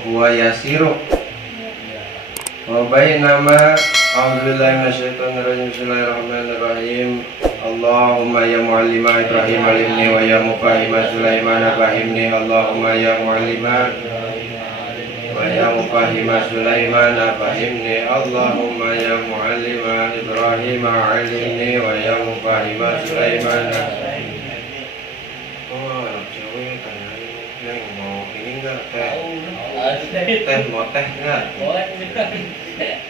huwa yasiru wa bainama a'udzubillahi minasyaitonirrajim bismillahirrahmanirrahim Allahumma ya muallima Ibrahim alimni wa ya mufahima Sulaiman fahimni Allahumma ya muallima wa ya mufahima Sulaiman fahimni Allahumma ya muallima Ibrahim alimni wa ya mufahima Sulaiman. Oh, anak cewek tanyain Neng mau ini enggak teh mau teh enggak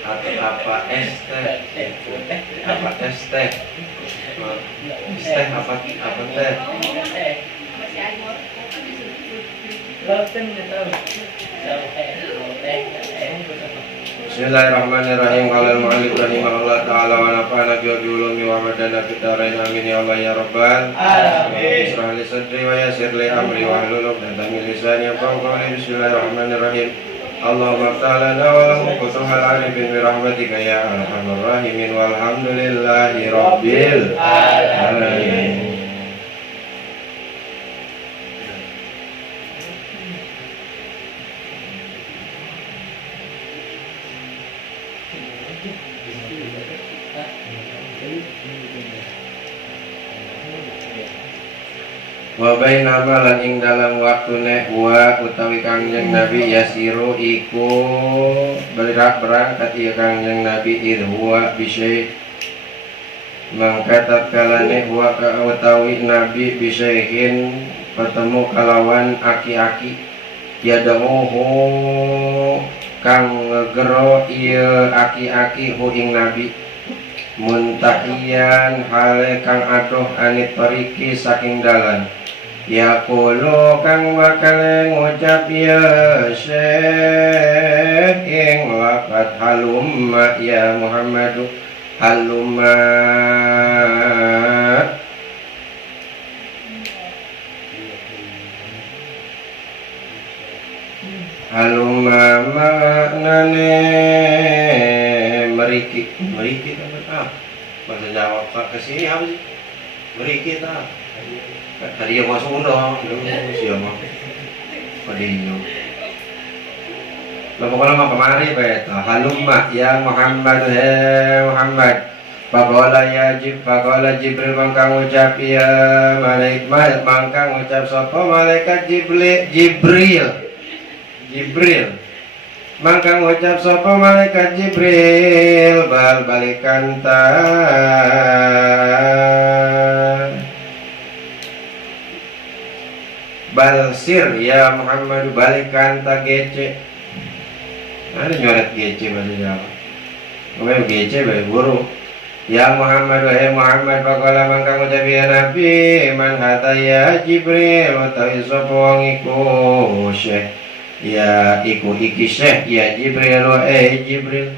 atau apa es teh apa es teh apa teh. Bismillahirrahmanirrahim. Qala al-mu'allif rahimahullah ta'ala wa nafa'ana bi ulumi wa madana fid dharain amin ya Allah ya rabbal alamin. Israh li sadri wa yassir li amri wa hlul 'uqdatam min lisani yafqahu qawli. Bismillahirrahmanirrahim. Allahumma ta'alana wa lahu qutuhal arifin bi rahmatika ya arhamar rahimin walhamdulillahi rabbil alamin. Wa bainama lan ing dalam waktune wa utawi Kangjeng Nabi yasiru iku berangkat ieu Kangjeng Nabi idhuwa bisyai mangka tatkalane wa utawi Nabi bisyaihin ketemu kalawan aki-aki yadamuhu kang ngegero ieu aki-aki hu ing Nabi muntahiyan hale kang adoh anit tariki saking dalan yaqulu kang bakal ngucap ya syekh ing lafat halumma ya Muhammadu halumma halumma maknane meriki apa bahasa Jawa Pak kesini apa sih meriki tak tadi yang masuk undang siapa padinya lama kemari beta halumma ya Muhammad Muhammad Faqala Jibril mangka ngucap ya malaikat mangka ngucap sapa malaikat Jibril mangka ngucap sapa malaikat Jibril balikan ta balsir ya Muhammad balikan ta gece. Ada nyoret gece bahasa Jawa. Ngomong gece bae guru. Ya Muhammad wahai Muhammad faqala mangka ngucap ya Nabi man hata ya Jibril utawi sapa wong iku syekh ya iku iki syekh ya Jibril Jibril.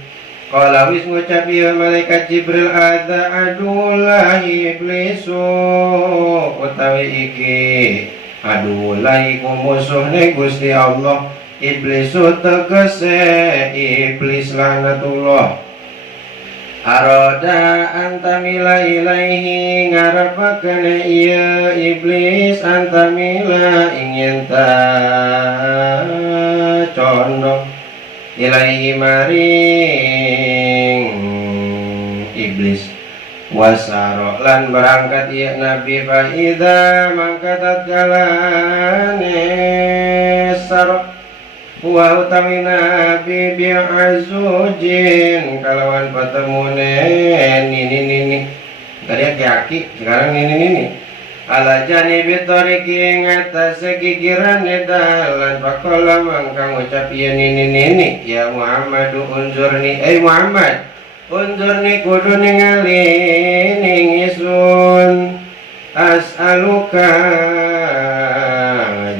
Qala wis ngucap ya malaikat Jibril ada adullahi iblisu utawi iki adullahi ku musuhne Gusti Allah iblisu tegese iblis laknatullah aroda antamila ilaihi ngarepaken ieu iblis antamila ingin ta condong ilaihi maring iblis wasaro lan berangkat ieu nabi fa idza mangka tatkalane saro wa utawi nabi bi'azujin kalawan patemune nini tadi aki sekarang nini ala janibi tariki ngatas gigiran dalan faqala mangka ngucap ieu nini ya Muhammadu unzurni Muhammad unzurni kudu ningali ning isun as'aluka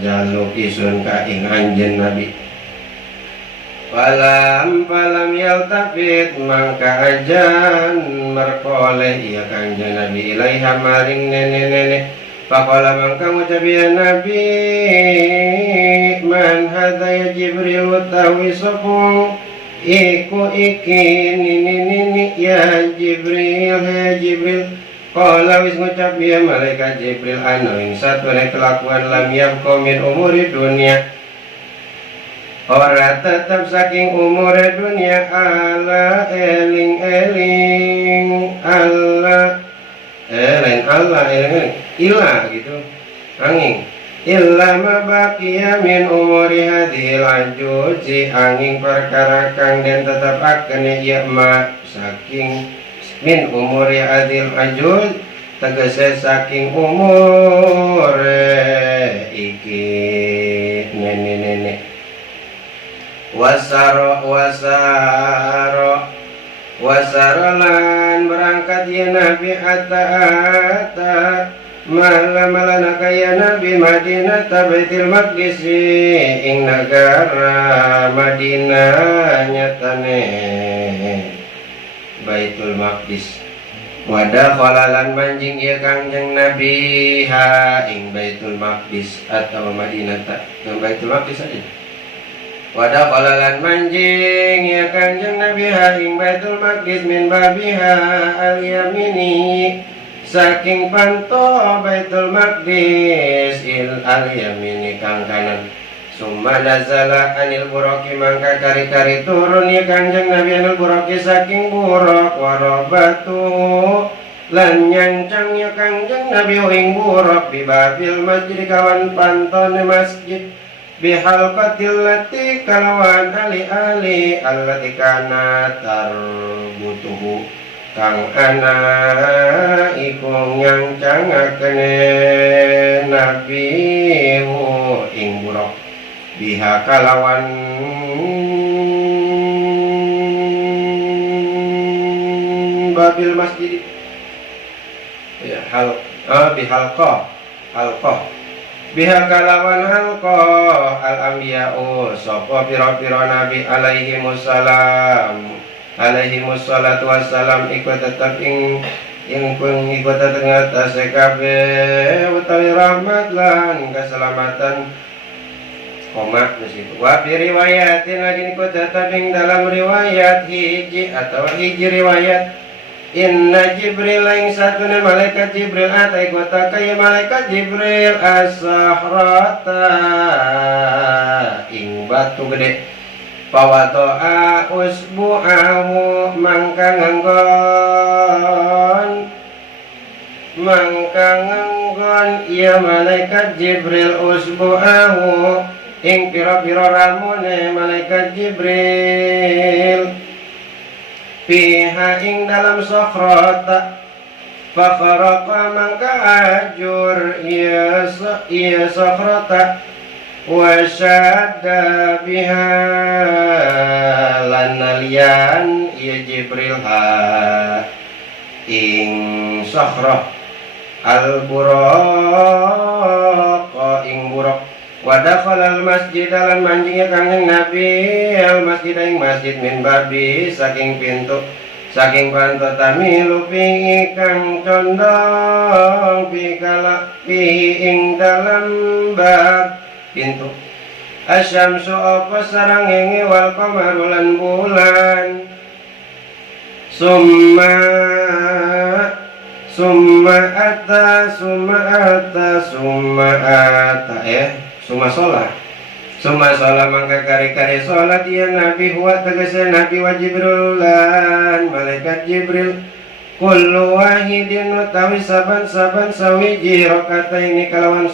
jaluk isun ka ing anjeun nabi Palam yaltafit mangka ajan merkoleh iya kanjeng Nabi ilaiha maring nene Faqala mangka ngucap ya Nabi man hadza ya Jibril utawi sapa iku iki nini ya Jibril Qala wis ngucap ya malaikat Jibril anu ing satune kelakuan lam yabqa min umuri dunia ora tetep saking umur dunia ala eling-eling Allah lain Allah eling ilah gitu angin illa ma baqiya min umuri hadhil ajuzi angin perkara kang den tetep akene ieu ma saking min umuri hadhil ajuz tegese saking umur iki nenek-nenek wasarolan berangkat ya Nabi ata malam kaya Nabi Madinah Baitul Maqdis ing negara Madinah nyatane Baitul Maqdis wadah khalalan manjing ya Kangjeng Nabi ha ing Baitul Maqdis atau Madinah yang Baitul Maqdis aja wadah khalalan manjing ya Kangjeng Nabi ha ing Baitul Maqdis min babiha al-yamini saking panto Baitul Maqdis il al-yamini kang kanan summa nazala anil buraki mangka kari-kari turun ya Kangjeng Nabi anil buraki saking buruk warobatu lan nyancang ya Kangjeng Nabi ing buruk bibabil masjid kawan pantone masjid bihalqatil lati kalawan ali-ali allati kana tarbutuhu kang ana iku nyancangakene Nabi ing buruk biha kalawan babil masjid ya bihalqa biha kalawan halqa al anbiya'u sapa pira-pira nabi alaihimussalam alaihimussalatu wassalam iku tetep ing pun iku tetep ngatasi kabeh utawi rahmat lan keselamatan koma disitu wa fi riwayatin lagi iku tetep ing dalam riwayat hiji atau hiji riwayat inna Jibril ing satune malaikat Jibril atai kota kaya malaikat Jibril as-sahrata ing batu gede pawatoa usbu'ahu mangka nganggon iya malaikat Jibril usbu'ahu ing pira-pira ramune malaikat Jibril fiha ing dalam sokhrata fakharaqa mangka ajur iya sokhrata wasyadda biha lan nalian iya Jibril ha ing sokhrah al-buraq ing buraq wadakhalal masjid lan manjingnya Kangjeng Nabi al masjid ing masjid min babi saking pintu saking panto tamilu pi kang condong pi ing dalam bab pintu asyamsu apa sarangenge wal qamaru lan bulan summa sholat mangka kari-kari sholat ya Nabi huwa tegese Nabi wa Jibril lan malaikat Jibril kullu wahidin utawi saban-saban sawiji rakaataini kalawan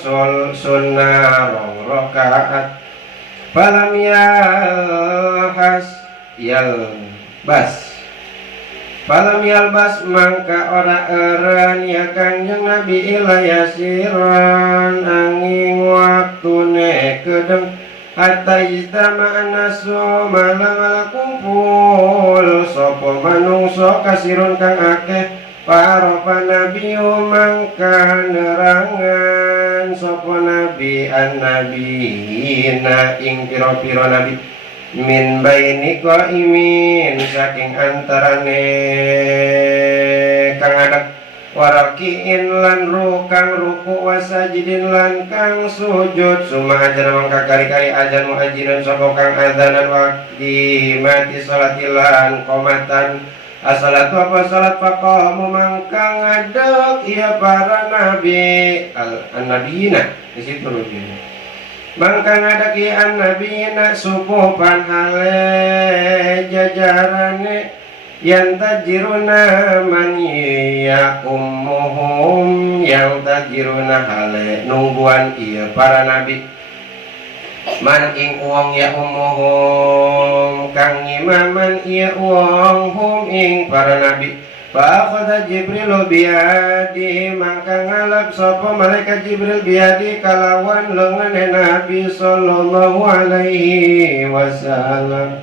sunnah rakaat falam yalbas mangka ora eren ya Kangjeng Nabi ila yasiran angin waktune kedeng hatta ijtama nasu malam kumpul sapa manungsa kasirun kang akeh parafa nabi mangka nerangan sapa nabi annabiyina ing pira-pira nabi min baini qaimin saking antarane kang adak warakiin lan kang ruku wasajidin lan kang sujud summa ajar mangka kari-kari ajan muajiran sapa kang adzan waqti mati salatilan qomatan as-salatu apa salat faqamu mangka ngadeg ya para nabi an-nabiyina di situ rupanya mangka ngadakian nabina supupan hale jajarane yang tajiruna man ya ummuhum yang tajiruna hale nungguan iya para nabi man ing uang ya ummuhum kang imaman iya uang hum ing para nabi Fa'akhadha Jibril biadi maka ngalap sapa malaikat Jibril biadi kalawan lengan Nabi sallallahu alaihi wasallam.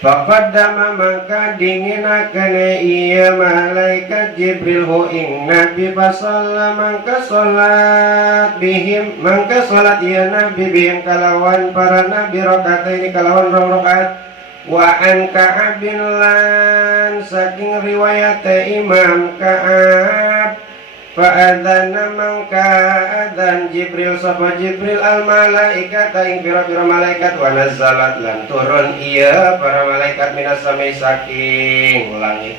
Faqaddama maka dinginakan iya malaikat Jibril hu ing Nabi fasalla mangka salat bihim mangka salat iya Nabi bihim kalawan para nabi rakaat kalawan rong rakaat. Wa an Ka'abin lan saking riwayat Imam Ka'ab fa'adzana mangka adzan Jibril sapa Jibril al malaikat ing pira-pira malaikat wa nazalat lan turun iya para malaikat minas samai saking langit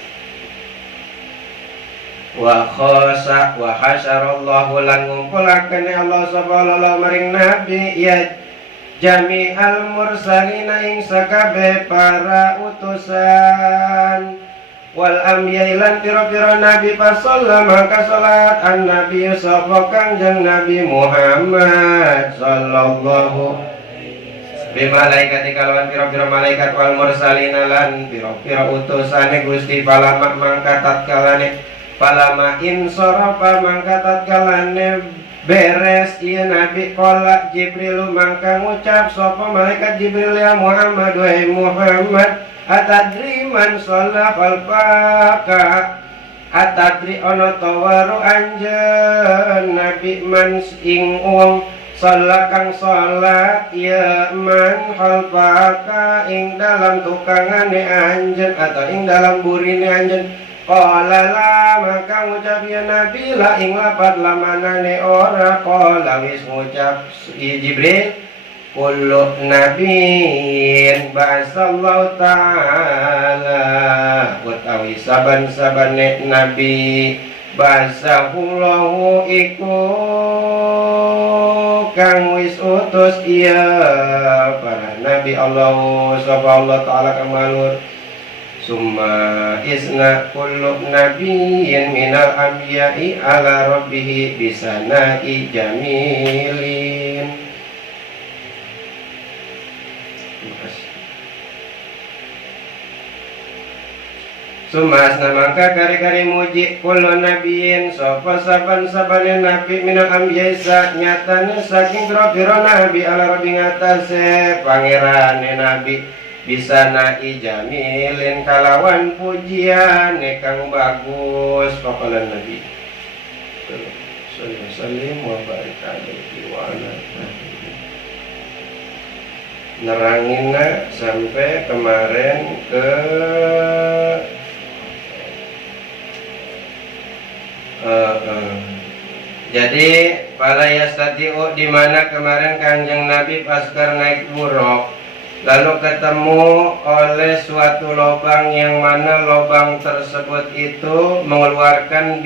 wa khasa wa hasyarallahu lan ngumpulaken Allah subhanahu maring nabi ya Jami al-mursalina ing sakabe para utusan wal ambiyailan piro-piro nabi pasalla maka salat an nabi sapa kangjeng Nabi Muhammad sallallahu bi malaikati kalawan piro-piro malaikat wal mursalina lan piro-piro utusane Gusti palama mangka tatkalane palama insarafa mangka tatkalane beres iya Nabi kolak Jibril mangka ngucap sapa malaikat Jibril ya Muhammad wahai Muhammad atadri man sholla falfaka atadri ono tawaru anjen Nabi man ing uang sholla kang sholat ya man khalfaka ing dalam tukangane anjen atau ing dalam burine anjen Qala la maka ngucap ya Nabi la ing lapat lamanane ora qala wis ngucap Jibril kullu nabiin ba'asallahu ta'ala utawi saban-sabane nabi ba'asahullahu iku kang wis utus iya para nabi Allah sapa Allah ta'ala kang manur Summa isna kullu nabiyyin minal anbiya'i ala rabbihi bisana'i jamilin. Summa asna mangka kari-kari muji kullu nabiyyin sapa saban-sabane nabi minal anbiya'i nyatane saking pira-pira nabi ala rabbi ngatasé pangerane nabi bisa na'i jamilin kalawan pujian kang bagus pakalan nabi sallallahu wa barik alaihi wa ala nerangina sampai kemarin ke jadi pada yastati'u di mana kemarin kanjeng Nabi paskar naik buruk lalu ketemu oleh suatu lubang yang mana lubang tersebut itu mengeluarkan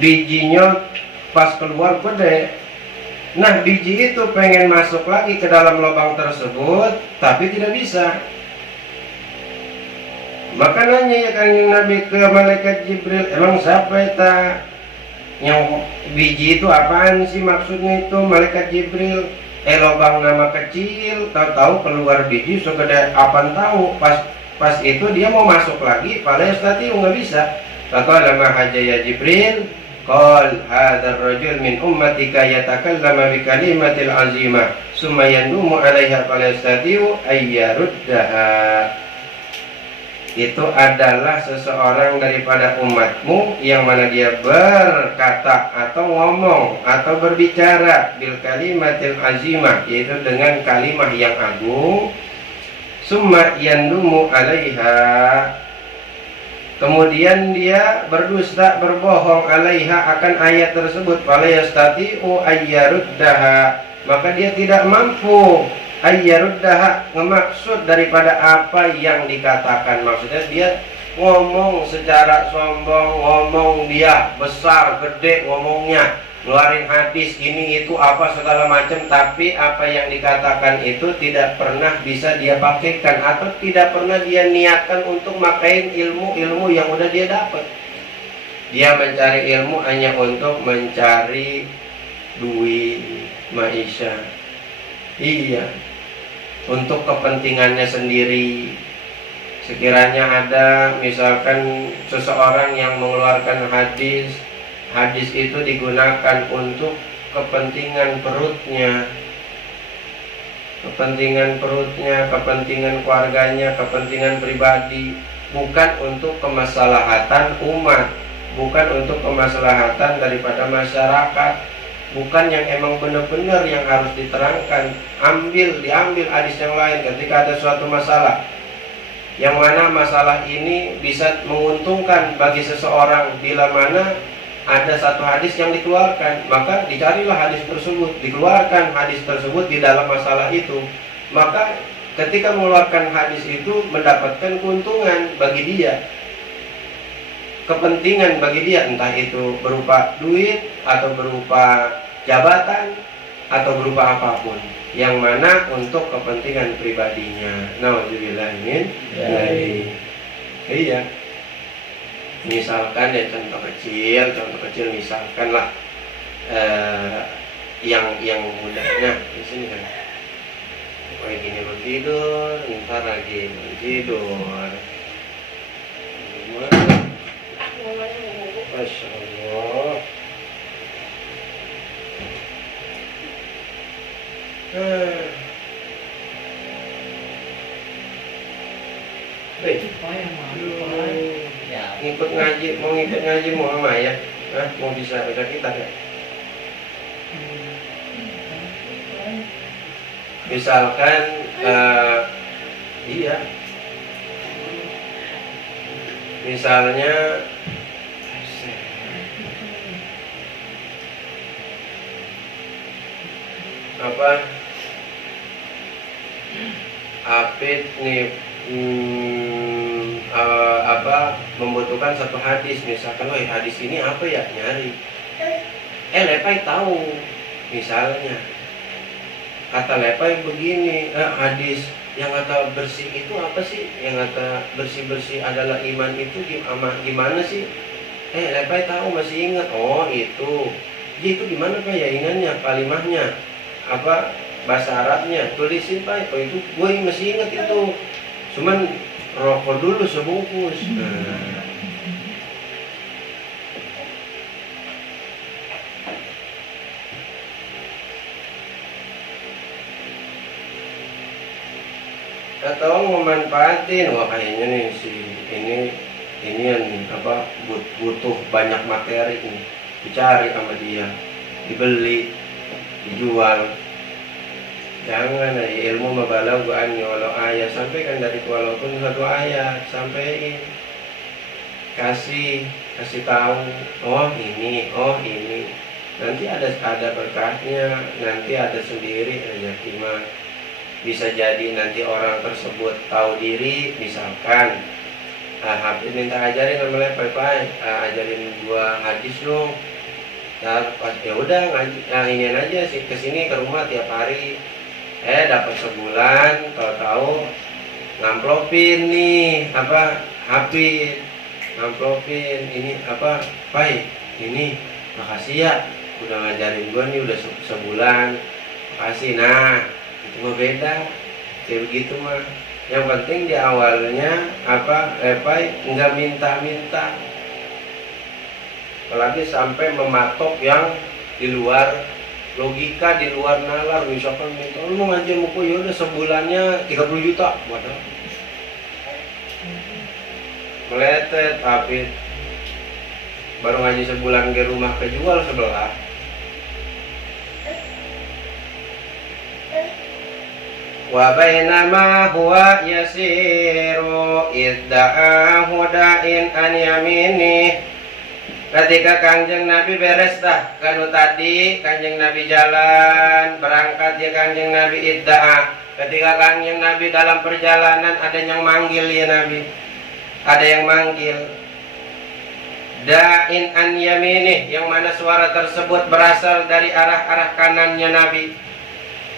bijinya pas keluar gede. Nah biji itu pengen masuk lagi ke dalam lubang tersebut tapi tidak bisa. Maka nanya ya kan Nabi ke malaikat Jibril, emang siapa itu yang biji itu apaan sih maksudnya itu malaikat Jibril? Lubang nama kecil, tahu-tahu keluar biji segede apaan tahu. Pas itu dia mau masuk lagi, pada stati nggak bisa. Kata lama haja ya Jibril, qal hadzal rajul min ummatika yatakallama bi kalimatil azimah, summa yandumu 'alaiha fala yastati'u ayyaruddaha. Itu adalah seseorang daripada umatmu yang mana dia berkata atau ngomong atau berbicara bil kalimatil azimah, yaitu dengan kalimah yang agung, summa yandumu 'alaiha, kemudian dia berdusta berbohong 'alaiha akan ayat tersebut, fala yastati'u ayyaruddaha, maka dia tidak mampu ayyaruddaha, ngemaksud daripada apa yang dikatakan. Maksudnya dia ngomong secara sombong, ngomong dia besar gede ngomongnya, ngeluarin hadis ini itu apa segala macam, tapi apa yang dikatakan itu tidak pernah bisa dia pakaikan atau tidak pernah dia niatkan untuk makain ilmu-ilmu yang udah dia dapat. Dia mencari ilmu hanya untuk mencari duit, maisha. Iya, untuk kepentingannya sendiri. Sekiranya ada misalkan seseorang yang mengeluarkan hadis itu digunakan untuk kepentingan perutnya, kepentingan keluarganya, kepentingan pribadi, bukan untuk kemaslahatan umat, bukan untuk kemaslahatan daripada masyarakat, bukan yang emang benar-benar yang harus diterangkan. Diambil hadis yang lain ketika ada suatu masalah, yang mana masalah ini bisa menguntungkan bagi seseorang. Bila mana ada satu hadis yang dikeluarkan, maka dicarilah hadis tersebut, dikeluarkan hadis tersebut di dalam masalah itu. Maka ketika mengeluarkan hadis itu mendapatkan keuntungan bagi dia, kepentingan bagi dia, entah itu berupa duit atau berupa jabatan atau berupa apapun, yang mana untuk kepentingan pribadinya. Nauzubillah min dzalik. Iya. Misalkan ya contoh kecil misalkan lah yang mudahnya di sini kan, kayak gini belum tidur, ntar lagi belum tidur. Masya Allah. Ngikut ngaji mau sama ya? Mau bisa baca kitab ya? Misalkan iya, misalnya apa, Apit nih membutuhkan satu hadis, misalkan, wah hadis ini apa ya, nyari, Lepai tahu, misalnya kata Lepai begini, hadis yang kata bersih itu apa sih, yang kata bersih adalah iman itu gimana sih, Lepai tahu, masih ingat, oh itu gimana Pak ya ingatnya, kalimahnya apa, bahasa Arabnya, tulisin Pak, oh itu gue masih ingat itu, cuman rokok dulu sebungkus. Atau memanfaatin, wah kayaknya nih si ini yang apa, butuh banyak materi nih, dicari sama dia, dibeli, dijual. Jangan, ilmu mabalau gu'annya walau ayat, sampaikan dari walaupun satu ayat, sampaikan, kasih tahu, oh ini, nanti ada berkahnya, nanti ada sendiri rezeki mah. Bisa jadi nanti orang tersebut tahu diri, misalkan Habib minta ajarin sama Lepai, ajarin gua hadis dong. Ya udah ngaji, ini aja sih, kesini ke rumah tiap hari. Dapat sebulan, tahu ngamplopin nih apa, Habib ngamplopin ini apa, Pai ini makasih ya udah ngajarin gua nih, udah sebulan, makasih. Nah itu mah beda, kayak begitu mah. Yang penting di awalnya apa, Pai nggak minta, apalagi sampai mematok yang di luar logika, di luar nalar. Misalkan minta, lu ngaji muku ya udah sebulannya 30 juta, waduh, meletet. Tapi baru ngaji sebulan ke rumah kejual sebelah. Wa bainama huwa yasiru idda'ahu da'in an yamini. Ketika Kanjeng Nabi beres dah kanu tadi, Kanjeng Nabi jalan berangkat ya, Kanjeng Nabi idda'a. Ketika Kanjeng Nabi dalam perjalanan ada yang manggil ya Nabi, ada yang manggil. da'in an yaminih, yang mana suara tersebut berasal dari arah-arah kanannya Nabi.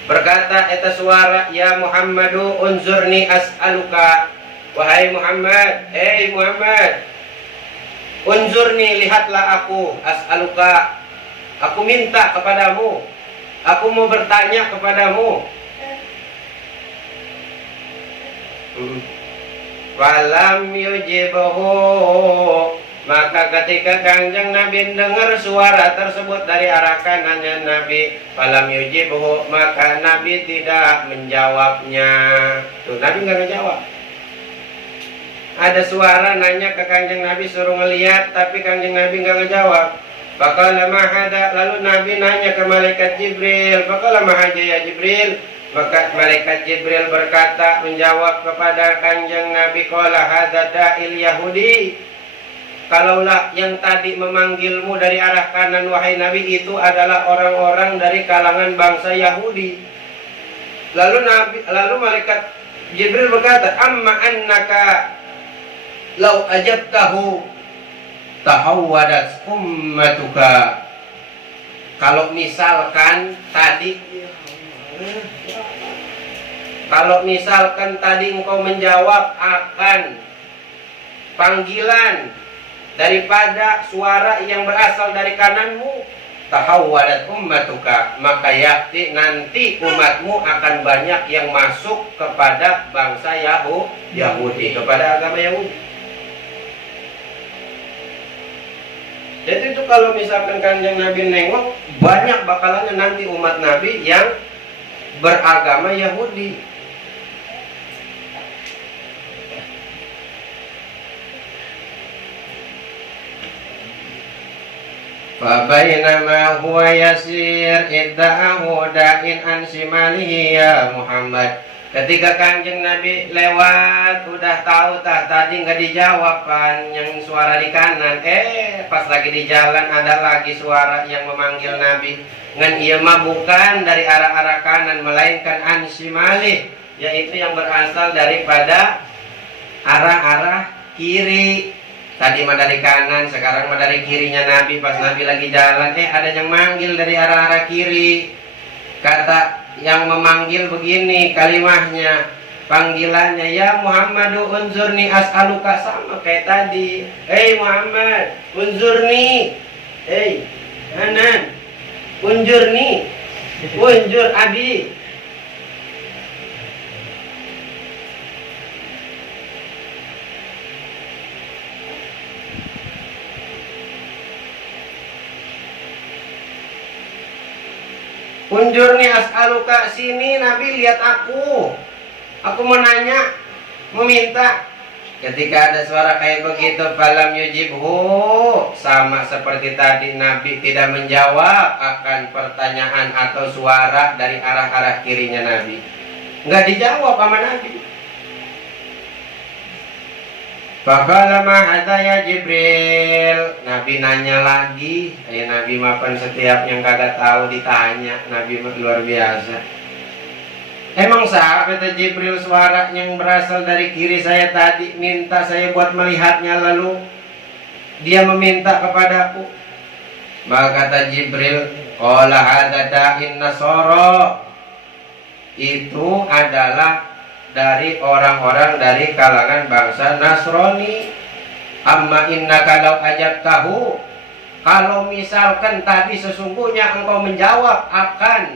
Berkata eta suara, ya Muhammadu unzurni as'aluka, wahai Muhammad, hei Muhammad, unzurni, lihatlah aku, as'aluka, aku minta kepadamu, aku mau bertanya kepadamu. Falam yujibahu, maka ketika Kanjeng Nabi dengar suara tersebut dari arah kanannya Nabi, falam yujibahu, maka Nabi tidak menjawabnya. Tuh, Nabi nggak ngejawab. Ada suara nanya ke Kanjeng Nabi, suruh ngeliat, tapi Kanjeng Nabi nggak ngejawab. Faqala ma hada, lalu Nabi nanya ke malaikat Jibril, faqala ma haja ya Jibril, maka malaikat Jibril berkata, menjawab kepada Kanjeng Nabi, qala hada da'il Yahudi, kalaulah yang tadi memanggilmu dari arah kanan wahai Nabi itu adalah orang-orang dari kalangan bangsa Yahudi. Lalu malaikat Jibril berkata, amma annaka lau ajabtahu tahawwadat ummatuka, kalau misalkan tadi engkau menjawab akan panggilan daripada suara yang berasal dari kananmu, tahawwadat ummatuka, maka yakti nanti umatmu akan banyak yang masuk kepada bangsa Yahudi, kepada agama Yahudi. Jadi itu kalau misalkan Kanjeng Nabi nengok, banyak bakalannya nanti umat Nabi yang beragama Yahudi. Fabainama huwa yasir idda'ahu da'in an shimalihi ya Muhammad. Ketika Kanjeng Nabi lewat, udah tahu tadi nggak dijawab kan yang suara di kanan. Pas lagi di jalan ada lagi suara yang memanggil Nabi. Ngan iya mah bukan dari arah-arah kanan, melainkan an shimali, yaitu yang berasal daripada arah-arah kiri. Tadi mah dari kanan, sekarang mah dari kirinya Nabi. Pas Nabi lagi jalan, ada yang manggil dari arah-arah kiri. Kata yang memanggil begini kalimahnya, panggilannya, ya Muhammadu unzurni as'aluka, sama kayak tadi. Hei Muhammad, unzurni. Hei Hanan, unzurni, unzur abi. Unjurni as'aluka, sini Nabi, lihat aku mau nanya, mau minta. Ketika ada suara kayak begitu, falam yujibhu, sama seperti tadi Nabi tidak menjawab akan pertanyaan atau suara dari arah-arah kirinya Nabi. Nggak dijawab sama Nabi. Faqala ma hadza ya Jibril, Nabi nanya lagi. Nabi mapan setiap yang kagak tahu ditanya. Nabi luar biasa. Emang siapa kata Jibril, suara yang berasal dari kiri saya tadi minta saya buat melihatnya, lalu dia meminta kepadaku. Maka kata Jibril, qala hadza da'in nasara, itu adalah dari orang-orang dari kalangan bangsa Nasrani. Amma innaka law ajabtahu, kalau misalkan tadi sesungguhnya engkau menjawab akan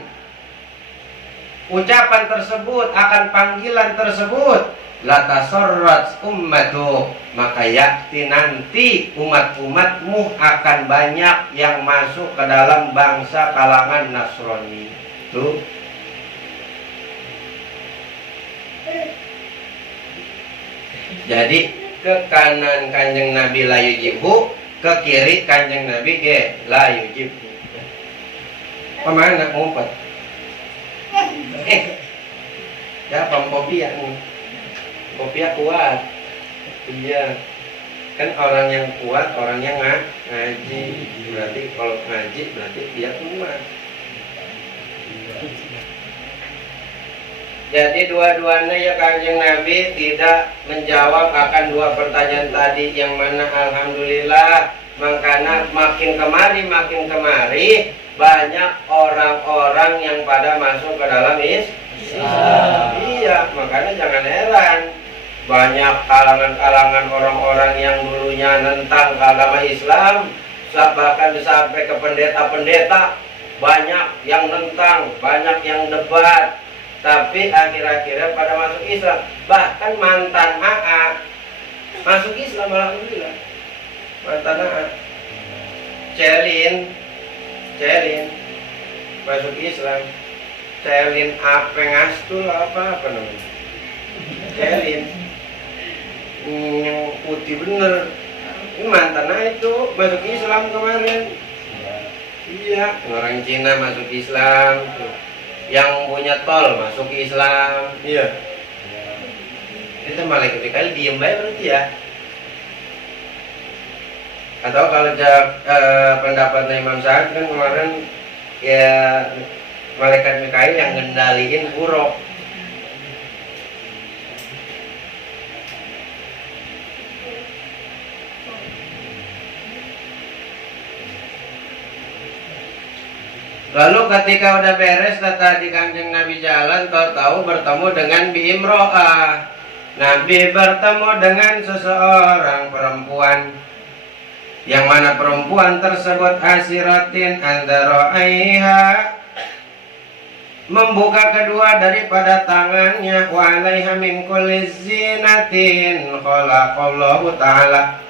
ucapan tersebut, akan panggilan tersebut, latasarrat ummatu, maka yakti nanti umat-umatmu akan banyak yang masuk ke dalam bangsa kalangan Nasrani. Tuh, jadi ke kanan Kanjeng Nabi la yujibhu, ke kiri Kanjeng Nabi la yujibhu. Pemana ngumpet? Ya pempopiak nih. Popiak kuat. Iya. Kan orang yang kuat, orang yang ngaji. Berarti kalau ngaji berarti dia kuat. Jadi dua-duanya ya Kanjeng Nabi tidak menjawab akan dua pertanyaan tadi, yang mana alhamdulillah Makanya makin kemari banyak orang-orang yang pada masuk ke dalam Islam. Iya, makanya jangan heran banyak kalangan-kalangan orang-orang yang dulunya nentang agama Islam, bahkan sampai ke pendeta-pendeta, banyak yang nentang, banyak yang debat, tapi akhir-akhirnya pada masuk Islam. Bahkan mantan AA masuk Islam, alhamdulillah. Mantan AA Celin masuk Islam. Celin Apengastul apa namanya? Celin yang putih bener. Ini mantan AA itu masuk Islam kemarin. Iya, orang Cina masuk Islam. Yang punya tol masuk Islam. Iya. Itu malaikat kali diem baik berarti ya. Atau kalau pendapatnya Imam Sa'ad kan kemarin ya malaikat Mikail yang ngendaliin buruk. Lalu ketika udah beres tadi Kanjeng Nabi jalan, tahu-tahu bertemu dengan Bi'imro'ah. Nabi bertemu dengan seseorang perempuan, yang mana perempuan tersebut asiratin andara'aiha, membuka kedua daripada tangannya, wa alaiha min kulli zinatin khalaqallahu ta'ala.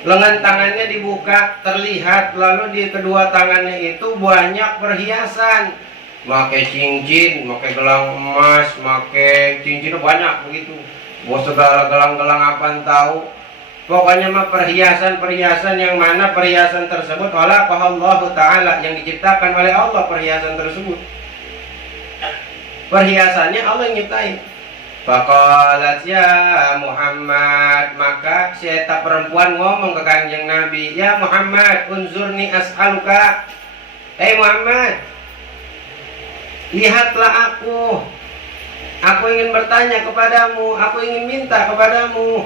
Lengan tangannya dibuka, terlihat, lalu di kedua tangannya itu banyak perhiasan, pakai cincin, pakai gelang emas, pakai cincin banyak begitu. Mau segala gelang-gelang apaan tahu. Pokoknya mah perhiasan-perhiasan yang mana perhiasan tersebut khalaqallahu ta'ala, yang diciptakan oleh Allah perhiasan tersebut. Perhiasannya Allah yang nyiptain. Faqalat ya Muhammad, maka si eta perempuan ngomong ke Kanjeng Nabi, ya Muhammad, unzurni as'aluka. Muhammad, lihatlah aku ingin bertanya kepadamu, aku ingin minta kepadamu.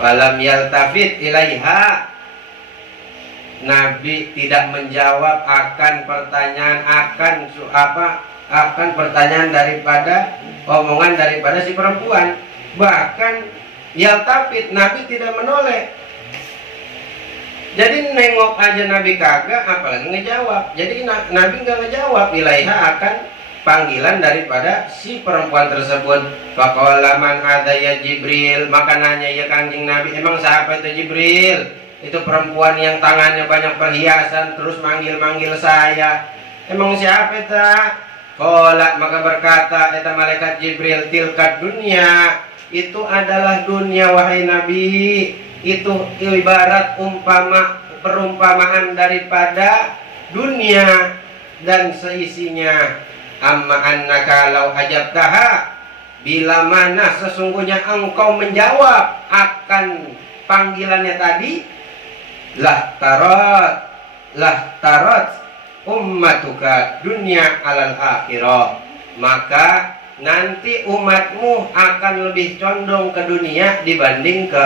Falam yaltafit ilaiha, Nabi tidak menjawab akan pertanyaan akan pertanyaan daripada omongan daripada si perempuan. Bahkan yaltafit, Nabi tidak menoleh. Jadi nengok aja Nabi kagak, apalagi ngejawab. Jadi Nabi nggak ngejawab ilaiha akan panggilan daripada si perempuan tersebut. Faqala man hadza ya Jibril, maka nanya ya Kanjeng Nabi, emang siapa itu Jibril? Itu perempuan yang tangannya banyak perhiasan terus manggil-manggil saya. Emang siapa itu? Qala, maka berkata eta malaikat Jibril, tilkat dunia, itu adalah dunia wahai Nabi. Itu ibarat perumpamaan daripada dunia dan seisinya. Amma annaka law ajabtaha, bila mana sesungguhnya engkau menjawab akan panggilannya tadi, lah tarot ummatuka dunia alal akhirah, maka nanti umatmu akan lebih condong ke dunia dibanding ke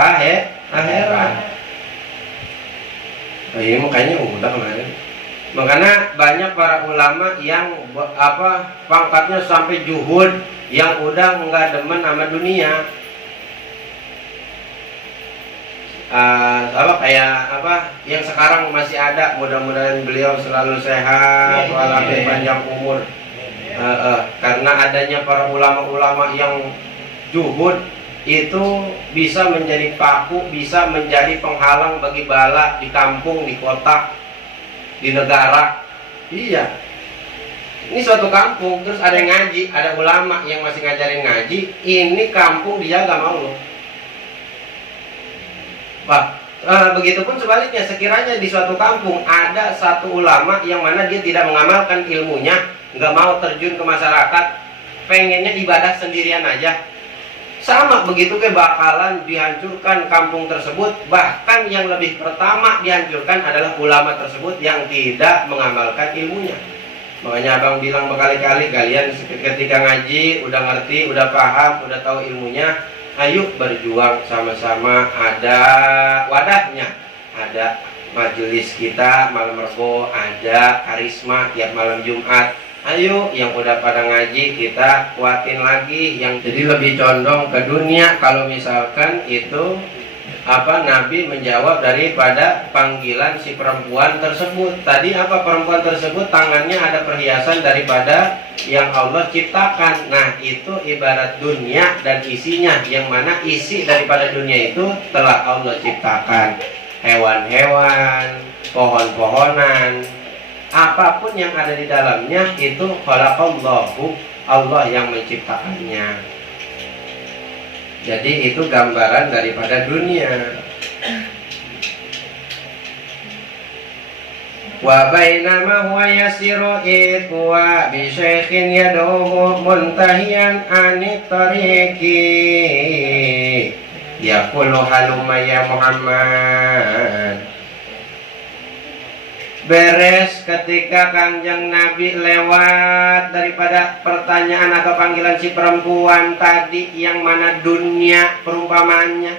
akhirat. Ini makanya udah kemarin. Makanya banyak para ulama yang pangkatnya sampai juhud, yang udah nggak demen sama dunia. Yang sekarang masih ada, mudah-mudahan beliau selalu sehat walaupun panjang umur. Karena adanya para ulama-ulama yang juhud itu bisa menjadi paku, bisa menjadi penghalang bagi bala di kampung, di kota, di negara. Iya, ini suatu kampung terus ada yang ngaji, ada ulama yang masih ngajarin ngaji, ini kampung dijaga sama Allah. Begitupun sebaliknya, sekiranya di suatu kampung ada satu ulama yang mana dia tidak mengamalkan ilmunya, nggak mau terjun ke masyarakat, pengennya ibadah sendirian aja, sama begitu bakalan dihancurkan kampung tersebut. Bahkan yang lebih pertama dihancurkan adalah ulama tersebut yang tidak mengamalkan ilmunya. Makanya abang bilang berkali-kali, kalian ketika ngaji udah ngerti, udah paham, udah tahu ilmunya, ayo berjuang sama-sama, ada wadahnya, ada majelis kita malam Rebo, ada karisma tiap malam Jumat. Ayo yang udah pada ngaji kita kuatin lagi, yang jadi lebih condong ke dunia. Kalau misalkan itu Nabi menjawab daripada panggilan si perempuan tersebut. Tadi perempuan tersebut tangannya ada perhiasan daripada yang Allah ciptakan. Nah itu ibarat dunia dan isinya, yang mana isi daripada dunia itu telah Allah ciptakan. Hewan-hewan, pohon-pohonan, apapun yang ada di dalamnya itu khalaqallahu, Allah yang menciptakannya. Jadi itu gambaran daripada dunia. Wa bainama huwa yasiru itwa bi syaikhin yaduhu muntahiyan anit tariqi yaqulu halumma ya Muhammad. Beres ketika Kanjeng Nabi lewat daripada pertanyaan atau panggilan si perempuan tadi, yang mana dunia perumpamannya.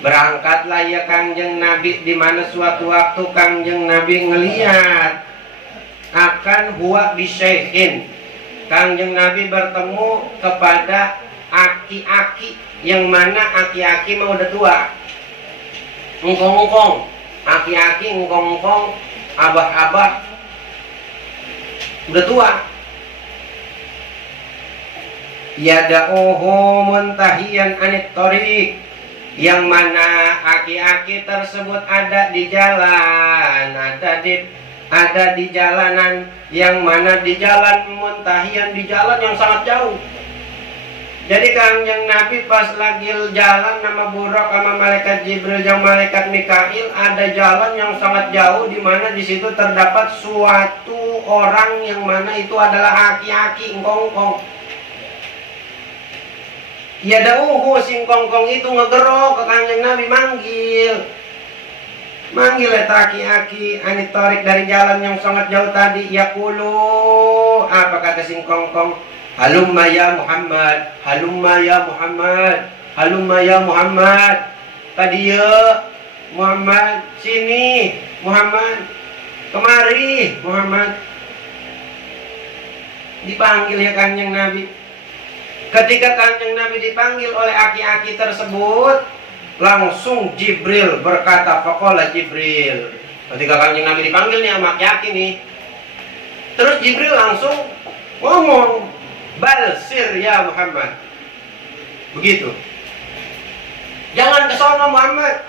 Berangkatlah ya Kanjeng Nabi, di mana suatu waktu Kanjeng Nabi ngelihat akan huwa bisyaihin. Kanjeng Nabi bertemu kepada aki-aki, yang mana aki-aki mah udah tua. Ngkong-ngkong, aki-aki ngkong-ngkong, abah-abah udah tua. Yada'uhu muntahiyan anit tariq, yang mana aki-aki tersebut ada di jalan, ada di jalanan, yang mana di jalan muntahiyan, di jalan yang sangat jauh. Jadi Kanjeng Nabi pas lagi jalan sama Burak sama malaikat Jibril dan malaikat Mikail, ada jalan yang sangat jauh, di mana di situ terdapat suatu orang yang mana itu adalah aki-aki ngkongkong. Ya dauhu sing kongkong itu ngegerok ke Kanjeng Nabi, manggil eta aki-aki anitorik dari jalan yang sangat jauh tadi. Yaqulu, apa kata sing kongkong? Halumma ya Muhammad, halumma ya Muhammad, halumma ya Muhammad. Kadieu Muhammad, sini Muhammad, kemari Muhammad. Dipanggil ya Kanjeng Nabi. Ketika Kanjeng Nabi dipanggil oleh aki-aki tersebut, langsung Jibril berkata, faqala Jibril. Ketika Kanjeng Nabi dipanggil nih sama aki-aki nih, terus Jibril langsung ngomong, balsir ya Muhammad. Begitu. Jangan ke sono Muhammad.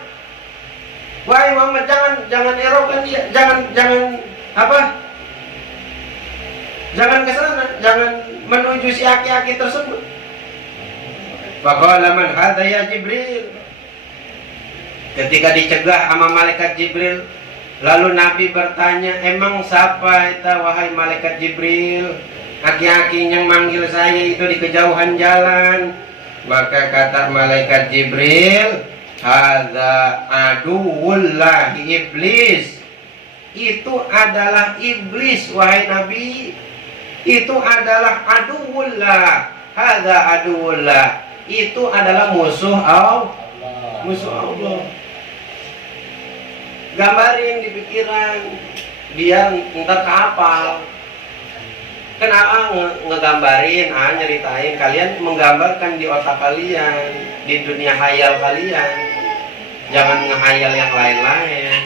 Wahai Muhammad, jangan erokan dia, jangan jangan ke sana, jangan menuju si aki-aki tersebut. Faqala man hadza ya Jibril. Ketika dicegah sama malaikat Jibril, lalu Nabi bertanya, emang siapa itu wahai malaikat Jibril? Aki-aki yang manggil saya itu di kejauhan jalan. Maka kata malaikat Jibril, hadza aduwullahi iblis. Itu adalah iblis wahai Nabi. Itu adalah aduwullah. Hadza aduwullah. Itu adalah musuh Allah. Musuh Allah. Gambarin di pikiran, biar ntar kapal. Kenapa ngegambarin, nyeritain, kalian menggambarkan di otak kalian, di dunia khayal kalian. Jangan ngehayal yang lain-lain.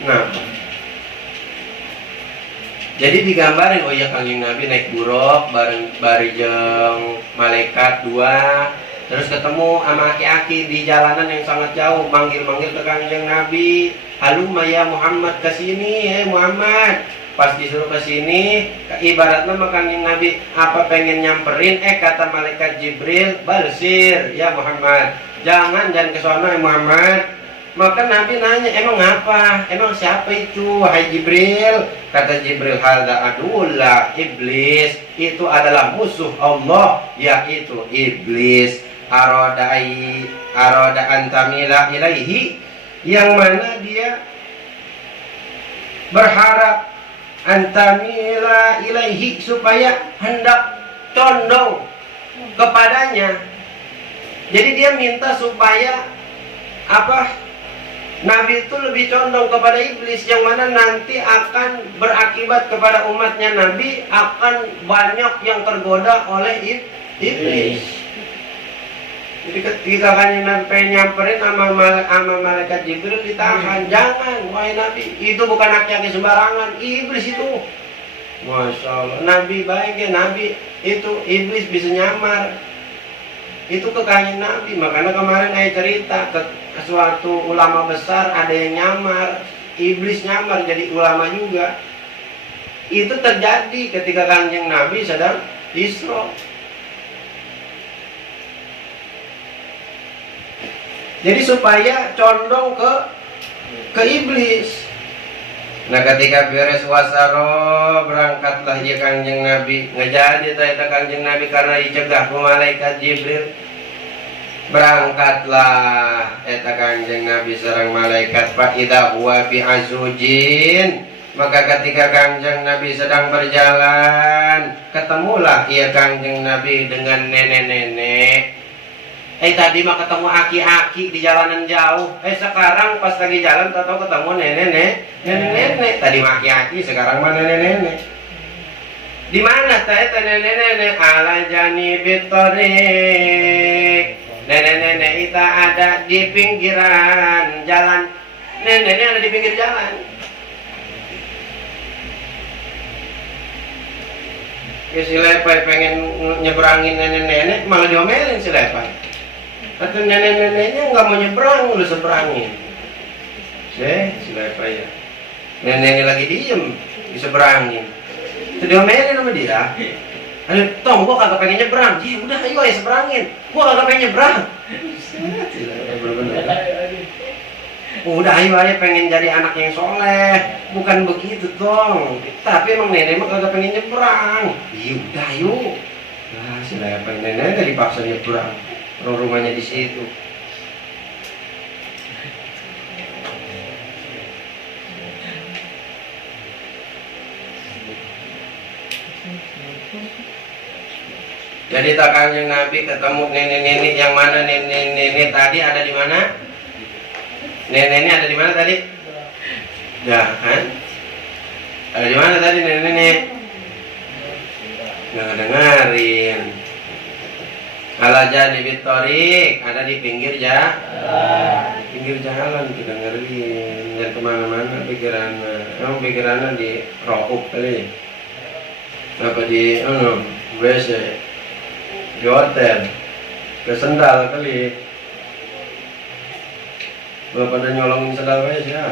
Kenapa? Jadi digambarin, oh ya Kanjeng Nabi naik buruk bareng jeung malaikat dua, terus ketemu sama aki-aki di jalanan yang sangat jauh, manggil-manggil ke Kanjeng Nabi, halumma ya Muhammad, kesini, hei Muhammad. Pas disuruh kesini, ibaratnya Kanjeng Nabi apa pengen nyamperin, kata malaikat Jibril, balsir ya Muhammad, jangan ke sono ya Muhammad. Maka Nabi nanya, emang apa? Emang siapa itu wahai Jibril? Kata Jibril, hadza aduwullah, iblis. Itu adalah musuh Allah, yaitu iblis. Arada antamila ilaihi, yang mana dia berharap antamila ilaihi, supaya hendak condong kepadanya. Jadi dia minta supaya apa? Nabi itu lebih condong kepada iblis, yang mana nanti akan berakibat kepada umatnya Nabi akan banyak yang tergoda oleh iblis. Jadi ketika kanjeng Nabi pengen nyamperin sama malaikat Jibril ditahan, jangan, wahai Nabi, itu bukan aki-aki sembarangan, iblis itu. Masya Allah, Nabi baik ya, Nabi itu iblis bisa nyamar. Itu ke kanjeng Nabi, makanya kemarin saya cerita ke suatu ulama besar ada yang nyamar, iblis nyamar jadi ulama juga. Itu terjadi ketika kanjeng Nabi sedang Isra. Jadi supaya condong ke iblis. Nah ketika beres wasaro berangkatlah ya kanjeng Nabi. Ngejadi itu kanjeng Nabi karena dicegah ku malaikat Jibril. Berangkatlah eta kanjeng Nabi sareng malaikat fa idza huwa bi azujin. Maka ketika kanjeng Nabi sedang berjalan, ketemulah ia kanjeng Nabi dengan nenek-nenek. Tadi mah ketemu aki-aki di jalanan jauh. Sekarang pas lagi jalan tahu ketemu nenek-nenek. Tadi mah aki-aki, sekarang mah nenek-nenek. Di mana teh nenek-nenek? Ala janibit thoriq. Nenek-nenek itu ada di pinggiran jalan. Nenek-nenek ada di pinggir jalan. Si Lepai pengen nyeberangin nenek-nenek, malah diomelin si Lepai. Atau nenek-neneknya nggak mau nyebrang, lu seberangin. Si Lepai ya. Neneknya lagi diem, diseberangin. Itu diomelin sama dia. Ayo, Tom, gua kagak pengen nyebrang. Udah, ayo seberangin. Gua kagak pengen nyebrang. Udah, ayo pengen jadi anak yang soleh. Bukan begitu, Tom. Tapi emang nenek mah kagak pengen nyebrang. Udah, ayo. Nah, si Lepai neneknya dipaksa nyebrang. Rumahnya di situ. Jadi tak kanjeng Nabi ketemu nenek-nenek yang mana nenek-nenek tadi ada di mana? Nenek-nenek ada di mana tadi? Jangan. Ada di mana tadi nenek-nenek? Nggak dengerin. Ala janibit thoriq, ada di pinggir jalan. Di pinggir jalan kita dengerin. Dan kemana-mana pikirannya. Emang pikirannya di rokok kali. Apa di WC, di hotel, ke sendal kali. Belum pada nyolongin sendal WC ya.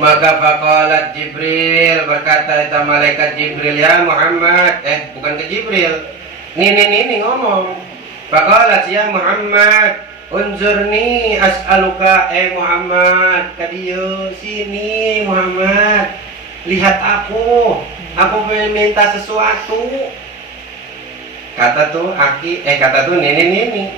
Maka faqalat Jibril, berkata itu malaikat Jibril, ya Muhammad, bukan ke Jibril, ini ngomong. Faqalat ya Muhammad, unzurni as'aluka, Muhammad, kadieu sini Muhammad, lihat aku minta sesuatu. Kata tuh nenek.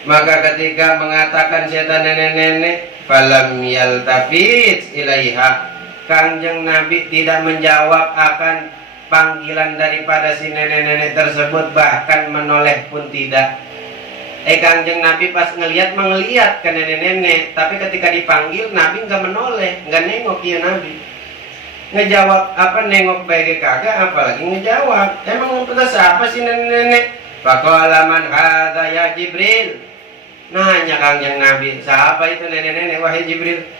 Maka ketika mengatakan setan nenek-nenek, falam yaltafit ilaiha, kanjeng Nabi tidak menjawab akan panggilan daripada si nenek-nenek tersebut, bahkan menoleh pun tidak. Kanjeng Nabi pas ngelihat ke nenek-nenek, tapi ketika dipanggil Nabi nggak menoleh, nggak nengok ya Nabi. Ngejawab apa, nengok baik kagak, apalagi ngejawab. Emang pedas apa sih nenek-nenek? Faqala man hadza ya Jibril. Nanya kanjeng Nabi, siapa itu nenek-nenek wahai Jibril?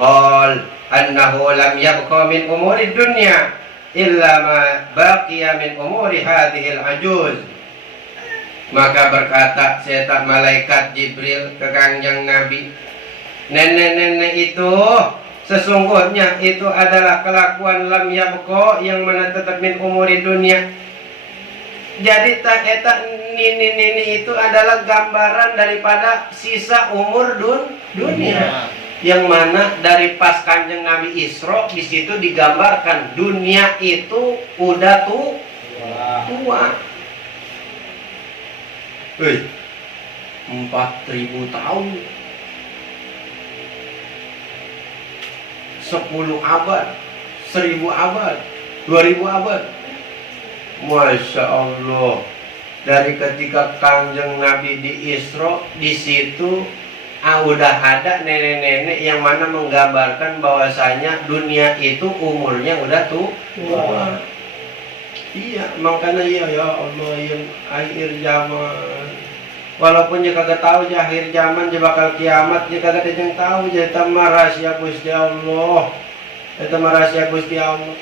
Qal annahu lam yabqa min umuri dunya illa ma baqiya min umuri hadhil ajuz. Maka berkata setan malaikat Jibril ke kanjeng Nabi, nenek-nenek itu sesungguhnya itu adalah kelakuan lam yabqa, yang mana tetap min umuri dunya. Jadi eta nini itu adalah gambaran daripada sisa umur dunia. Yang mana dari pas kanjeng Nabi Isra, di situ digambarkan dunia itu udah tua. 4.000 tahun. 10 abad, 1000 abad, 2000 abad. Masya Allah. Dari ketika Kanjeng Nabi di Isra, di situ udah ada nenek-nenek yang mana menggambarkan bahwasanya dunia itu umurnya udah tua. Iya, makanya iya ya Allah, yang akhir zaman. Walaupun dia kagak tahu ya akhir zaman dia bakal kiamat, dia kagak ada yang tahu ya itu rahasia Gusti Allah. Itu rahasia Gusti Allah.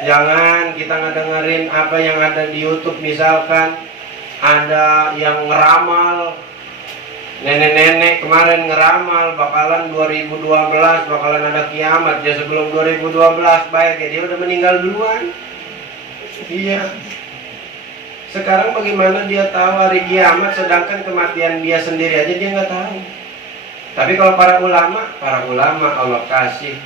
Jangan kita ngedengerin apa yang ada di YouTube, misalkan ada yang ngeramal, nenek-nenek kemarin ngeramal bakalan 2012 bakalan ada kiamat. Ya sebelum 2012 baik ya dia udah meninggal duluan. Iya. Sekarang bagaimana dia tahu hari kiamat sedangkan kematian dia sendiri aja dia nggak tahu. Tapi kalau para ulama Allah kasih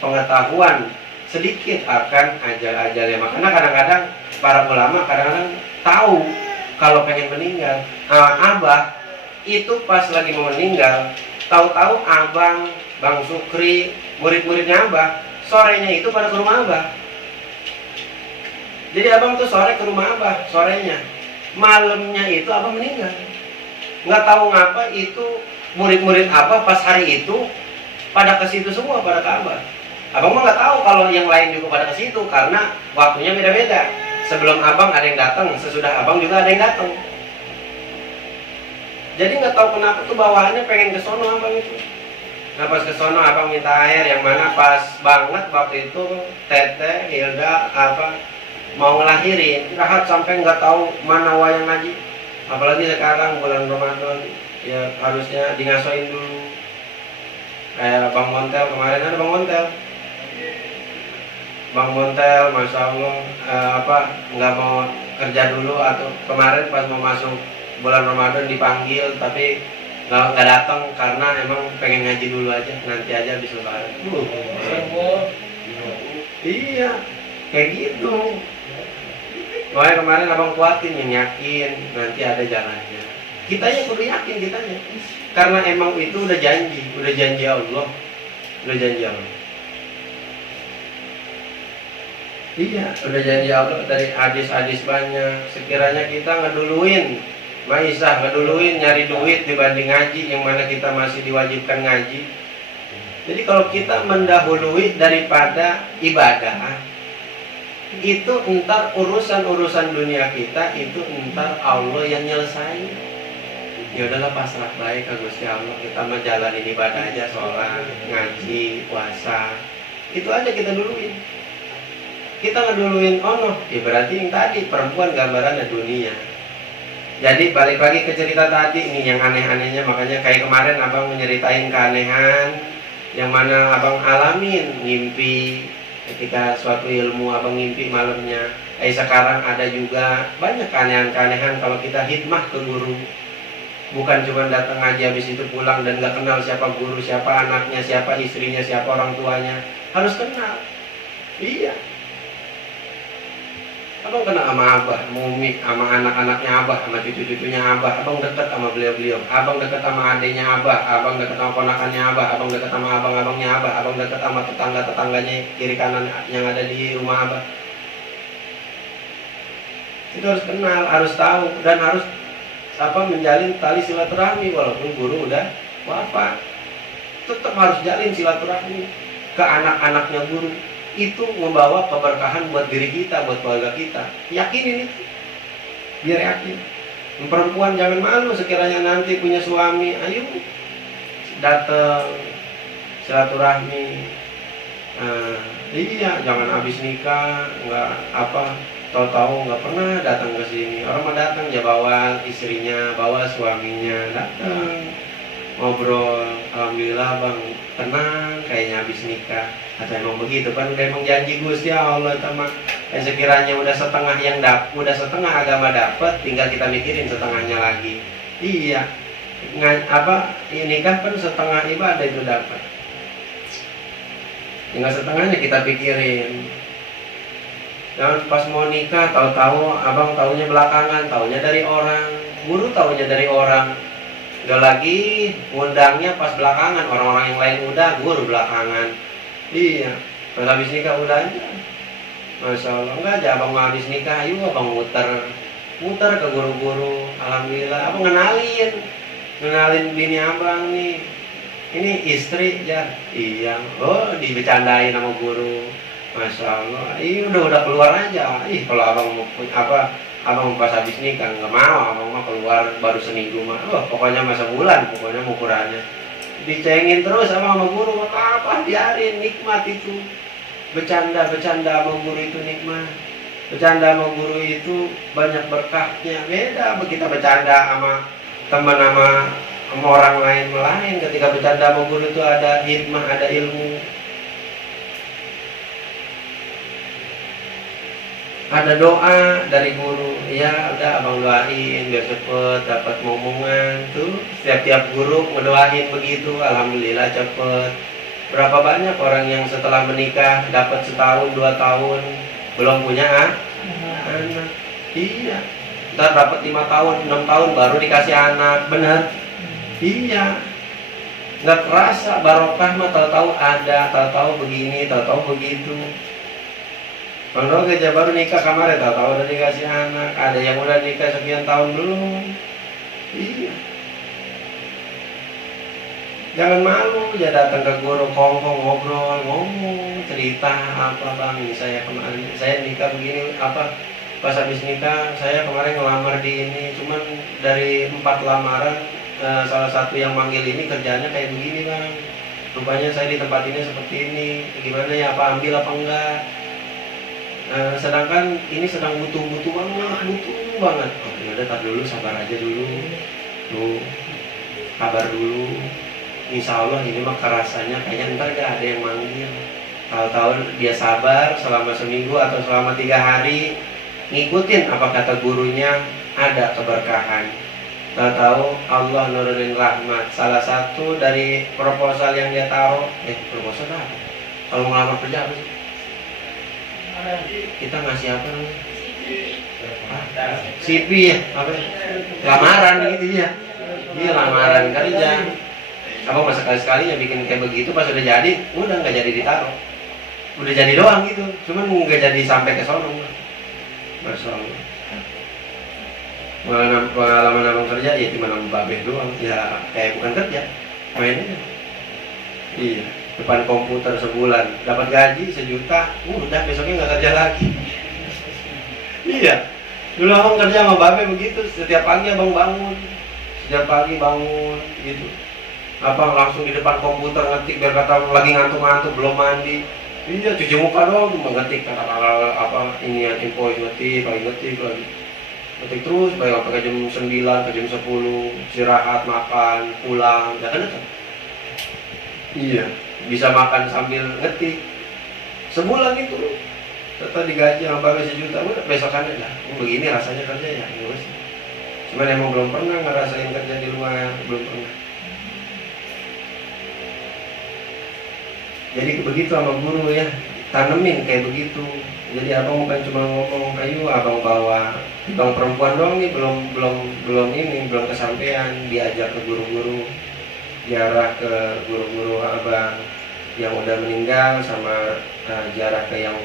pengetahuan sedikit akan ajal-ajalnya. Makanya kadang-kadang para ulama kadang-kadang tahu kalau pengen meninggal. Abah itu pas lagi mau meninggal, tahu-tahu abang, Bang Sukri, murid-muridnya abah, sorenya itu pada ke rumah abah. Jadi abang tuh sore ke rumah abah, sorenya. Malamnya itu abah meninggal. Nggak tahu ngapa itu murid-murid abah pas hari itu pada ke situ semua, pada ke abah. Abang mah nggak tahu kalau yang lain juga pada ke situ karena waktunya beda-beda. Sebelum abang ada yang datang, sesudah abang juga ada yang datang. Jadi nggak tahu kenapa tuh bawaannya pengen ke sono abang itu. Nah pas ke sono abang minta air, yang mana pas banget waktu itu Tete, Hilda, mau ngelahirin, rahat sampai nggak tahu mana wayang ngaji. Apalagi sekarang bulan Ramadan, ya harusnya dingasoin dulu. Kayak Bang Montel kemarin, ada Bang Montel, Masya Allah, nggak mau kerja dulu, atau kemarin pas mau masuk bulan Ramadan dipanggil tapi nggak datang karena emang pengen ngaji dulu aja, nanti aja habis lebaran. Iya, kayak gitu. Makanya kemarin abang kuatin, yang yakin nanti ada jalannya. Kitanya perlu yakin kitanya, karena emang itu udah janji Allah, Iya, udah janji Allah dari hadis-hadis banyak. Sekiranya kita ngeduluin Maisah, ngeduluin nyari duit dibanding ngaji, yang mana kita masih diwajibkan ngaji. Jadi kalau kita mendahului daripada ibadah, itu entar urusan dunia kita itu entar Allah yang nyelesain. Ya udahlah, pasrah baik ke Gusti Allah, kita menjalani ibadah aja, sholat, ngaji, puasa, itu aja kita duluin. Kita ngeduluin ya berarti yang tadi perempuan gambarannya dunia. Jadi balik lagi ke cerita tadi nih yang aneh-anehnya, makanya kayak kemarin abang menyeritain keanehan yang mana abang alamin, ngimpi ketika suatu ilmu abang ngimpi malamnya. Sekarang ada juga banyak keanehan-keanehan kalau kita hikmah ke guru. Bukan cuma datang ngaji habis itu pulang dan gak kenal siapa guru, siapa anaknya, siapa istrinya, siapa orang tuanya. Harus kenal. Iya. Abang kenal sama abah, sama umi, sama anak-anaknya abah, sama cucu-cucunya abah. Abang dekat sama beliau-beliau. Abang dekat sama adenya abah, abang dekat sama ponakannya abah, abang dekat sama abang-abangnya abah, abang dekat sama tetangga-tetangganya kiri kanan yang ada di rumah abah. Itu harus kenal, harus tahu, dan harus menjalin tali silaturahmi walaupun guru udah wafat. Tetap harus jalin silaturahmi ke anak-anaknya guru. Itu membawa keberkahan buat diri kita, buat keluarga kita. Yakinin itu, biar yakin. Perempuan jangan malu sekiranya nanti punya suami, ayo datang silaturahmi. Iya, jangan habis nikah nggak tahu-tahu nggak pernah datang ke sini. Orang mah datang ya bawa istrinya, bawa suaminya, datang ngobrol. Alhamdulillah bang, tenang, kayaknya habis nikah. Atau emang begitu kan, udah emang janji Gusti Allah teman. Sekiranya udah setengah udah setengah agama dapat, tinggal kita mikirin setengahnya lagi. Iya, nikah kan setengah ibadah itu dapat. Tinggal setengahnya kita pikirin. Jangan pas mau nikah tahu-tahu abang taunya belakangan, taunya dari orang, guru taunya dari orang. Udah lagi undangnya pas belakangan, orang-orang yang lain udah, guru belakangan. Iya, pas habis nikah udah aja. Masya Allah, enggak aja abang mau habis nikah, ayo abang muter ke guru-guru. Alhamdulillah, abang ngenalin bini abang nih. Ini istri ya, iya. Oh, dibecandain sama guru. Masya Allah, udah keluar aja. Kalau abang mau abang pas habis nikah nggak mau, abang mah keluar baru seminggu mah. Pokoknya masa bulan, pokoknya ukurannya. Dicengin terus sama guru, apa biarin, nikmat itu. Bercanda sama guru itu nikmat. Bercanda sama guru itu banyak berkahnya. Beda kita bercanda sama teman sama orang lain. Ketika bercanda sama guru itu ada hikmah, ada ilmu, ada doa dari guru. Ya udah abang doain biar cepet dapat momongan tuh. Setiap guru ngedoain begitu, alhamdulillah cepet. Berapa banyak orang yang setelah menikah dapat setahun 2 tahun belum punya anak. Iya, ntar dapat 5 tahun 6 tahun baru dikasih anak. Bener. Iya, nggak kerasa barokah mah, tahu-tahu ada, tahu-tahu begini, tahu-tahu begitu. Kalau kerja baru nikah kemarin, tahu-tahu udah dikasih anak. Ada yang udah nikah sekian tahun belum. Iya. Jangan malu, ya datang ke guru, kongkong, ngobrol, ngomong, cerita apa bang, ini saya kemarin, saya nikah begini, pas habis nikah, saya kemarin ngelamar di ini, cuman dari 4 lamaran, salah satu yang manggil ini kerjanya kayak begini bang, rupanya saya di tempat ini seperti ini, gimana ya, apa ambil apa enggak, sedangkan ini sedang butuh banget, ya udah tar dulu, sabar aja dulu, tuh, kabar dulu. Insya Allah ini mah kerasanya kayaknya ntar gak ada yang manggil. Tahu-tahu dia sabar selama seminggu atau selama 3 hari, ngikutin apa kata gurunya, ada keberkahan. Tahu-tahu Allah nurunin rahmat. Salah satu dari proposal yang dia taruh, proposal apa? Kalau ngelamar kerja apa sih? Kita ngasih apa namanya? CV ya? Apa? Lamaran gitu ya? Iya, lamaran kerja. Abang masa sekali ya bikin kayak begitu, pas udah jadi, udah nggak jadi ditaruh, udah jadi doang gitu, cuman nggak jadi sampai ke sono. Masya Allah. Pengalaman abang kerja ya cuma nambah babeh doang, ya kayak bukan kerja, mainnya. Iya, depan komputer sebulan, dapat gaji 1 juta, udah besoknya nggak kerja lagi. Iya, dulu abang kerja sama babeh begitu, setiap pagi abang bangun, gitu. Abang langsung di depan komputer ngetik biar kata lagi ngantuk-ngantuk belum mandi. Iya, cuci muka doang tuh ngetik ini yang info ngetik terus sampai jam 9 ke jam 10 istirahat, makan, pulang, ya kan? Iya, bisa makan sambil ngetik. Sebulan itu tetap digaji sama babeh 1 juta, udah besokannya lah. Begini rasanya kerja ya, cuman emang belum pernah ngerasain kerja di luar, belum pernah. Jadi begitu sama guru ya, tanemin kayak begitu. Jadi abang bukan cuma ngomong, ayo abang bawa, abang perempuan doang nih belum kesampaian, diajak ke guru-guru, ziarah ke guru-guru abang yang udah meninggal sama ziarah ke yang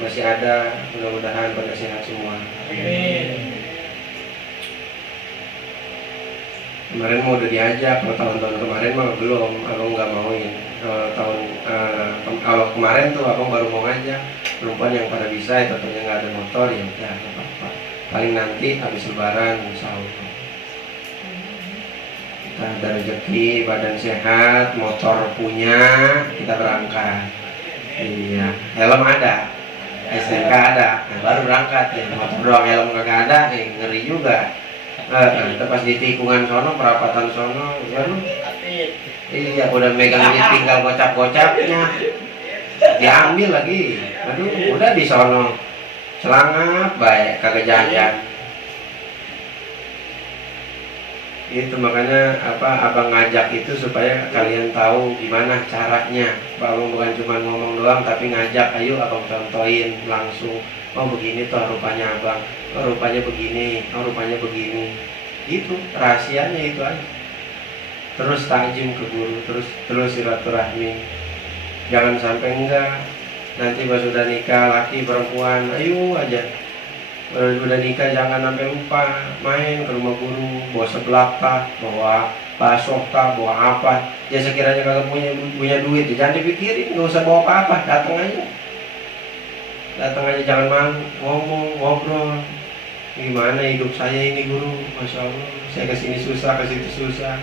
masih ada, mudah-mudahan pada sehat semua. Amin. Kemarin mau udah diajak, kalau tahun-tahun kemarin mah belum, abang nggak mauin. Kalau kemarin tuh abang baru mau ngajak perempuan yang pada bisa, tentunya nggak ada motor, ya udah nggak apa-apa. Paling nanti habis lebaran, insya Allah. Kita ada rezeki, badan sehat, motor punya, kita berangkat. Iya, helm ada, STNK ada, baru berangkat ya. Motor doang helm nggak ada, ngeri juga. Kita pas di tikungan sono, perapatan sono, iya udah megang duit tinggal gocap-gocapnya, diambil lagi. Aduh, udah di sono selangap baik kagak jajan. Itu makanya abang ngajak itu supaya kalian tahu gimana caranya. Abang bukan cuma ngomong doang, tapi ngajak, ayo abang contohin langsung. Oh begini tuh rupanya abang, oh rupanya begini, oh rupanya begini. Itu rahasianya itu aja. Terus takjim ke guru, terus silaturahmi. jangan sampai enggak. Nanti pas sudah nikah laki perempuan, ayo aja. Udah nikah jangan sampai lupa main ke rumah guru, bawa seblak, bawa bakso, bawa apa. Ya sekiranya kagak punya duit, jangan dipikirin, nggak usah bawa apa-apa, datang aja, jangan malu, ngomong, ngobrol. Gimana hidup saya ini guru, masya Allah, saya kesini susah, kesitu susah.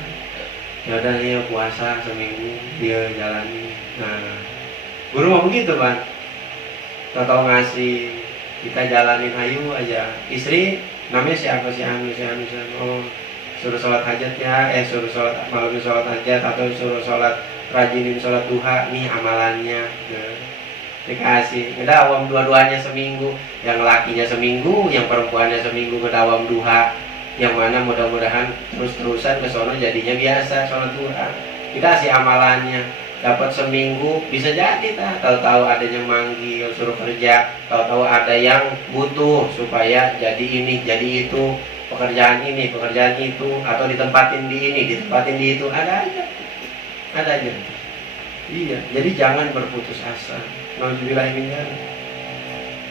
Ya udah ya puasa seminggu dia jalani. Nah, guru mau begitu kan, tahu ngasih kita jalanin ayu aja. Istri namanya siapa, si Anu. Oh, suruh sholat hajat ya, suruh sholat malam sholat hajat, atau suruh sholat rajinin sholat duha, nih amalannya. Nah, dikasih ngedawam dua-duanya seminggu, yang lakinya seminggu, yang perempuannya seminggu ngedawam duha, yang mana mudah-mudahan terus-terusan ke sono jadinya biasa sholat duha. Dikasih amalannya, dapat seminggu bisa jadi tahu-tahu adanya manggil suruh kerja, tahu-tahu ada yang butuh supaya jadi ini jadi itu, pekerjaan ini pekerjaan itu, atau ditempatin di ini ditempatin di itu, ada aja. Iya, jadi jangan berputus asa. Nauzubillahimindzalik.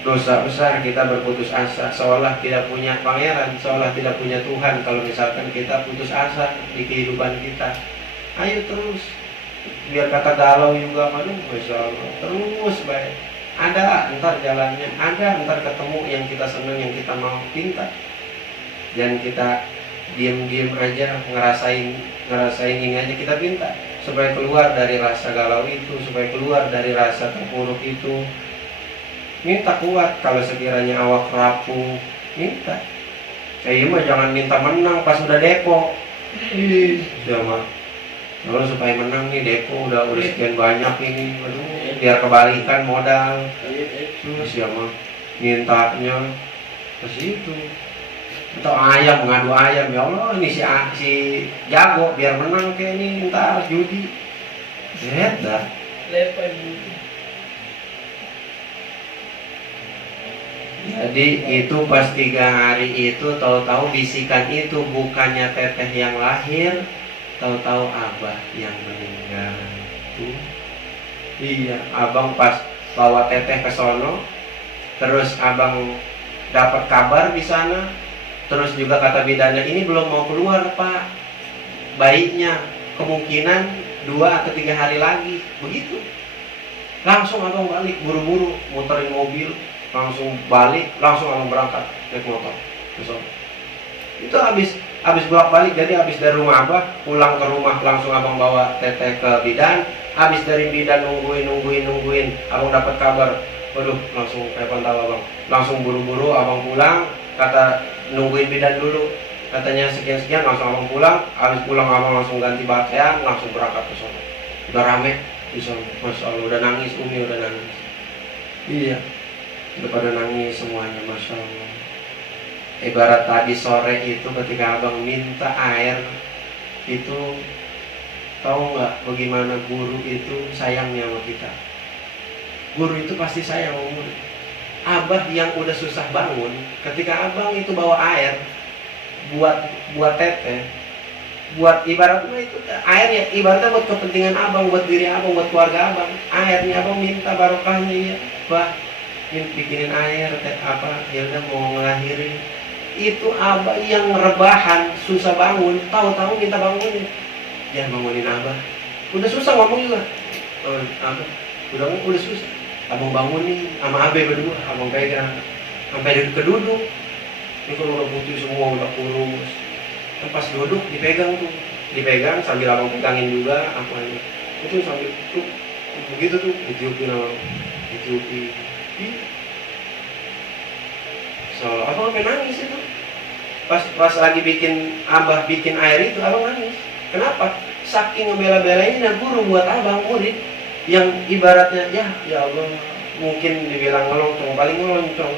Dosa besar kita berputus asa, seolah tidak punya pangeran, seolah tidak punya Tuhan. Kalau misalkan kita putus asa di kehidupan kita, ayo terus. Biar kata galau juga, aduh masya Allah, terus baik. Ada ntar jalannya, ada ntar ketemu yang kita senang, yang kita mau pinta. Jangan kita diam-diam aja ngerasain ini aja kita pinta, supaya keluar dari rasa galau itu, supaya keluar dari rasa terpuruk itu. Minta kuat. Kalau sekiranya awak rapuh, minta. Mah jangan minta menang pas udah depo. Sama kalau supaya menang nih depo udah sekian banyak ini, aduh, biar kebalikan modal. Terus ya mah mintanya ke situ. Atau ayam, mengadu ayam, ya Allah ini si jago biar menang kayak ini, ntar judi. Lihat dah. Jadi itu pas 3 hari itu tahu-tahu bisikan itu bukannya teteh yang lahir, tahu-tahu abah yang meninggal. Tuh. Iya, abang pas bawa teteh ke sono, terus abang dapat kabar di sana, terus juga kata bidannya ini belum mau keluar pak, bayinya kemungkinan 2 atau 3 hari lagi, begitu. Langsung abang balik buru-buru, muterin mobil, langsung balik, langsung abang berangkat naik motor ke sono. Itu habis bolak-balik, jadi habis dari rumah abah pulang ke rumah langsung abang bawa teteh ke bidan. Habis dari bidan nungguin abang dapat kabar, waduh langsung kayak pantau abang, langsung buru-buru abang pulang, kata nungguin bidan dulu, katanya sekian langsung abang pulang. Habis pulang abang langsung ganti pakaian, langsung berangkat ke sana. Udah rame di sana, masya Allah, udah nangis, Umi udah nangis. Iya, udah pada nangis semuanya, masya Allah. Ibarat tadi sore itu ketika abang minta air itu, tahu nggak bagaimana guru itu sayangnya sama kita. Guru itu pasti sayang sama murid. Abah yang udah susah bangun, ketika abang itu bawa air buat teteh, buat ibaratnya itu air ya, ibaratnya buat kepentingan abang, buat diri abang, buat keluarga abang. Airnya abang minta barokahnya, ya bah bikinin air ya udah mau ngelahirin. Itu abah yang rebahan susah bangun, tahu-tahu minta bangunin. Jangan bangunin abah, udah susah ngomong juga. Abah udah susah, abang bangunin sama abe berdua, abang pegang sampai keduduk. Ini kalau udah putih semua, udah kurus. Kan pas duduk dipegang sambil abang pegangin juga apanya. Itu sambil tuh begitu tuh ditiupin abang, ditiupin. So abang sampai nangis itu. Pas lagi abah bikin air itu abang nangis. Kenapa? Saking ngebela-belainnya guru buat abang murid yang ibaratnya ya Allah, mungkin dibilang ngeloncong, paling ngeloncong,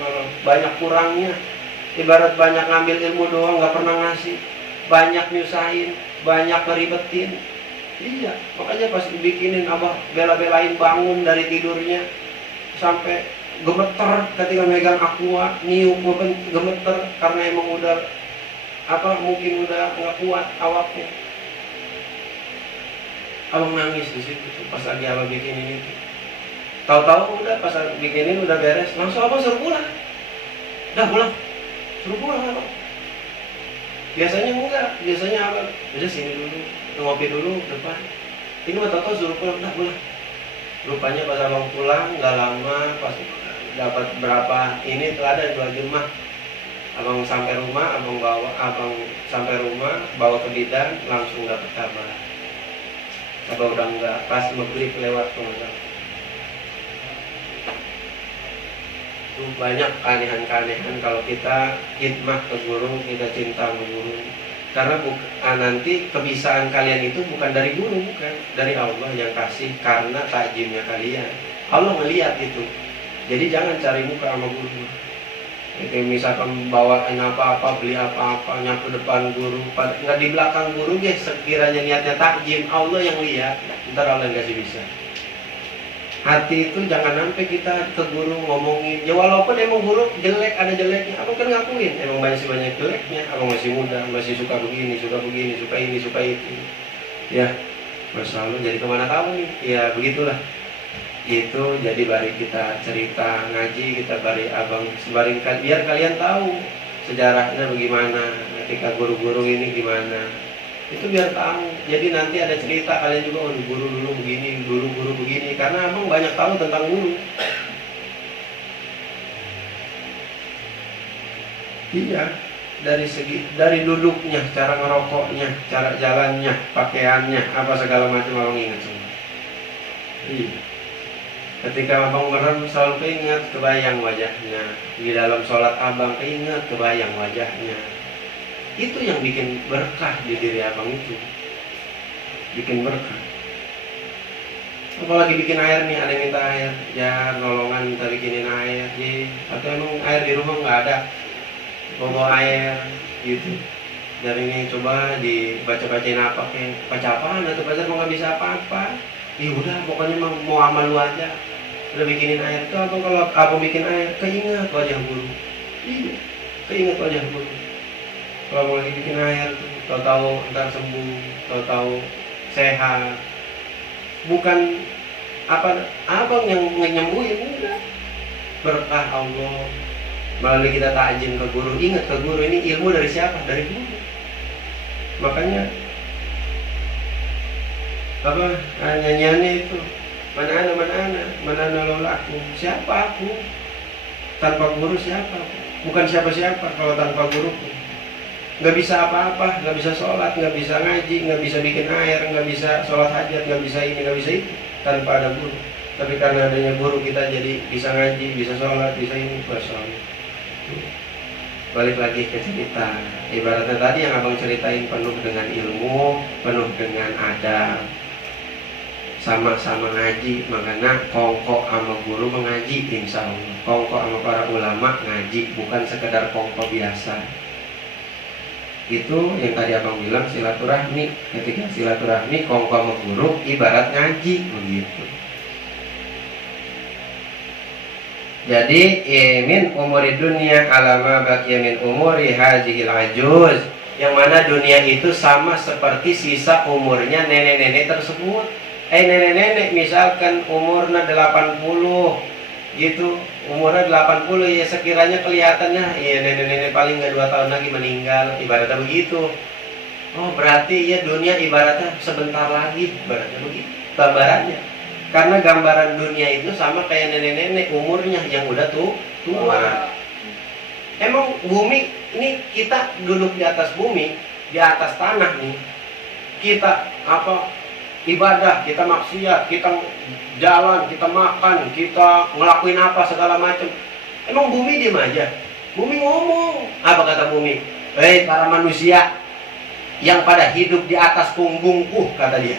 banyak kurangnya. Ibarat banyak ngambil ilmu doang, nggak pernah ngasih, banyak nyusahin, banyak ngeribetin. Iya, makanya pas dibikinin abah bela-belain bangun dari tidurnya sampai gemeter ketika megang aqua, niup gemeter karena emang udah mungkin udah nggak kuat awaknya. Abang nangis di situ tuh, pas lagi abang bikin ini tuh. Tahu-tahu udah pas bikinin udah beres, langsung abang suruh pulang. Udah pulang, suruh pulang abang. Biasanya enggak, biasanya abang udah sini dulu, ngopi dulu depan. Ini mah tahu-tahu suruh pulang, udah pulang. Rupanya pas abang pulang nggak lama, pas dapat berapa ini telah ada 2 jemaah. Abang sampai rumah, abang sampai rumah bawa ke bidan, langsung dapat kabar. Abang udah enggak, pas maghrib lewat pengajar. Banyak keanehan-keanehan kalau kita khidmah ke guru, kita cinta ke guru. Karena nanti kebisaan kalian itu bukan dari guru, bukan dari Allah yang kasih karena takjimnya kalian. Allah melihat itu. Jadi jangan cari muka sama guru. Itu misalkan bawain apa-apa, beli apa-apa, nyapu depan guru, nggak di belakang guru, guys. Sekiranya niatnya takjim, Allah yang lihat, ntar Allah yang kasih bisa. Hati itu jangan sampai kita ke guru ngomongin. Ya walaupun emang guru jelek, ada jeleknya, abang kan ngakuin. Emang masih banyak jeleknya. Abang masih muda, masih suka begini, suka ini, suka itu. Ya, Masya Allah, jadi kemana tahu nih? Ya begitulah. Itu jadi bari kita cerita ngaji, kita bari abang sebaringkan biar kalian tahu sejarahnya bagaimana, ketika guru-guru ini gimana. Itu biar tahu. Jadi nanti ada cerita kalian juga, oh guru dulu begini, guru-guru begini, karena abang banyak tahu tentang guru. Iya, dari duduknya, cara ngerokoknya, cara jalannya, pakaiannya, apa segala macam abang ingat semua. Iya. Ketika abang merem selalu keinget, kebayang wajahnya. Di dalam sholat abang keinget, kebayang wajahnya. Itu yang bikin berkah di diri abang itu. Bikin berkah. Apalagi bikin air nih, ada yang minta air. Ya nolongan minta bikinin air. Atau emang air di rumah nggak ada, bawa air gitu. Dari ini coba dibaca-bacain apa kayak baca apaan, atau baca mau nggak bisa apa-apa. Ya udah pokoknya mau amal lu aja. Udah bikinin air tuh, atau kalau abang bikin air keinget wajah guru. Iya, keinget wajah guru. Kalau mau lagi bikin air tuh, tahu-tahu ntar sembuh, tahu-tahu sehat. Bukan apa abang yang nyembuhin, enggak. Berkah Allah. Melalui kita takjim ke guru, ingat ke guru ini ilmu dari siapa? Dari guru. Makanya apa nyanyiannya itu, mana lolaku, siapa aku tanpa guru, siapa aku? Bukan siapa-siapa kalau tanpa guruku. Nggak bisa apa-apa, nggak bisa sholat, nggak bisa ngaji, nggak bisa bikin air, nggak bisa sholat hajat, nggak bisa ini, nggak bisa itu tanpa ada guru. Tapi karena adanya guru kita jadi bisa ngaji, bisa sholat, bisa ini, bersolat. Balik lagi ke cerita. Ibaratnya tadi yang abang ceritain penuh dengan ilmu, penuh dengan adab. Sama-sama ngaji, makanya kongko sama guru mengaji, insya Allah. Kongko sama para ulama ngaji, bukan sekedar kongko biasa. Itu yang tadi abang bilang silaturahmi. Ketika silaturahmi kongko sama guru ibarat ngaji begitu. Jadi min umuri dunia alama baqiya min umuri hadzihil ajuz. Yang mana dunia itu sama seperti sisa umurnya nenek-nenek tersebut. Nenek-nenek misalkan umurnya 80 gitu, umurnya 80 ya sekiranya kelihatannya ya nenek-nenek paling nggak 2 tahun lagi meninggal, ibaratnya begitu. Oh berarti ya dunia ibaratnya sebentar lagi, ibaratnya begitu gambarannya. Karena gambaran dunia itu sama kayak nenek-nenek umurnya yang udah tua. Emang bumi ini kita duduk di atas bumi, di atas tanah nih, kita apa? Ibadah, kita maksiat, kita jalan, kita makan, kita ngelakuin apa segala macam. Emang bumi diem aja? Bumi ngomong. Apa kata bumi? Hei para manusia yang pada hidup di atas punggungku, kata dia.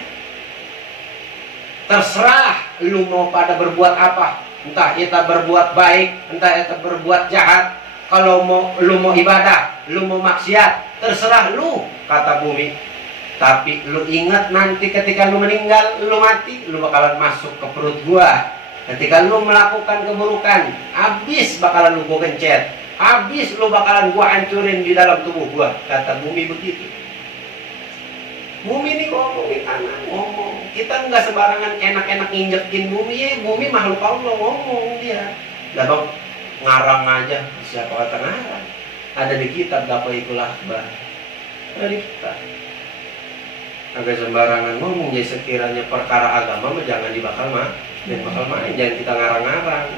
Terserah lu mau pada berbuat apa. Entah kita berbuat baik, entah kita berbuat jahat. Kalau lu mau ibadah, lu mau maksiat, terserah lu, kata bumi. Tapi lu ingat nanti ketika lu meninggal, lu mati, lu bakalan masuk ke perut gua. Ketika lu melakukan keburukan, habis bakalan lu gua gencet, habis lu bakalan gua hancurin di dalam tubuh gua, kata bumi begitu. Bumi ini ngomong, di tanah ngomong. Kita nggak sembarangan enak-enak nginjekin bumi. Ya, bumi makhluk Allah ngomong dia. Gak dong ngarang aja. Siapa kata ngarang? Ada di kitab Gapaikul Akhbar. Ada di kitab. Agak sembarangan ngomong. Jadi sekiranya perkara agama jangan dibakal main. Jangan kita ngarang-ngarang.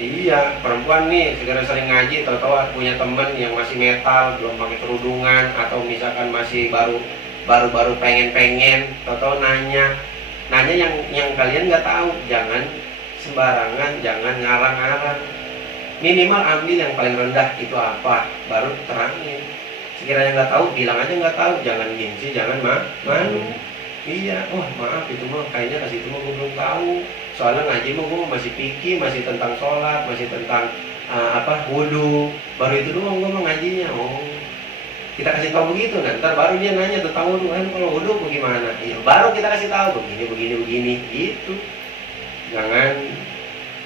Iya, perempuan nih segera sering ngaji, tahu-tahu punya temen yang masih metal, belum pakai kerudungan, atau misalkan masih baru pengen, tahu-tahu nanya yang kalian nggak tahu. Jangan sembarangan, jangan ngarang-ngarang. Minimal ambil yang paling rendah itu apa, baru terangin. Sekiranya nggak tahu, bilang aja nggak tahu, jangan gengsi, jangan malu. Iya, maaf itu mah kayaknya kasih itu mah gue belum tahu. Soalnya ngaji mah gue masih pikir, masih tentang sholat, masih tentang wudu. Baru itu doang gue mah ngajinya. Kita kasih tahu begitu, ntar baru dia nanya tentang wudu. Kalau wudu bagaimana? Ya, baru kita kasih tahu begini gitu. Jangan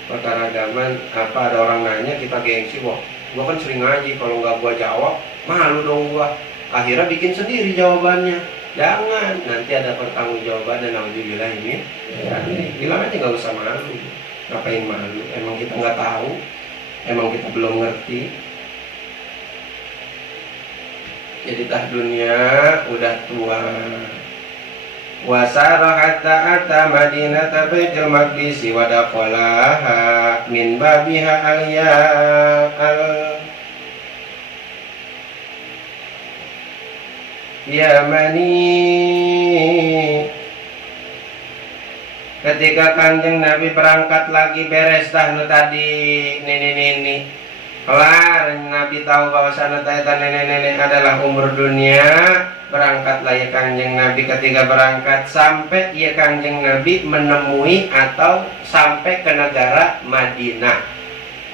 perkara agama ada orang nanya kita gengsi, wah gue kan sering ngaji, kalau nggak gue jawab malu dong gue. Akhirnya bikin sendiri jawabannya. Jangan, nanti ada pertanggungjawaban dan alhamdulillah ini. Ya, bilang aja nggak usah malu. Ngapain malu? Emang kita nggak tahu, emang kita belum ngerti. Jadi dunia udah tua. Wasara hatta ata madinata baitul maqdis wa daqalaha min babiha Yamani. Ketika Kanjeng Nabi berangkat lagi beres tadi nenek kelar, Nabi tahu bahwa nenek adalah umur dunia. Berangkatlah ya Kanjeng Nabi. Ketika berangkat sampai ya Kanjeng Nabi menemui atau sampai ke negara Madinah,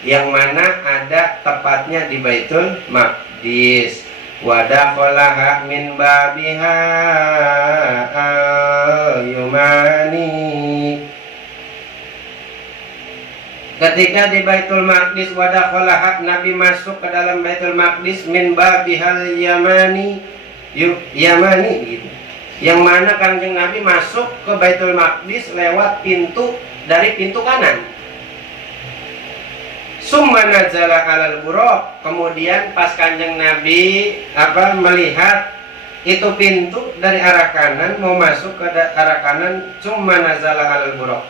yang mana ada tepatnya di Baitul Maqdis. Wadakolaha min babiha al-yumani. Ketika di Baitul Maqdis, wadakolaha, Nabi masuk ke dalam Baitul Maqdis min babiha al-yamani, Yamani gitu. Yang mana Kanjeng Nabi masuk ke Baitul Maqdis lewat dari pintu kanan. Summa nazala alal buraq. Kemudian pas Kanjeng Nabi melihat itu pintu dari arah kanan, mau masuk ke arah kanan, summa nazala alal buraq.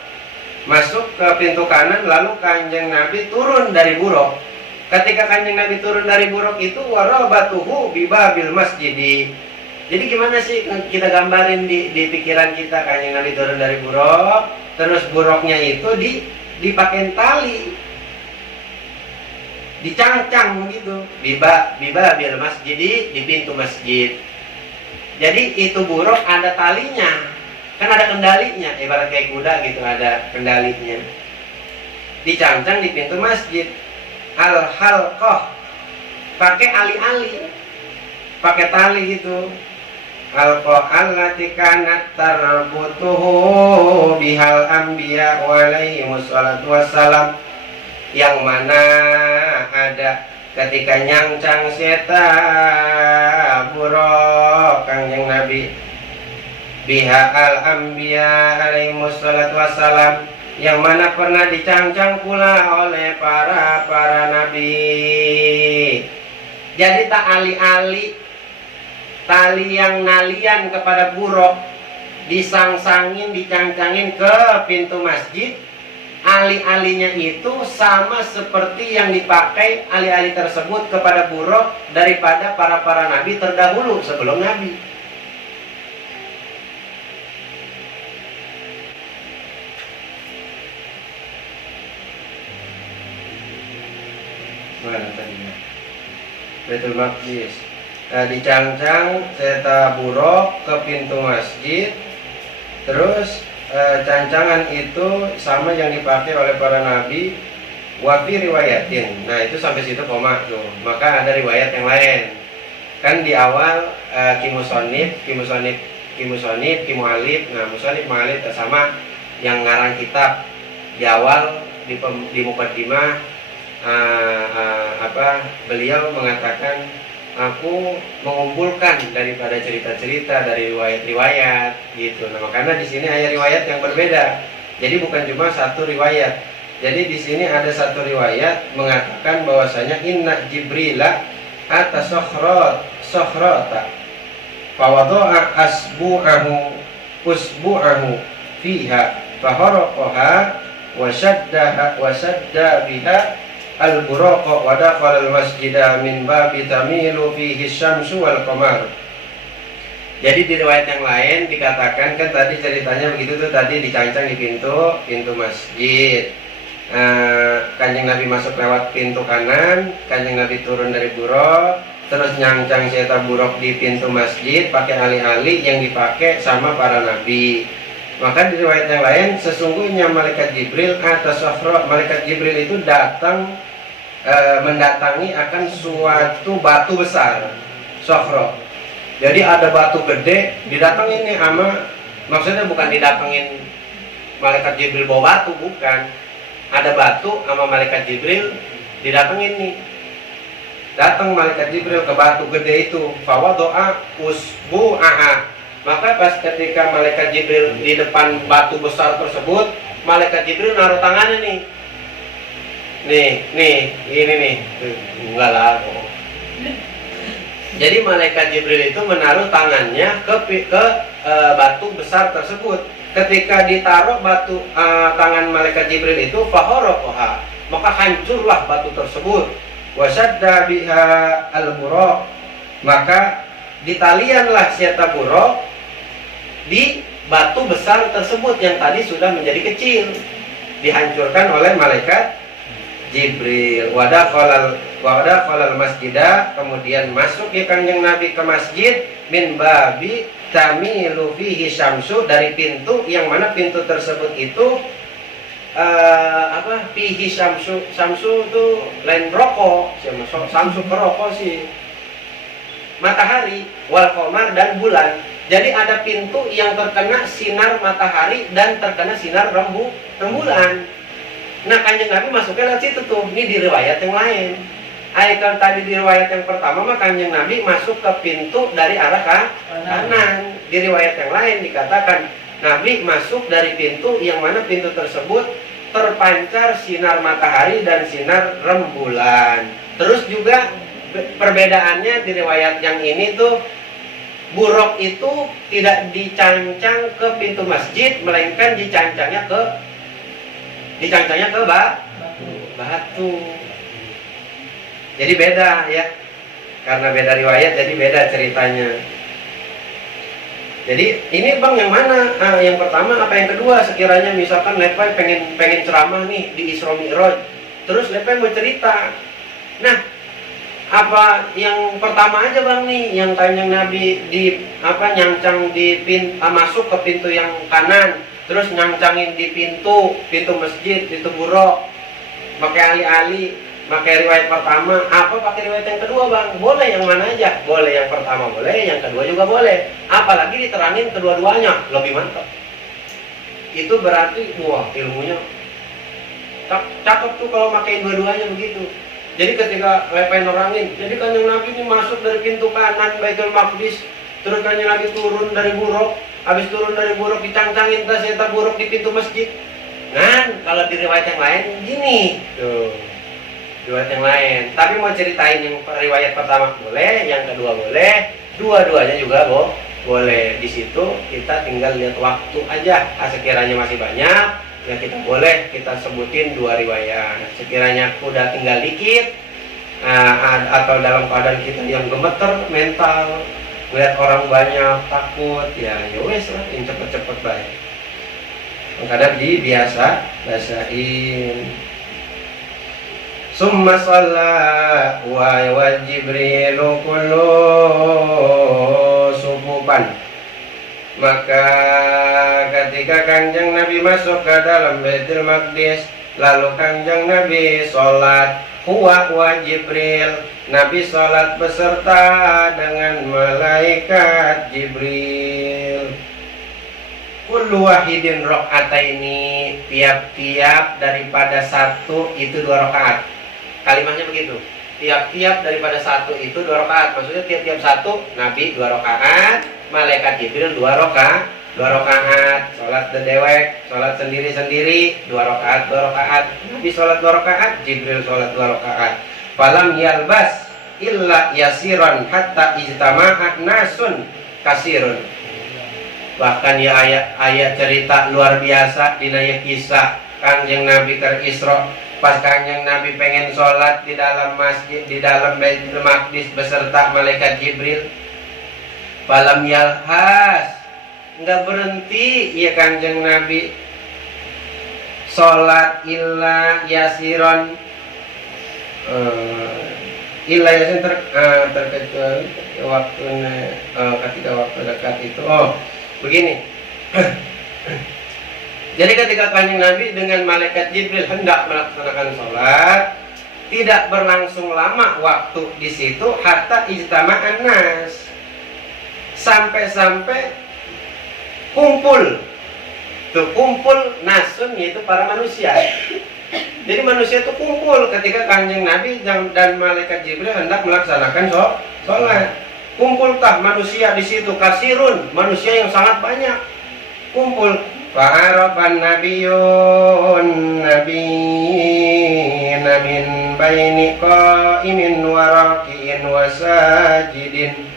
Masuk ke pintu kanan, lalu Kanjeng Nabi turun dari buraq. Ketika Kanjeng Nabi turun dari buraq itu, warabatuhu bibabil masjid. Jadi gimana sih kita gambarin di pikiran kita, Kanjeng Nabi turun dari buraq, terus buraqnya itu dipakai tali, dicangcang gitu, bibabil masjid, di pintu masjid. Jadi itu buruk ada talinya, kan ada kendalinya, ibarat kayak kuda gitu, ada kendalinya. Dicangcang di pintu masjid. Al-halqah, pakai ali-ali, pakai tali gitu. Halqah allati kanat tarbutuhu bihal anbiya alaihimus salatu wassalam, yang mana ada ketika nyangcang seta buruk Kanjeng Nabi biha al anbiya alaihimus salatu wassalam, yang mana pernah dicangcang pula oleh para nabi. Jadi tak ali-ali tali yang nalian kepada buruk disangsangin, dicangcangin ke pintu masjid. Ali-alinya itu sama seperti yang dipakai ali-ali tersebut kepada buruk daripada para nabi terdahulu sebelum Nabi. Mana tadinya? Baitul Maqdis. Dicangcang seta buruk ke pintu masjid. Terus cancangan itu sama yang dipakai oleh para nabi. Wafi riwayatin. Nah itu sampai situ koma tuh. Maka ada riwayat yang lain. Kan di awal kimusonib, kimualif. Nah musonib mualif sama yang ngarang kitab. Di awal di mukaddimah beliau mengatakan aku mengumpulkan daripada cerita-cerita dari riwayat-riwayat gitu. Nah, karena di sini ada riwayat yang berbeda. Jadi bukan cuma satu riwayat. Jadi di sini ada satu riwayat mengatakan bahwasanya inna Jibrila ata sokhrota fawado'a usbu'ahu fiha faharaqaha wa shadda biha al-buraqa wa dakhala al-masjida min babi tamilu fihi syamsu wal qamar. Jadi di riwayat yang lain dikatakan, kan tadi ceritanya begitu tuh, tadi dicancang di pintu masjid. Kanjeng Nabi masuk lewat pintu kanan, Kanjeng Nabi turun dari buruk, terus nyangcang seta buruk di pintu masjid pakai ali-ali yang dipakai sama para nabi. Maka di riwayat yang lain, sesungguhnya malaikat Jibril atas Sofro, malaikat Jibril itu datang mendatangi akan suatu batu besar, Sofro. Jadi ada batu gede, didatengin nih ama, maksudnya bukan didatengin malaikat Jibril bawa batu, bukan. Ada batu sama malaikat Jibril didatengin nih. Datang malaikat Jibril ke batu gede itu, fawado'a usbu'aha. Maka pas ketika malaikat Jibril di depan batu besar tersebut, malaikat Jibril naruh tangannya nih. Ini nih. Enggak lah. Jadi malaikat Jibril itu menaruh tangannya ke batu besar tersebut. Ketika ditaruh tangan malaikat Jibril itu, faharaqaha, maka hancurlah batu tersebut. Wasadda biha al-buraq, maka ditalianlah siata buraq di batu besar tersebut yang tadi sudah menjadi kecil, dihancurkan oleh malaikat Jibril. Wadakhalal masjidah, kemudian masuk ya Kanjeng Nabi ke masjid, min babi tamilu fihi syamsu, dari pintu yang mana pintu tersebut itu fihi syamsu itu lain rokok, syamsu kerokok sih, matahari, wal qamar, dan bulan. Jadi ada pintu yang terkena sinar matahari dan terkena sinar rembulan. Nah, Kanjeng Nabi masuknya lewat situ tuh. Ini di riwayat yang lain. Kalau tadi di riwayat yang pertama mah Kanjeng Nabi masuk ke pintu dari arah kanan. Di riwayat yang lain dikatakan Nabi masuk dari pintu yang mana pintu tersebut terpancar sinar matahari dan sinar rembulan. Terus juga perbedaannya di riwayat yang ini tuh, buruk itu tidak dicancang ke pintu masjid, melainkan dicancangnya ke batu. Jadi beda ya, karena beda riwayat jadi beda ceritanya. Jadi ini bang yang mana? Yang pertama apa yang kedua? Sekiranya misalkan Lepai pengen ceramah nih di Isra Mi'raj, terus Lepai mau cerita. Nah, apa yang pertama aja bang nih, yang Kanjeng Nabi nyancang di masuk ke pintu yang kanan, terus nyancangin di pintu masjid, pintu buruk, pakai ali-ali, pakai riwayat pertama, apa pakai riwayat yang kedua bang? Boleh yang mana aja, boleh yang pertama boleh, yang kedua juga boleh, apalagi diterangin kedua-duanya, lebih mantap. Itu berarti wah ilmunya cakep tuh kalau pakai dua-duanya begitu. Jadi ketika Lepai nerangin, jadi Kanjeng Nabi ini masuk dari pintu kanan Baitul Maqdis, terus Kanjeng Nabi turun dari buruk, habis turun dari buruk dicangcangin taseta buruk di pintu masjid. Nah, kalau di riwayat yang lain gini, tuh riwayat yang lain. Tapi mau ceritain yang riwayat pertama boleh, yang kedua boleh, dua-duanya juga boleh. Di situ kita tinggal lihat waktu aja. Sekiranya masih banyak, ya kita boleh kita sebutin dua riwayat. Sekiranya udah tinggal dikit, atau dalam keadaan kita yang gemeter mental, melihat orang banyak takut, ya wes lah, yang cepet-cepet baik. Kadang basain. Summa shalla wa Jibrilu kullu sububan. Maka ketika Kanjeng Nabi masuk ke dalam Baitul Maqdis, lalu Kanjeng Nabi sholat, huwa Jibril, Nabi sholat beserta dengan malaikat Jibril. Kullu wahidin rakaataini, tiap-tiap daripada satu itu 2 rakaat. Kalimatnya begitu. tiap-tiap daripada satu itu 2 rakaat. Maksudnya tiap-tiap satu Nabi 2 rakaat, malaikat Jibril 2 rakaat. 2 rakaat, sholat dewek, sholat sendiri-sendiri 2 rakaat, 2 rakaat. Nabi sholat 2 rakaat, Jibril sholat 2 rakaat. Falam yalbas illa yasiran hatta ijtama'a nasun kasirun. Bahkan ya ayat cerita luar biasa dina kisah Kanjeng Nabi ke Isra. Pas Kanjeng Nabi pengen sholat di dalam masjid, di dalam Baitul Maqdis beserta malaikat Jibril. Falam yalhas, nggak berhenti ya Kanjeng Nabi sholat illa yasiron, illa yasin terkecuali waktunya ketika waktu dekat itu. Oh begini. Jadi ketika Kanjeng Nabi dengan malaikat Jibril hendak melaksanakan sholat, tidak berlangsung lama waktu di situ, hatta ijtama'an nas, sampai kumpul nasun, yaitu para manusia. Jadi manusia itu kumpul ketika Kanjeng Nabi dan malaikat Jibril hendak melaksanakan sholat. Kumpulkah manusia di situ? Kasirun, manusia yang sangat banyak kumpul. Fa'arafan nabiyun nabiyina min baini qa'imin wa raki'in wa sajidin.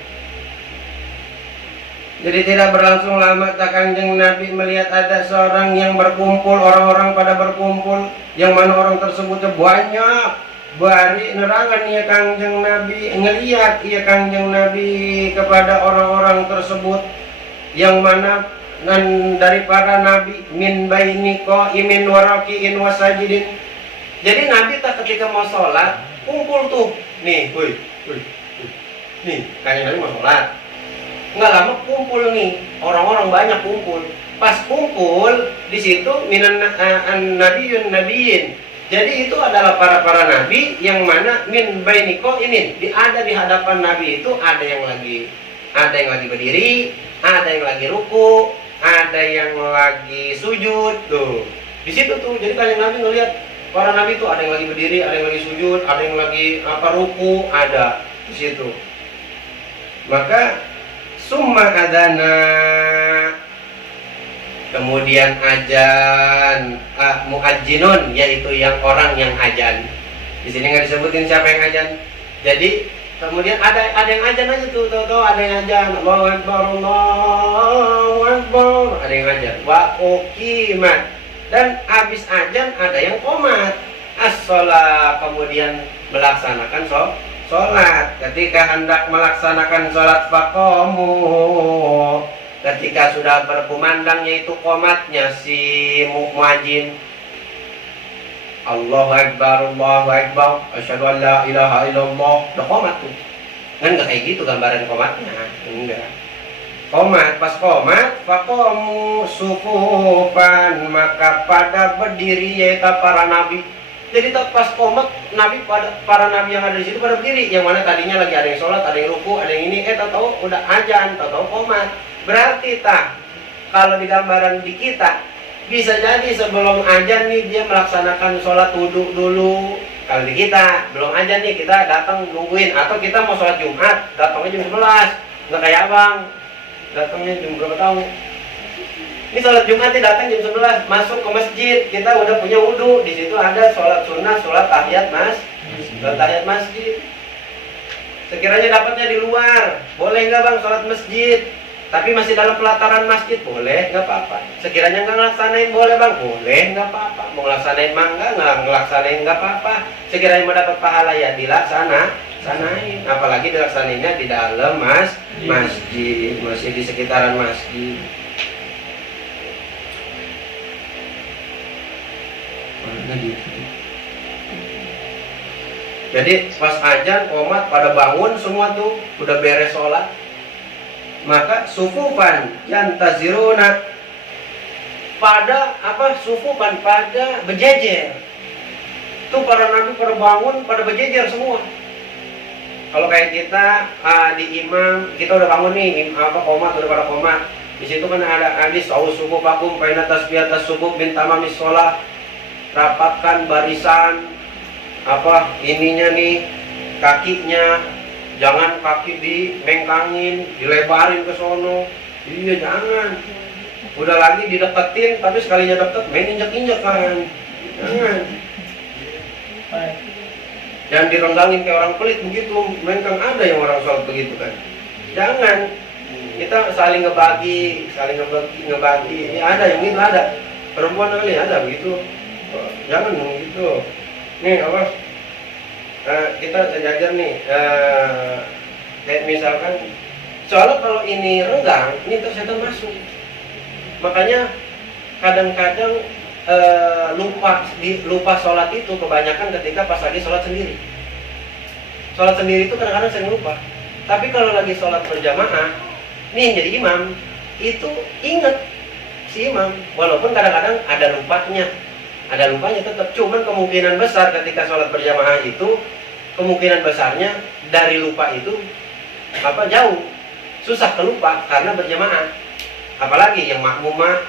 Jadi tidak berlangsung lama Kanjeng Nabi melihat ada seorang yang berkumpul, orang-orang pada berkumpul, yang mana orang tersebutnya banyak. Bari nerangan ya Kanjeng Nabi, ngelihat ya Kanjeng Nabi kepada orang-orang tersebut, yang mana dan dari para nabi min baini qaimin wa raki'in wa sajidin. Jadi Nabi ketika mau sholat kumpul tuh, nih, nih Kanjeng Nabi mau sholat. Nggak lama kumpul nih, orang-orang banyak kumpul. Pas kumpul di situ minan nabiyun nabiyin. Jadi itu adalah para nabi yang mana min bainiko ini ada di hadapan Nabi itu ada yang lagi berdiri, ada yang lagi ruku, ada yang lagi sujud tuh. Di situ tuh. Jadi Kanjeng Nabi ngelihat para nabi itu ada yang lagi berdiri, ada yang lagi sujud, ada yang lagi ruku, ada di situ. Maka summa adana, kemudian ajan, muadzzinun, yaitu yang orang yang ajan. Di sini nggak disebutin siapa yang ajan. Jadi kemudian ada yang ajan aja tuh, ada yang ajan, Allahu Akbar, Allahu Akbar, ada yang ajan. Wa uqimat, dan habis ajan ada yang qomat. As-shalah, kemudian melaksanakan sholat. Ketika hendak melaksanakan sholat faqamu, ketika sudah berkumandang yaitu qomatnya si muadzin, Allahu Akbar, Allahu Akbar, asyhadu an la ilaha illallah, udah qomat tuh. Kan nggak kayak gitu gambaran qomatnya, enggak. Qomat, pas qomat faqamu sufufan, maka pada berdiri yaitu para nabi. Jadi pas qomat Nabi para nabi yang ada di situ pada berdiri, yang mana tadinya lagi ada yang sholat, ada yang ruku, ada yang ini, tahu udah ajan, tahu qomat. Berarti kalau di gambaran di kita bisa jadi sebelum ajan nih dia melaksanakan sholat wudhu dulu. Kalau di kita belum ajan nih, kita datang nungguin, atau kita mau sholat Jumat datangnya jam 11, nggak kayak abang datangnya jam berapa tahu. Ini sholat Jumat datang jam 11, masuk ke masjid, kita udah punya wudhu, di situ ada sholat sunnah, sholat tahiyat masjid. Sekiranya dapatnya di luar, boleh nggak bang sholat masjid? Tapi masih dalam pelataran masjid, boleh nggak apa-apa. Sekiranya nggak ngelaksanain, boleh bang, boleh nggak apa-apa. Mau ngelaksanain mangga, nggak ngelaksanain nggak apa-apa. Sekiranya mau dapat pahala ya dilaksanain. Apalagi dilaksanainnya di dalam masjid, masih di sekitaran masjid. Jadi pas ajan qomat pada bangun semua tuh, udah beres sholat. Maka sufufan yantaziruna, pada sufufan, pada berjejer. Tuh para nabi pada bangun, pada berjejer semua. Kalau kayak kita di imam, kita udah bangun nih, qomat, udah pada qomat. Di situ kan ada hadis sufufakum baina tasbiyatas subuh min tamamis shalah. Rapatkan barisan ininya nih, kakinya, jangan kaki dimengkangin, dilebarin ke sono. Iya jangan. Udah lagi dideketin, tapi sekalinya deket main injek-injek kan. Jangan. Jangan direnggangin kayak orang pelit begitu. Mengkang ada yang orang sholat begitu kan. Jangan. Kita saling ngebagi. Ya, ada yang gitu ada. Perempuan kali ada begitu. Jangan begitu. Nih apa? Kita sejajar nih. Kayak misalkan, soalnya kalau ini renggang, ini tuh setan masuk. Makanya kadang-kadang lupa sholat itu kebanyakan ketika pas lagi sholat sendiri. Sholat sendiri itu kadang-kadang sering lupa. Tapi kalau lagi sholat berjamaah, nih yang jadi imam itu ingat si imam, walaupun kadang-kadang ada lupanya tetap. Cuman kemungkinan besar ketika sholat berjamaah itu, kemungkinan besarnya dari lupa itu jauh, susah kelupa karena berjamaah. Apalagi yang makmumah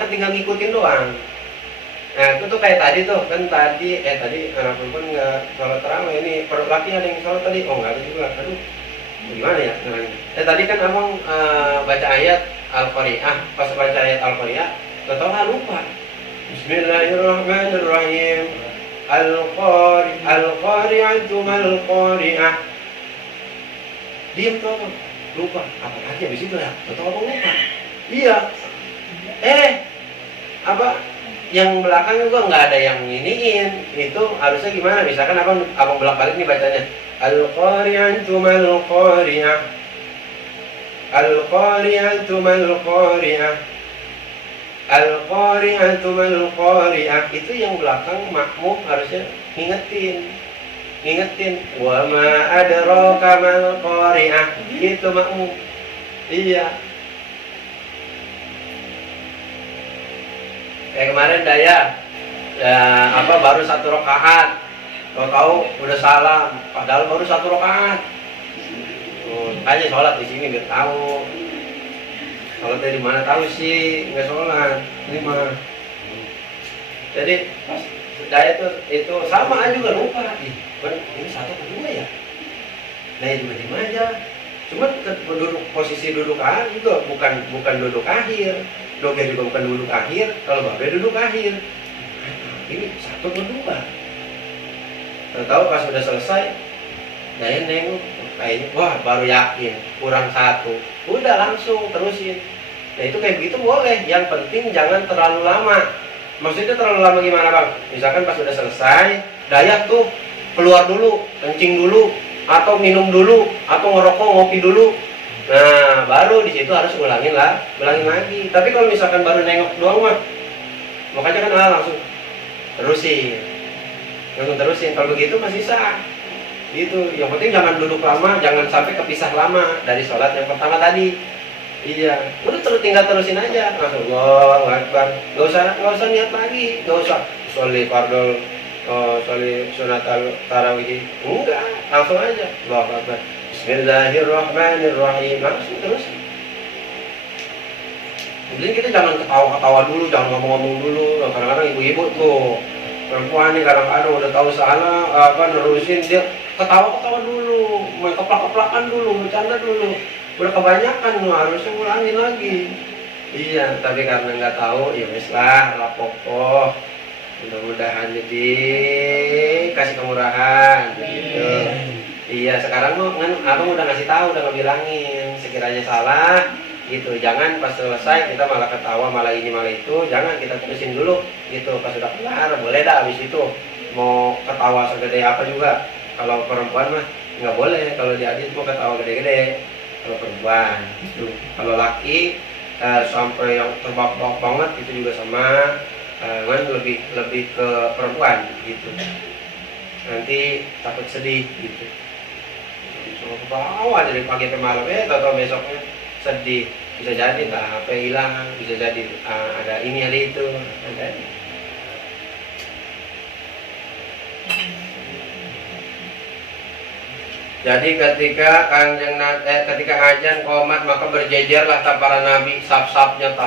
kan tinggal ngikutin doang. Nah itu tuh kayak tadi tuh kan tadi anak perempuan nggak sholat tarawih, ini laki ada yang sholat tadi, oh nggak ada juga. Aduh gimana ya namanya? Tadi kan abang baca ayat Al-Qari'ah, pas baca ayat Al-Qari'ah ketawa lupa. Bismillahirrahmanirrahim. Al-Qari'atu mal-Qari'ah. Diam tuh abang, lupa apa lagi habis itu ya? Ketawa abang lupa. Iya. Yang belakang juga nggak ada yang nginiin. Itu harusnya gimana? Misalkan abang bolak-balik nih bacanya. Al-Qari'atu mal-Qari'ah. Al-Qari'atu mal-Qari'ah. Al-Qari'atu mal-Qari'ah. Itu yang belakang makmum harusnya ngingetin. Wa ma adraka mal-Qari'ah. Itu makmum. Iya. Kayak kemarin baru 1 rakaat, tahu udah salam, padahal baru 1 rakaat. Makanya sholat di sini biar tahu. Sholatnya di mana tahu sih, nggak sholat. Ini mah. Jadi pas daya itu sama aja juga lupa. Ini 1 atau 2 ya? Nah itu gimana aja. Cuma posisi duduk akhir juga bukan duduk akhir. Doge juga bukan duduk akhir, kalau babe duduk akhir. Ini 1 atau 2. Tahu pas sudah selesai, Daya nengok, kayaknya wah baru yakin kurang 1. Udah langsung terusin. Nah itu kayak begitu boleh. Yang penting jangan terlalu lama. Maksudnya terlalu lama gimana bang? Misalkan pas sudah selesai, Daya tuh keluar dulu, kencing dulu, atau minum dulu, atau ngerokok, ngopi dulu. Nah, baru di situ harus ulangin lagi. Tapi kalau misalkan baru nengok doang mah, makanya kan langsung terusin. Kalau begitu masih sah. Gitu. Yang penting jangan duduk lama, jangan sampai kepisah lama dari sholat yang pertama tadi. Iya, udah tinggal terusin aja. Langsung Allahu Akbar. Gak usah niat lagi, gak usah sholli fardhu, sholli sunatal tarawih. Enggak, langsung aja Allahu Akbar. Bismillahirrahmanirrahim. Langsung terus. Jadi kita jangan ketawa-ketawa dulu, jangan ngomong-ngomong dulu. Kadang-kadang ibu-ibu tuh, perempuan nih kadang-kadang udah tahu salah, nerusin dia ketawa-ketawa dulu, main keplak-keplakan dulu, bercanda dulu. Udah kebanyakan, harusnya ulangin lagi. Iya, tapi karena nggak tahu, ya wes lah pokok. Mudah-mudahan jadi kasih kemurahan, gitu. Iya, sekarang kan abang udah ngasih tahu, udah ngebilangin sekiranya salah gitu. Jangan pas selesai kita malah ketawa, malah ini malah itu. Jangan, kita terusin dulu gitu. Pas sudah kelar boleh dah habis itu mau ketawa segede apa juga. Kalau perempuan mah nggak boleh. Kalau di hadis mau ketawa gede-gede kalau perempuan gitu. Kalau laki sampai yang terbak-bak banget itu juga sama, kan lebih ke perempuan gitu. Nanti takut sedih gitu. Ke bawah dari pagi ke malam, atau besoknya sedih, bisa jadi HP hilang, bisa jadi ada ini ada itu, ada. Jadi ketika azan qomat maka berjejerlah para nabi, saf-safnya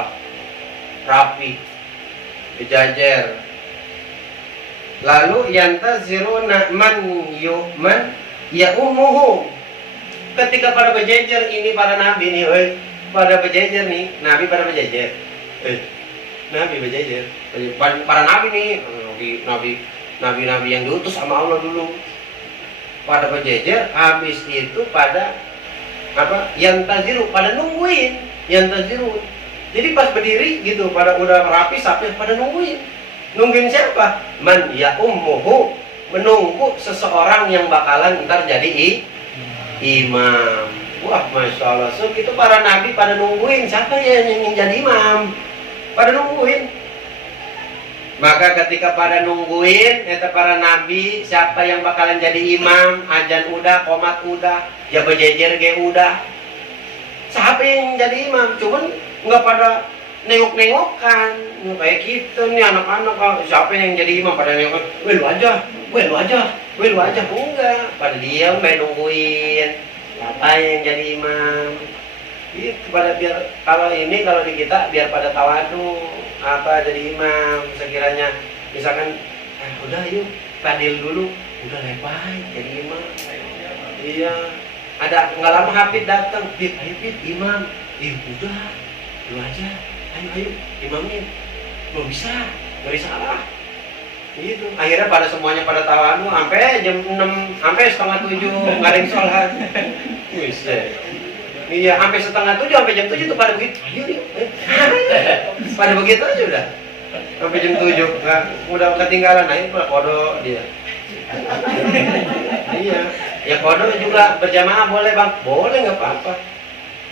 rapi, berjajar. Lalu yantaziruna man yu'man ya umuhum. Ketika pada berjejer ini para nabi nih, pada berjejer nih, nabi pada berjejer. Nabi berjejer. Para nabi nih, nabi yang diutus sama Allah dulu. Pada berjejer, habis itu pada apa? Yantaziru, pada nungguin, yantaziru. Jadi pas berdiri gitu, pada udah rapi sampai pada nungguin. Nungguin siapa? Man ya ummuhu, menunggu seseorang yang bakalan ntar jadi imam. Wah, masya Allah. So itu para nabi pada nungguin siapa ya yang jadi imam. Pada nungguin. Maka ketika pada nungguin, itu para nabi siapa yang bakalan jadi imam, ajan udah, komat udah, ya berjejer ge udah. Siapa yang jadi imam? Cuman nggak pada nengok-nengokan kayak gitu nih anak-anak. Siapa yang jadi imam pada nengok, lu aja enggak, pada diam nungguin siapa yang jadi imam. Itu pada biar kalau di kita biar pada tawadu apa jadi imam. Sekiranya misalkan udah yuk padil dulu, udah lepai jadi imam. Iya, ada nggak lama Hafid datang, ayo Hafid imam. Udah lu aja, ayo imamnya. Belum bisa salah. Gitu. Akhirnya pada semuanya pada tawadu sampai jam 6, sampai setengah 7 nggak ada yang sholat. Iya, sampai setengah 7, sampai jam 7 tuh pada begitu. Ayo. Pada begitu aja udah. Sampai jam 7, udah ketinggalan, ayo pada kodok dia. Iya, ya kodok juga berjamaah boleh bang, boleh nggak apa-apa.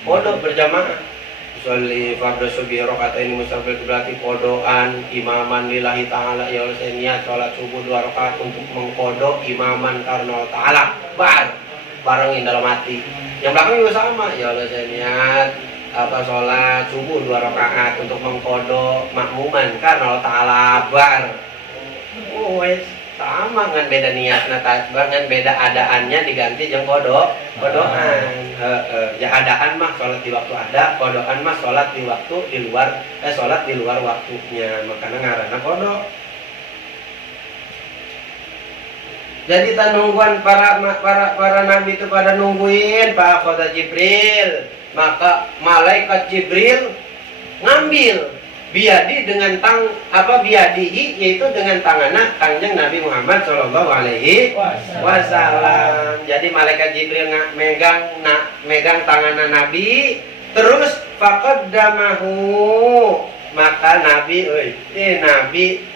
Kodok berjamaah. Sholli fardhu subhi rakaatain mustaqbil berarti kodokan imaman lillahi ta'ala. Ya Allah saya niat sholat subuh 2 rakaat untuk mengkodok imaman karena Allah ta'ala. Barengin dalam hati. Yang belakang juga sama. Ya Allah saya niat sholat subuh 2 rakaat untuk mengkodok makmuman karena Allah ta'ala bar. Sama kan beda niat dengan beda adaannya diganti jeung kodokan. Ya adaan mah sholat di waktu ada, kodokan mah sholat di waktu sholat di luar waktunya, makanya ngaranna kodok. Jadi nungguan para nabi itu pada nungguin Pak Kota Jibril, maka malaikat Jibril ngambil biadi dengan biadihi, yaitu dengan tangannya Kanjeng Nabi Muhammad Shallallahu Alaihi Wasallam. Jadi malaikat Jibril megang tangannya Nabi, terus faqaddamahu, maka Nabi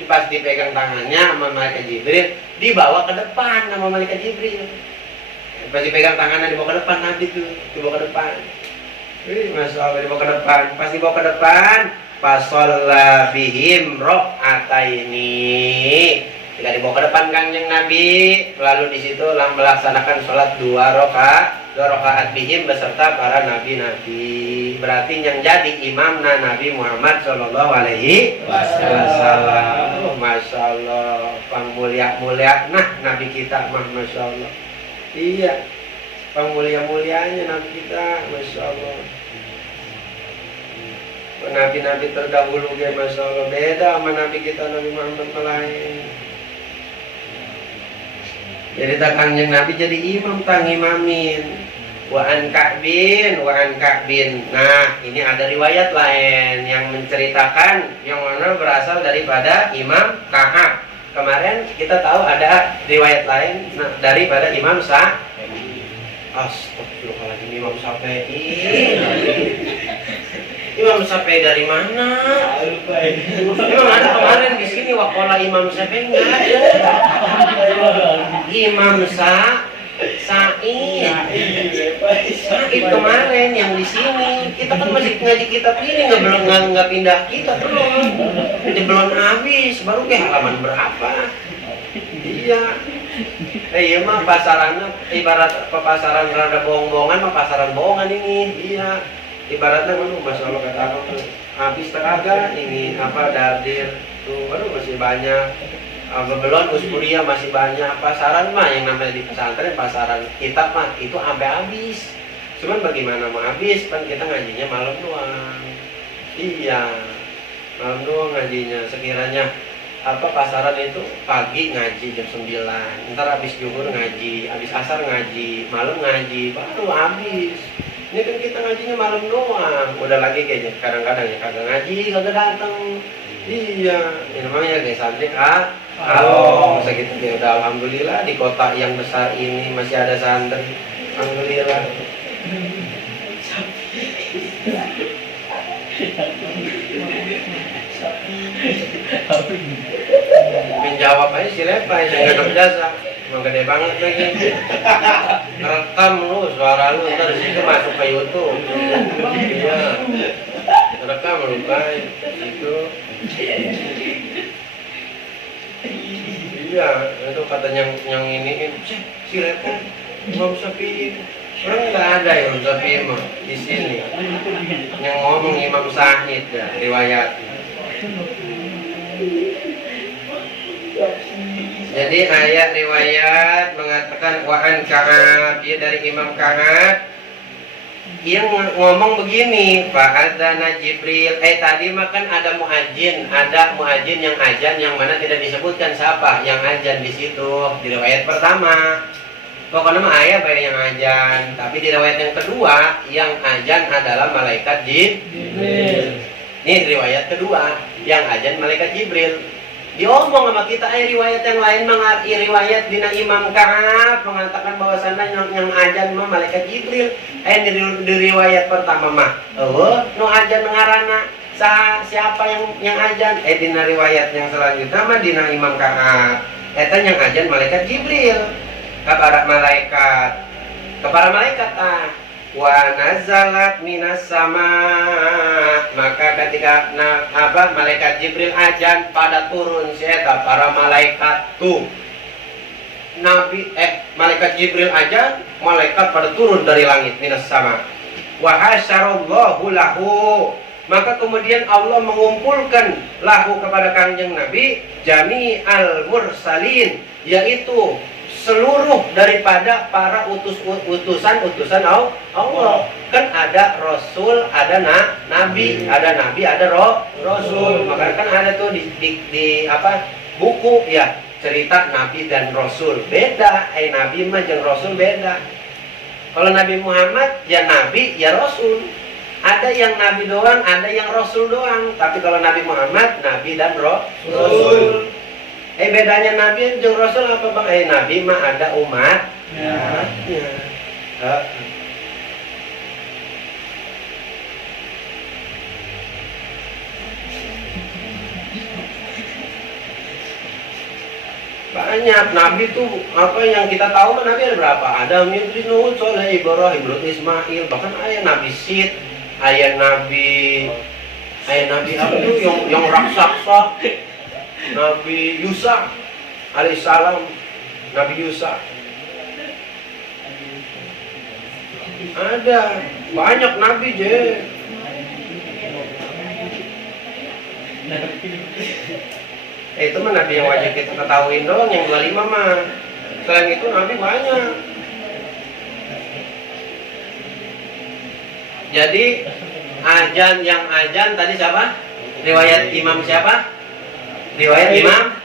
pas dipegang tangannya sama malaikat Jibril dibawa ke depan sama malaikat Jibril. Pas dipegang tangannya dibawa ke depan, Nabi tuh dibawa ke depan. Masya Allah, dibawa ke depan. Pas dibawa ke depan, fasalla bihim rakaataini. Jika dibawa ke depan Kanjeng Nabi, lalu di situ melaksanakan sholat 2 rakaat bihim beserta para nabi-nabi. Berarti yang jadi imamna Nabi Muhammad Shallallahu Alaihi Wasallam. Masya Allah, pangmulia-mulia Nabi kita mah, Masya Allah. Iya, pangmulia-mulianya Nabi kita, Masya Allah. Nabi-nabi terdahulu ya Masya Allah, beda sama Nabi kita Nabi Muhammad lain. Jadi Kanjeng Nabi jadi imam imamin. Wa an Ka'bin. Nah, ini ada riwayat lain yang menceritakan yang mana berasal daripada Imam Ka'ab. Kemarin kita tahu ada riwayat lain daripada Imam Astagfirullahaladzim, Imam Syafi'i. Imam Syafi'i dari mana? Memang ada kemarin di sini wakola Imam Syafi'i enggak ada. Imam Sa'id kemarin yang di sini. Kita kan masih ngaji kitab ini, nggak pindah kita belum habis, baru ke halaman berapa? Iya. Iya mah pasarannya ibarat pasaran rada bohong-bohongan mah pasaran bohongan ini. Iya. Ibaratnya Masya Allah kata aku tuh habis teraga ini dardir tuh, masih banyak. Belum uskuria masih banyak. Pasaran mah yang namanya di pesantren, pasaran kitab mah itu sampai habis. Cuman bagaimana mau habis, kan kita ngajinya malam doang. Iya, malam doang ngajinya. Sekiranya pasaran itu pagi ngaji jam 9, ntar habis zuhur ngaji, habis asar ngaji, malam ngaji, baru habis. Ini kan kita ngajinya malam doang, udah lagi kayaknya kadang-kadang ya kagak ngaji, kagak datang. Iya, ini namanya guys santri kalau segitu ya udah alhamdulillah di kota yang besar ini masih ada santri, alhamdulillah. Menjawab aja si Lepai, saya nggak jasa, emang gede banget lagi. Ngerekam lu, suara lu ntar situ masuk ke YouTube. Iya, ngerekam lu Pai, itu. Iya, itu katanya yang ini, si Lepai, Imam Syafi'i. Orang nggak ada ya Imam Syafi'i mah di sini. Yang ngomong Imam Sahid ya, riwayatnya. Jadi ayat riwayat mengatakan wa'an Ka'ab, dia dari Imam Ka'ab yang ngomong begini, fa'adzana Jibril. Tadi makan ada muadzin yang azan yang mana tidak disebutkan siapa yang azan di situ di riwayat pertama. Pokoknya mah ayat baik yang azan, tapi di riwayat yang kedua yang azan adalah malaikat Jibril. Ini riwayat kedua yang azan malaikat Jibril. Diomong sama kita riwayat yang lain riwayat dina Imam Ka'ab mengatakan bahwasannya yang azan mah malaikat Jibril. Di riwayat pertama mah no azan ngaranna siapa yang azan? Dina riwayat yang selanjutnya mah dina Imam Ka'ab eta yang azan malaikat Jibril kepada malaikat wa nazalat minas sama, maka ketika malaikat Jibril azan pada turun sieta para malaikat tuh malaikat Jibril azan, malaikat pada turun dari langit minas sama. Wa hasyarallahu lahu, maka kemudian Allah mengumpulkan lahu kepada kanjeng Nabi jami'al mursalin, yaitu seluruh daripada para utusan Allah. Kan ada rasul, ada nabi, ada rasul. Maka kan ada tuh di buku ya, cerita nabi dan rasul. Beda, nabi mah jeung rasul beda. Kalau Nabi Muhammad ya nabi ya rasul. Ada yang nabi doang, ada yang rasul doang. Tapi kalau Nabi Muhammad nabi dan rasul. Bedanya Nabi jeung Rasul apa bang? Nabi mah ada umatnya. Banyak Nabi tuh yang kita tahu mah Nabi ada berapa? Ada Idris, Nuh, Soleh, Ibrahim, Lut, Ismail, bahkan ayah Nabi Sid, ayah Nabi apa tuh yang raksasa. Nabi Yusa alaihissalam, Nabi Yusa ada banyak nabi je. Itu mah nabi yang wajib kita ketahuin doang, yang 25 mah. Selain itu nabi banyak. Jadi yang azan tadi siapa? Riwayat Imam siapa? Riwayat Imam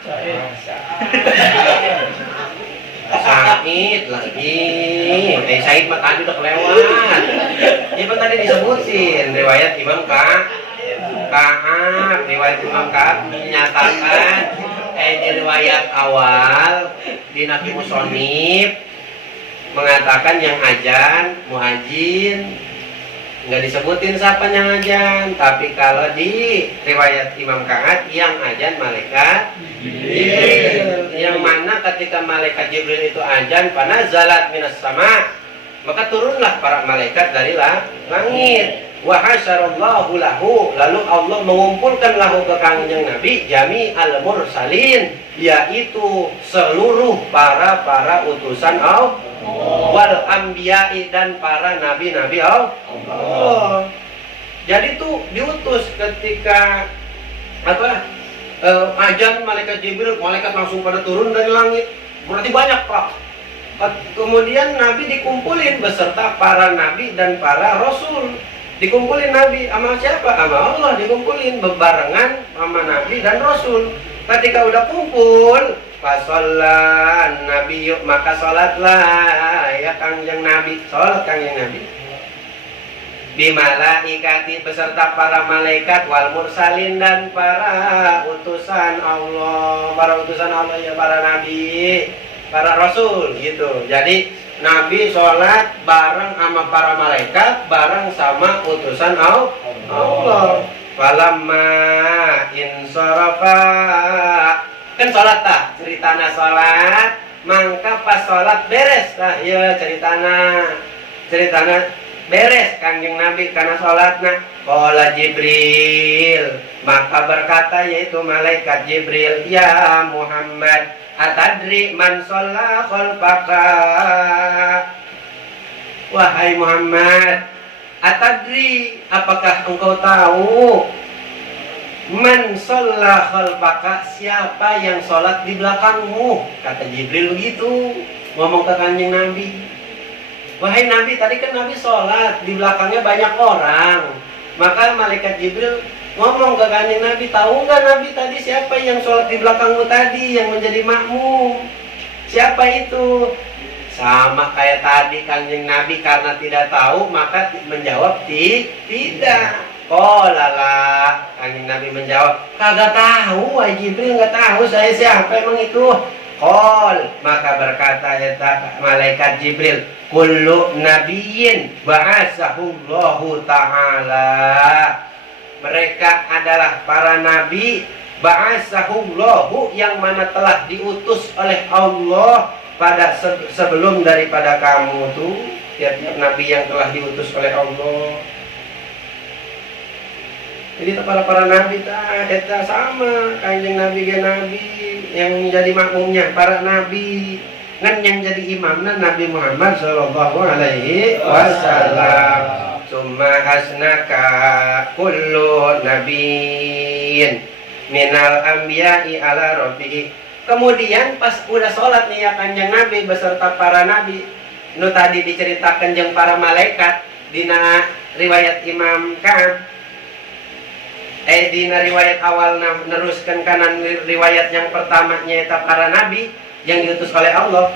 Said lagi. Said mah tadi udah kelewat. Ini kan tadi disebutin riwayat Imam Ka'ab. Riwayat Imam Ka'ab menyatakan di riwayat awal di Nabi Musonib mengatakan yang azan muadzin, nggak disebutin siapa yang azan. Tapi kalau di riwayat Imam Ka'ab yang azan malaikat Jibril, yang mana ketika malaikat Jibril itu azan panazalat minas sama, maka turunlah para malaikat dari langit. Wa hasyarallahu lahu, lalu Allah mengumpulkan lahu ke kanjeng Nabi jami'al mursalin, yaitu seluruh para utusan Allah, wal anbiya'i, dan para nabi-nabi Allah. Jadi tuh diutus ketika azan malaikat Jibril, malaikat langsung pada turun dari langit. Berarti banyak pak. Kemudian Nabi dikumpulin beserta para nabi dan para rasul. Dikumpulin Nabi sama siapa? Sama Allah dikumpulin bebarengan sama Nabi dan Rasul. Ketika udah kumpul, fasollan Nabi yuk, maka sholatlah ya Kangjeng Nabi, sholat Kangjeng Nabi. Bimalaikati beserta para malaikat wal mursalin dan para utusan Allah, ya para nabi, para rasul gitu. Jadi Nabi sholat bareng sama para malaikat, bareng sama utusan Allah. Falamma insarafa, kan sholat tak ceritana sholat, mangka pas sholat beres lah ya ceritana beres Kangjeng Nabi karena sholatna. Qala Jibril, maka berkata yaitu malaikat Jibril, ya Muhammad, atadri man sholla khalfaka, wahai Muhammad, atadri, apakah engkau tahu, man sholla khalfaka, siapa yang sholat di belakangmu? Kata Jibril begitu, ngomong ke Kanjeng Nabi. Wahai Nabi, tadi kan Nabi sholat, di belakangnya banyak orang. Maka malaikat Jibril ngomong ke Kanjeng Nabi, tahu nggak Nabi tadi siapa yang sholat di belakangmu tadi, yang menjadi makmum? Siapa itu? Sama kayak tadi Kanjeng Nabi karena tidak tahu, maka menjawab tidak. Qalalah, Kanjeng Nabi menjawab, kagak tahu, wahai Jibril, nggak tahu saya siapa emang itu. Qol, maka berkata malaikat Jibril, kullu nabiyyin ba'asahullahu ta'ala, mereka adalah para nabi ba'asahullahu, yang mana telah diutus oleh Allah pada sebelum daripada kamu tuh, tiap-tiap nabi yang telah diutus oleh Allah. Jadi para nabi eta sama Kanjeng Nabi ge nabi yang menjadi makmumnya para nabi, kan yang jadi imamnya Nabi Muhammad sallallahu alaihi wasallam. Summa asnaka kullu nabiyyin minal anbiya'i ala rabbih. Kemudian pas udah sholat nih ya Kanjeng Nabi beserta para nabi, nu tadi diceritakan jeung para malaikat dina riwayat Imam Ka'ab, dina riwayat awal meneruskan kanan riwayat yang pertama nyata para nabi yang diutus oleh Allah.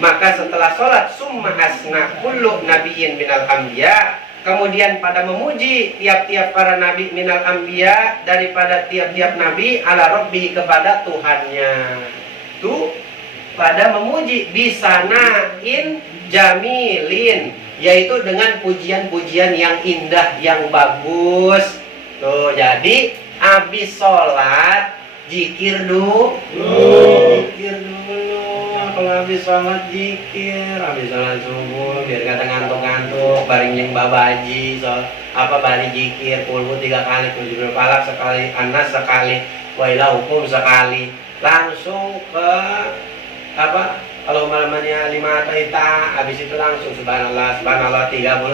Maka setelah sholat summa asna kullu nabiyyin minal anbiya, kemudian pada memuji tiap-tiap para nabi minal anbiya, daripada tiap-tiap nabi, ala rabbi, kepada Tuhannya. Tuh pada memuji bisanain jamilin, yaitu dengan pujian-pujian yang indah, yang bagus. Tuh, jadi habis sholat zikir dulu. Zikir dulu. Kalau habis sholat zikir, habis sholat subuh biar kata ngantuk-ngantuk, baring yang babaji, bari zikir, kulhu 3 kali, kulhu palak sekali, anas sekali, wailah hukum sekali, langsung ke kalau malamnya 5 taita, habis itu langsung subhanallah 33 kali,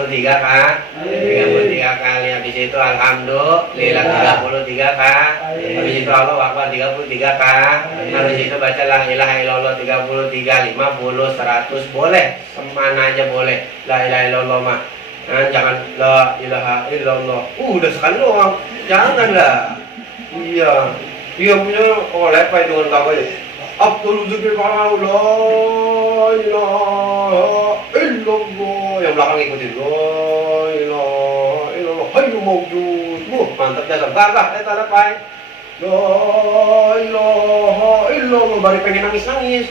habis itu alhamdulillah 33 kali, habis itu Allahu akbar 33 kali, habis itu baca la ilaha illallah 33, 50, 100 boleh, semana aja boleh. La ilaha illallah mah jangan la ilaha illallah udah sekali doang, janganlah. Iya punya lepai dengan kakak. Abdul zikir kalau la ilaha illallah, yang belakang ikutin la ilaha illallah hayyul mawjud. Mantap jasa gagah eta lepai. La ilaha illallah, bari pengen nangis.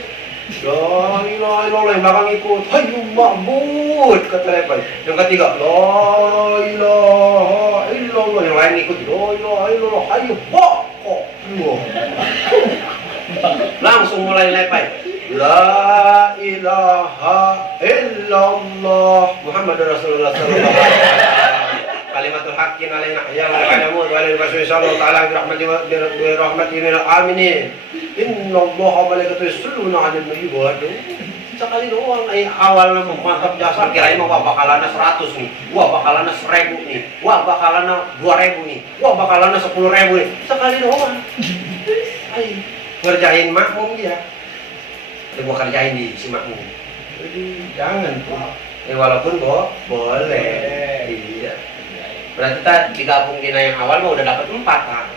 La ilaha illallah, yang belakang ikut hayyul ma'bud kata lepai. Yang ketiga la ilaha illallah, yang lain ikut la ilaha illallah hayyul baqo. Langsung mulai lepai. La ilaha illallah Muhammadur Rasulullah sallallahu alaihi wasallam. Kalimatul haqqin alaina ya wa alamu wa alaihi wasallam ta'ala bi rahmatihi min al-aminin. Innallaha wa malaikatahu yusholluna 'alan nabi wa sekali doang awalnya mantap jasa, kirain mau bakalana 100 nih, wah bakalana 1000 nih, wah bakalana 2000 nih, wah bakalana 10.000 nih, sekali doang. Ngerjain makmum dia, gua kerjain di si makmum. Jadi jangan tuh, walaupun boleh. Iya. Berarti kita digabung dina yang awal mah udah dapat 4 kan.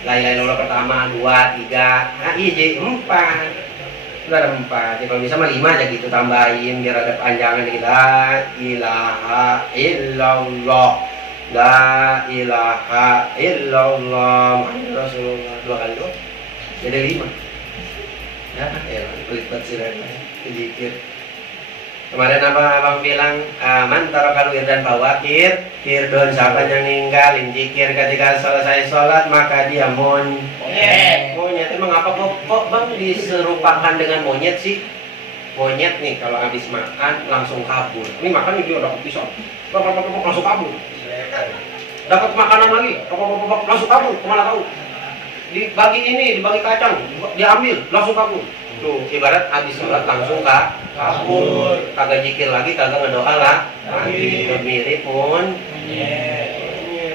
La ilaha illallah pertama, 2, 3, nah iya 4. Sudah ada 4. Jadi kalau bisa mah 5 aja gitu, tambahin biar ada panjangan dikit. La ilaha illallah. La ilaha illallah Muhammad Rasulullah 2 kali doang. Jadi 5. Ya, pelit banget sih zikir. Kemarin abang bilang mantara kalau dan fawakir kirdon siapa yang ninggalin zikir ketika selesai sholat maka dia monyet. Emang apa kok bang diserupakan dengan monyet sih? Monyet nih kalau habis makan langsung kabur. Ini makan dia udah pisau, langsung kabur. Dapat makanan lagi, langsung kabur. Kemana tahu? Dibagi kacang, diambil langsung kabur. Tuh ibarat habis sholat langsung kabur, kagak zikir lagi, kagak ngedoa lah. Mirip pun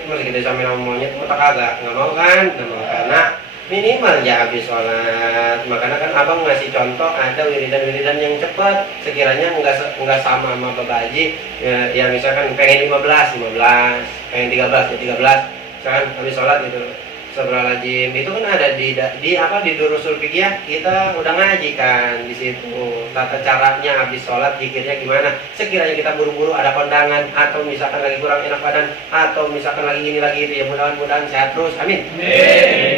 masih kita sampai nama monyet, kita kagak nggak mau kan? Nggak mau karena minimal ya habis sholat. Makanya kan abang ngasih contoh ada wiridan yang cepat, sekiranya nggak sama Bapak Haji ya misalkan pengen 15, pengen 13 ya 13, misalkan habis sholat gitu. Astagfirullahaladzim itu kan ada di Durusul Fiqhiyah kita udah ngaji kan di situ tata caranya habis sholat zikirnya gimana. Sekiranya kita buru-buru ada kondangan atau misalkan lagi kurang enak badan atau misalkan lagi ini lagi itu ya mudah-mudahan sehat terus, amin.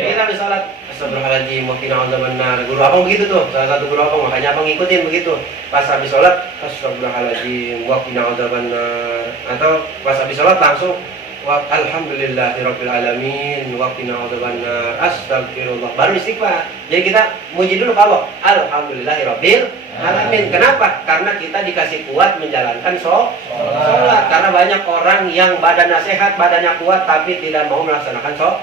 Kita habis sholat astagfirullahaladzim wa qina adzabannar. Guru abang begitu tuh, salah satu guru abang, makanya abang ngikutin begitu. Pas habis sholat astagfirullahaladzim wa qina adzabannar, atau pas habis sholat langsung alhamdulillahirabbil alamin wa qina adzabannar astagfirullah, baru istighfar. Jadi kita muji dulu kalau alhamdulillahirabbil alamin. Kenapa? Karena kita dikasih kuat menjalankan sholat. Karena banyak orang yang badannya sehat, badannya kuat tapi tidak mau melaksanakan sholat.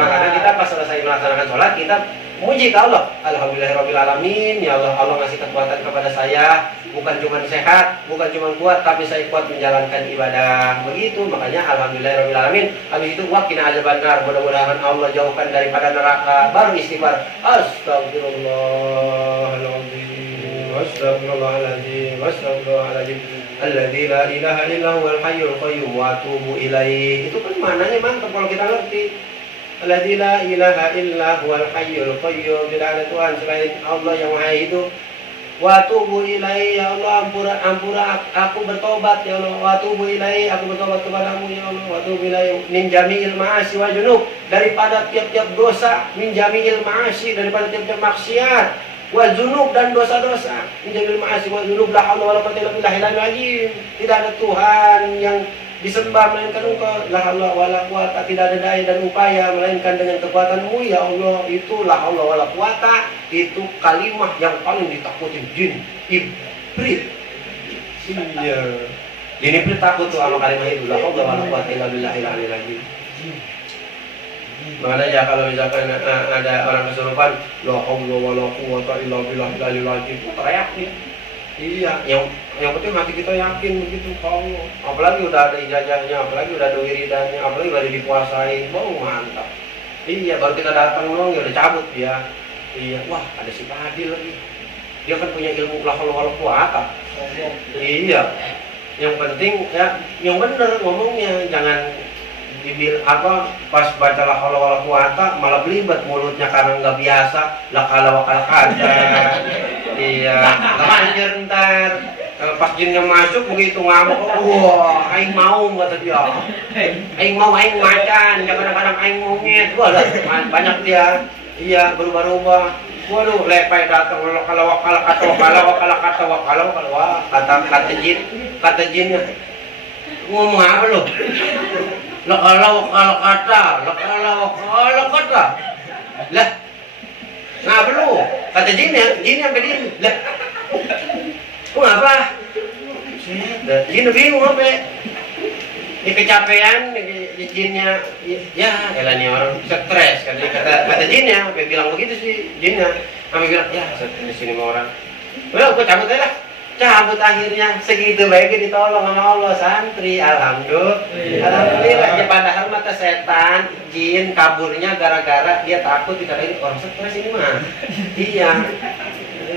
Makanya kita pas selesai melaksanakan sholat kita muji ke Allah, alhamdulillahirabbil alamin. Ya Allah, Allah ngasih kekuatan kepada saya, bukan cuma sehat, bukan cuma kuat, tapi saya kuat menjalankan ibadah. Begitu, makanya alhamdulillahirabbil alamin. Habis itu waqina adzabannar, mudah-mudahan Allah jauhkan daripada neraka. Baru istighfar, astagfirullahaladzim, astagfirullahaladzim, astagfirullahaladzim, alladzi la ilaha illa huwal hayyul qayyum wa atubu ilaihi. Itu kan maknanya mantap kalau kita ngerti. Alladzi la ilaha illa huwal hayyul qayyum, tidak ada Tuhan selain Allah yang Maha Hidup. Wa tubu ilaihi, ya Allah ampura aku bertobat ya Allah. Wa tubu ilaihi, aku bertobat kepadamu ya Allah. Wa tubu ilaihi min jami'il ma'asi wa junub, daripada tiap-tiap dosa, min jami'il ma'asi, daripada tiap-tiap maksiat, wa junub, dan dosa-dosa. Min jami'il ma'asi wa junub, la haula wala quwwata illa billahil azim. Tidak ada Tuhan yang disembah melainkan Engkau, la haula wala quwata, tidak ada daya dan upaya melainkan dengan kekuatanmu ya Allah. Itu la haula wala quwata, itu kalimat yang paling ditakutin jin ibrit. Iya, jin ibrit takut tuh sama kalimat itu, la haula wala quwata illa billahil azim. Makanya kalau misalkan ada orang kesurupan, la haula wala quwata illa billahil azim, teriak nih. Iya, yang penting hati kita yakin begitu kalau apalagi udah ada ijazahnya, apalagi udah ada wiridannya, apalagi udah dikuasai, mantap. Iya, baru kita datang dong ya udah cabut dia. Iya, wah ada si Fadil lagi. Dia kan punya ilmu la haula wala quwata. Iya. Yang penting ya yang bener ngomongnya, jangan dibil pas baca la haula wala quwata malah belibet mulutnya karena nggak biasa la kala wa kala kata. Iya, lanjut ntar pas jinnya masuk begitu ngamuk, wah, aing mau kata dia, aing mau aing macan, kadang-kadang aing monyet, wah banyak dia, iya berubah-ubah, waduh lepai datang kalau kata jinnya, ngomong apa lo? Kalau kata, lah. Nah perlu kata jin yang berdiri lah, kok apa? Jin bingung apa? Ini kecapean, jinnya ya, elahnya orang stres kata jinnya, apa bilang begitu sih jinnya, kami bilang ya stres sini mau orang, udah aku cabut aja lah. Cabut akhirnya segitu baiknya ditolong sama Allah santri, alhamdulillah. Padahal mata setan jin kaburnya gara-gara dia takut dikatain orang stres ini mah. Iya,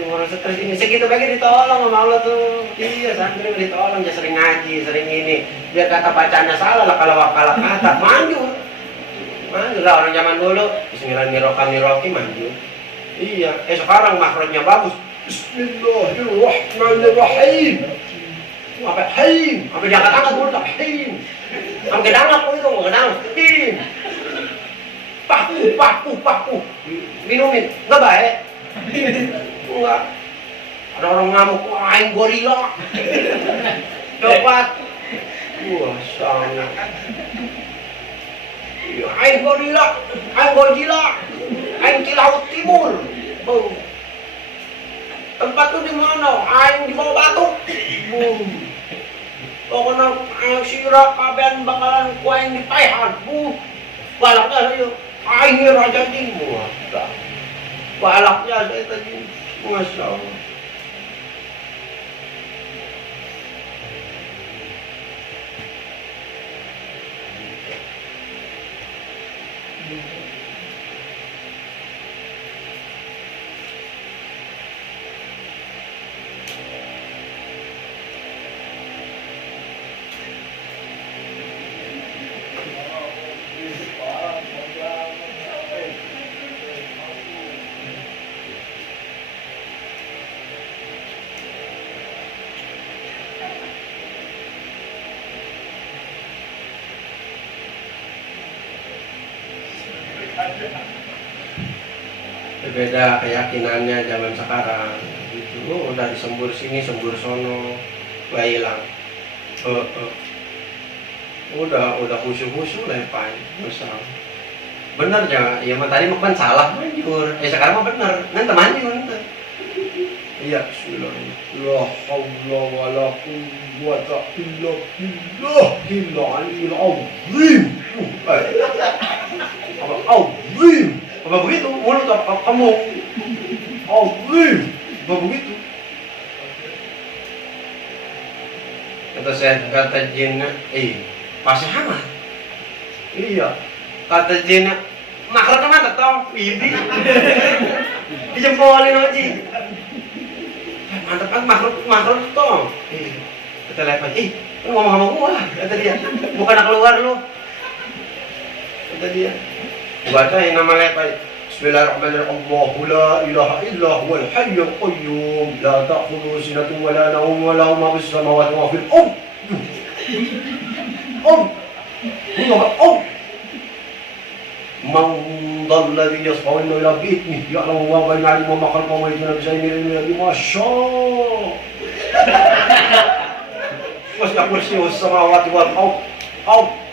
orang stres ini segitu baiknya ditolong sama Allah tuh. Iya, santri ditolong, ya sering ngaji, sering ini. Biar kata bacanya salah lah kalau kata manjur. Maju lah orang zaman dulu. Bismillahirrahmanirrahim maju. Iya. Sekarang makhrajnya bagus. Bismillahirrahmanirrahim. Apa him? Apa diangkat-angkat mulut tak him? Apa kedangap itu mau kedangap? Him. Paku. Minumin. Enggak baik. Enggak. Ada orang ngamuk, wah aing gorila. Dapat. Wah, sangat. Aing gorila, aing Godzilla, aing di laut timur. Boom. Tempat itu di mana? Aing di bawah batu. Boom. Pokoknya aing sirah kabean bakalan ku aing ditahan. Boom. Balaknya saya, aing raja jin. Wah, balaknya saya tadi. Masya Allah. Berbeda keyakinannya zaman sekarang gitu. Udah disembur sini sembur sono gak hilang. Udah khusyuk lepai masalah bener jangan ya tadi makan salah manjur sekarang mah bener nanti manjur nanti iya bismillah haula wala quwwata illa billahil azim azim apa begitu mulut kamu azim apa begitu kata jinnya pas sama iya kata jinnya makhluk mana tau ini dijempolin aja mantap kan makhluk tong kata lepas lu ngomong sama gua kata dia bukan keluar lu kata dia baca yang nama lepas Bismillahirrahmanirrahim Allahu la ilaha illa huwal hayyul qayyum la ta'khudhuhu sinatun wa la nawm wa lahu ma fis samawati wa fil ardh Man dhalladhi yasfa'u ila bi'ithnihi ya'lamu ma bayna 'aydihim wa ma khalfahum wa la yuhituna bi shay'in min 'ilmihi illa ma sha'a. Wasi'a kursiyyuhu as-samawati wal ardh.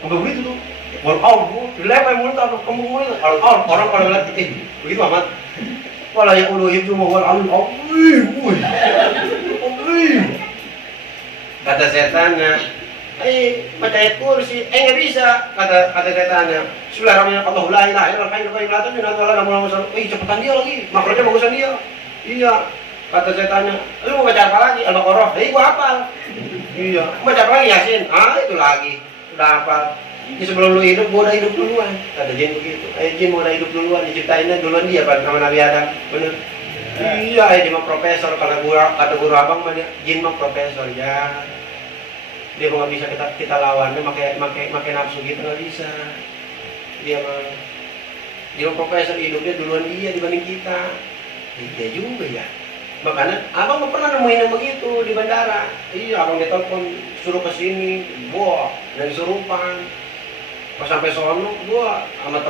Begitu tuh. Wal ardh, dilepai mulut apa kamu mulut. Orang kalau lihat begitu amat. Wala yaqulu yabdumu wal 'aliyul 'azim. Kata setannya, baca ayat kursi, nggak bisa, kata setannya. Bismillahirrahmanirrahim, Allahu la ilaha illa huwal hayyul qayyum la ta'khudhuhu sinatun wa la nawm. Cepetan dia lagi, makhluknya bagusan dia. Iya, kata setannya. Lu mau baca apa lagi? Al-Baqarah. Gua hafal. Iya, baca apa lagi Yasin? Itu lagi. Udah hafal. Ini sebelum lu hidup, gua udah hidup duluan. Kata jin begitu. Jin mau udah hidup duluan, diciptainnya duluan dia sama Nabi Adam. Bener. Iya, dia mah profesor. Kata guru abang mah dia, jin mah profesor ya. Dia nggak bisa kita lawan, dia pakai nafsu gitu nggak bisa. Dia mah profesor, hidupnya duluan dia dibanding kita. Iya juga ya. Makanya abang nggak pernah nemuin yang begitu di bandara. Iya, abang ditelepon suruh kesini, wah, dari surupan. Pas sampai sono, gua sama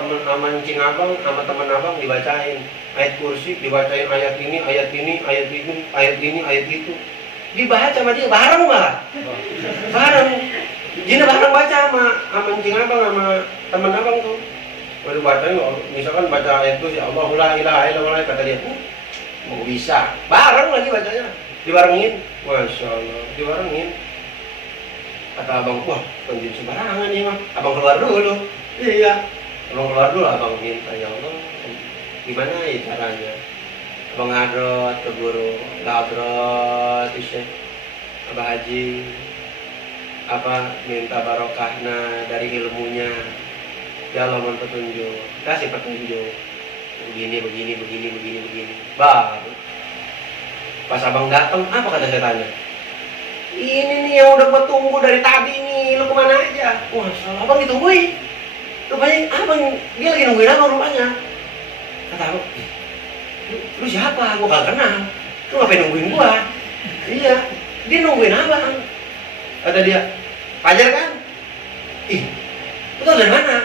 cing abang, sama teman abang dibacain ayat kursi, dibacain ayat ini, ayat itu. Dibaca sama dia bareng malah. Bareng. Jinnya bareng baca sama cing abang sama teman abang tuh. Baru bacain, misalkan baca ayat itu si Allahu la ilaha illallah kata dia, mau bisa. Bareng lagi bacanya. Dibarengin. Masya Allah, dibarengin. Kata abang, wah, penjin sembarangan nih mah. Abang keluar dulu. Iya. Abang keluar dulu, abang minta, ya Allah, gimana ya caranya? Abang ngadrot ke guru, ngadrot, Syekh Abah Haji, minta barokahna dari ilmunya. Ya Allah, mohon petunjuk. Kasih petunjuk. Begini. Baru. Pas abang datang, apa kata setannya? Ini nih yang udah gua tunggu dari tadi nih, lu kemana aja? Wah, salah abang ditungguin. Rupanya abang dia lagi nungguin abang rupanya. Kata abang, lu siapa? Gua kagak kenal. Lu ngapain nungguin gua? Iya, dia nungguin abang. Kata dia, Fajar kan? Ih, lu tau dari mana?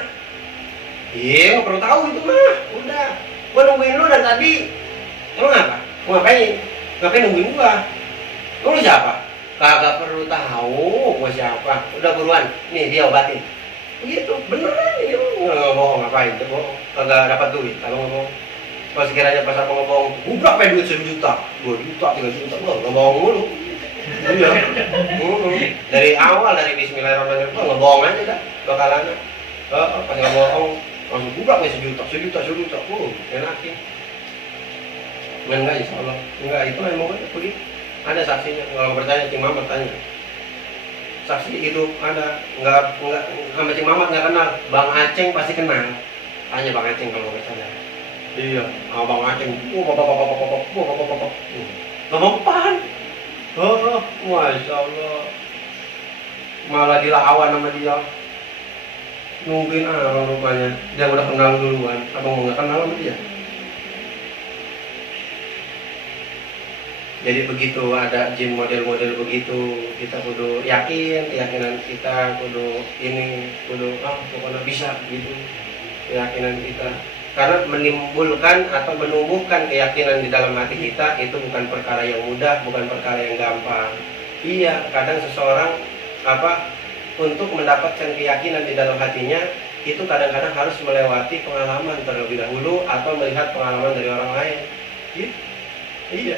Iya, nggak perlu tahu itu mah. Udah, gua nungguin lu dari tadi. Emang apa? Mau ngapain? Ngapain nungguin gua? Lu siapa? Kagak perlu tahu gua siapa. Udah buruan, nih dia obatin. Begitu, beneran ini nggak bohong, ngapain? Itu bohong, kagak dapat duit. Kalau ngomong, pas kiranya pas abang ngomong, berapa ya duit 1 juta, 2 juta, 3 juta, gua ngomong mulu. Iya, dari awal dari Bismillahirrahmanirrahim, ngebohong aja dah, bakalan. Pas ngomong, langsung buka nih 1 juta, enakin. Enggak, insya Allah, enggak itu memang begitu. Ada saksinya, kalau percaya Cing Mamat tanya. Saksi hidup ada, enggak sama Cing Mamat nggak kenal, Bang Aceng pasti kenal. Tanya Bang Aceng kalau nggak salah. Iya, sama Bang Aceng, Mempan. Oh, masya Allah. Malah dilawan sama dia. Nungguin abang rupanya, dia udah kenal duluan, abang mau nggak kenal sama dia. Jadi begitu ada jin model-model begitu, kita kudu yakin, keyakinan kita kudu ini, kudu pokoknya bisa gitu, keyakinan kita. Karena menimbulkan atau menumbuhkan keyakinan di dalam hati kita itu bukan perkara yang mudah, bukan perkara yang gampang. Iya, kadang seseorang untuk mendapatkan keyakinan di dalam hatinya itu kadang-kadang harus melewati pengalaman terlebih dahulu atau melihat pengalaman dari orang lain. Gitu. Iya.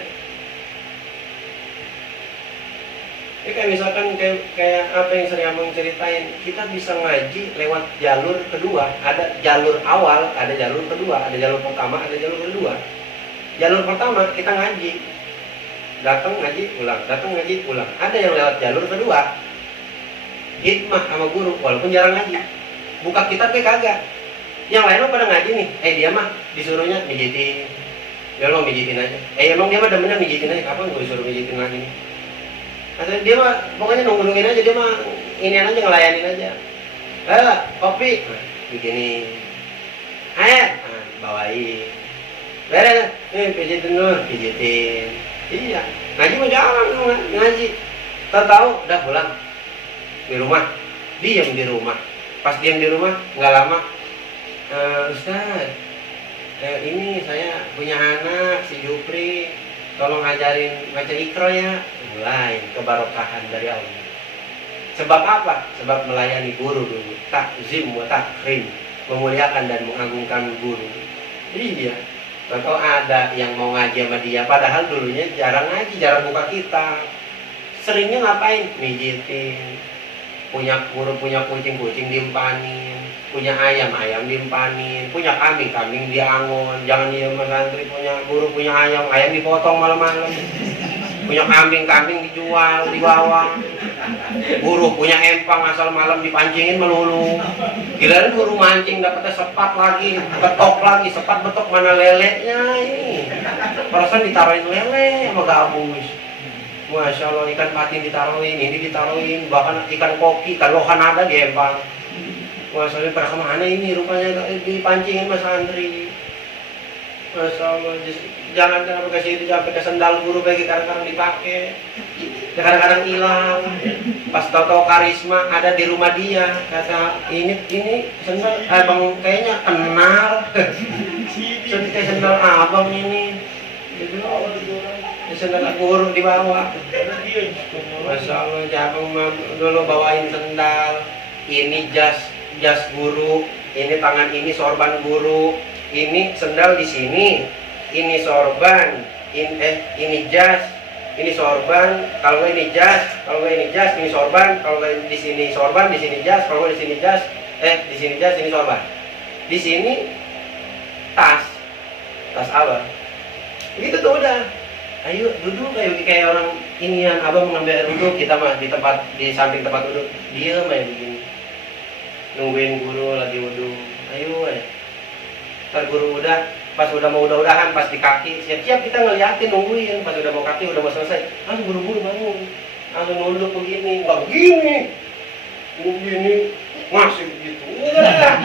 Ini kayak misalkan kayak apa yang sering abang ceritain, kita bisa ngaji lewat jalur kedua. Ada jalur awal, ada jalur kedua, ada jalur pertama, ada jalur kedua. Jalur pertama kita ngaji, datang ngaji pulang, datang ngaji pulang. Ada yang lewat jalur kedua, hikmah sama guru, walaupun jarang ngaji. Buka kitab kayak kagak. Yang lain mah pada ngaji nih, dia mah disuruhnya mijitin. Dia mau mijitin aja. Emang dia mah demennya mijitin aja, kapan gue disuruh mijitin lagi nih? Atau dia mah pokoknya nungguin aja, dia mah inian aja, ngelayanin aja. Kopi, bikinin. Air, bawain. Beres, pijitin dulu, pijitin. Iya, ngaji mah jarang ngaji. Tahu udah pulang di rumah, diam di rumah. Pas diam di rumah nggak lama, Ustaz, ini saya punya anak si Jupri, tolong ngajarin baca Iqra ya. Mulai kebarokahan dari Allah. Sebab apa? Sebab melayani guru dulu, takzim wa takrim, memuliakan dan mengagungkan guru. Iya. Kalau ada yang mau ngaji sama dia, padahal dulunya jarang ngaji, jarang buka kitab. Seringnya ngapain? Mijitin. Punya guru punya kucing diempanin, punya ayam diempanin, punya kambing diangon. Jangan dia sama santri punya guru punya ayam dipotong malam-malam. Punya kambing dijual di bawah. Guru punya empang asal malam dipancingin melulu. Gila guru mancing dapetnya sepat lagi, betok lagi, sepat betok mana lelenya ini. Perasaan ditaruhin lele sama gabus. Masya Allah, ikan patin ditaruhin, ini ditaruhin, bahkan ikan koki, ikan lohan ada di empang. Masya Allah, pada kemana ini rupanya dipancingin mas santri. Masya Allah, jangan pakai situ, jangan pakai sendal guru bagi kadang-kadang dipakai, kadang-kadang hilang. Pas tahu-tahu karisma ada di rumah dia, kata ini sendal abang kayaknya kenal, kayak sendal abang ini, gitu. Sendal guru di bawah. Masya Allah, abang dulu bawain sendal, ini jas guru, ini tangan ini sorban guru. Ini sendal di sini, ini sorban, ini jas, ini sorban. Kalau ini jas, ini sorban. Kalau di sini sorban, di sini jas. Kalau di sini jas, di sini jas, ini sorban. Di sini tas abang. Begitu tuh udah. Ayo duduk kayak orang inian, abang mengambil air wudhu, kita mah di samping tempat duduk. Diam aja begini, nungguin guru lagi wudhu. Ayo aja. Ntar guru pas udah mau udahan, pas di kaki, siap-siap kita ngeliatin, nungguin. Pas udah mau kaki, udah mau selesai, langsung buru-buru bangun, langsung nunduk begini, nggak begini, masih begitu enggak.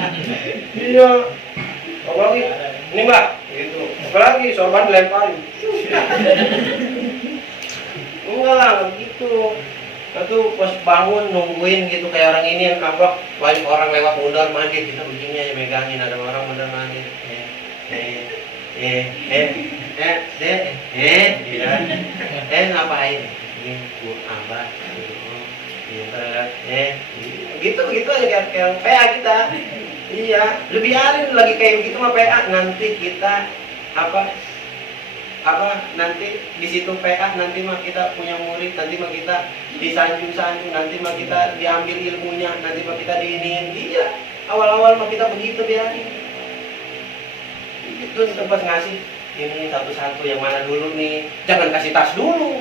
Iya, apalagi ini mbak gitu, apalagi sorban dilemparin enggak lah gitu. Itu pas bangun nungguin gitu kayak orang ini yang apa, banyak orang lewat mundar mandir, kita begini aja megangin, ada orang mundar mandir ngapain ini bu abah gitu. Gitu gitu aja kayak PA kita. Iya, lebih biarin lagi kayak begitu mah PA, nanti kita apa nanti di situ PA, nanti mah kita punya murid, nanti mah kita disanjung-sanjung, nanti mah kita diambil ilmunya, nanti mah kita diinin. Iya, awal-awal mah kita begitu biarin. Itu tempat ngasih ini satu-satu yang mana dulu nih, jangan kasih tas dulu.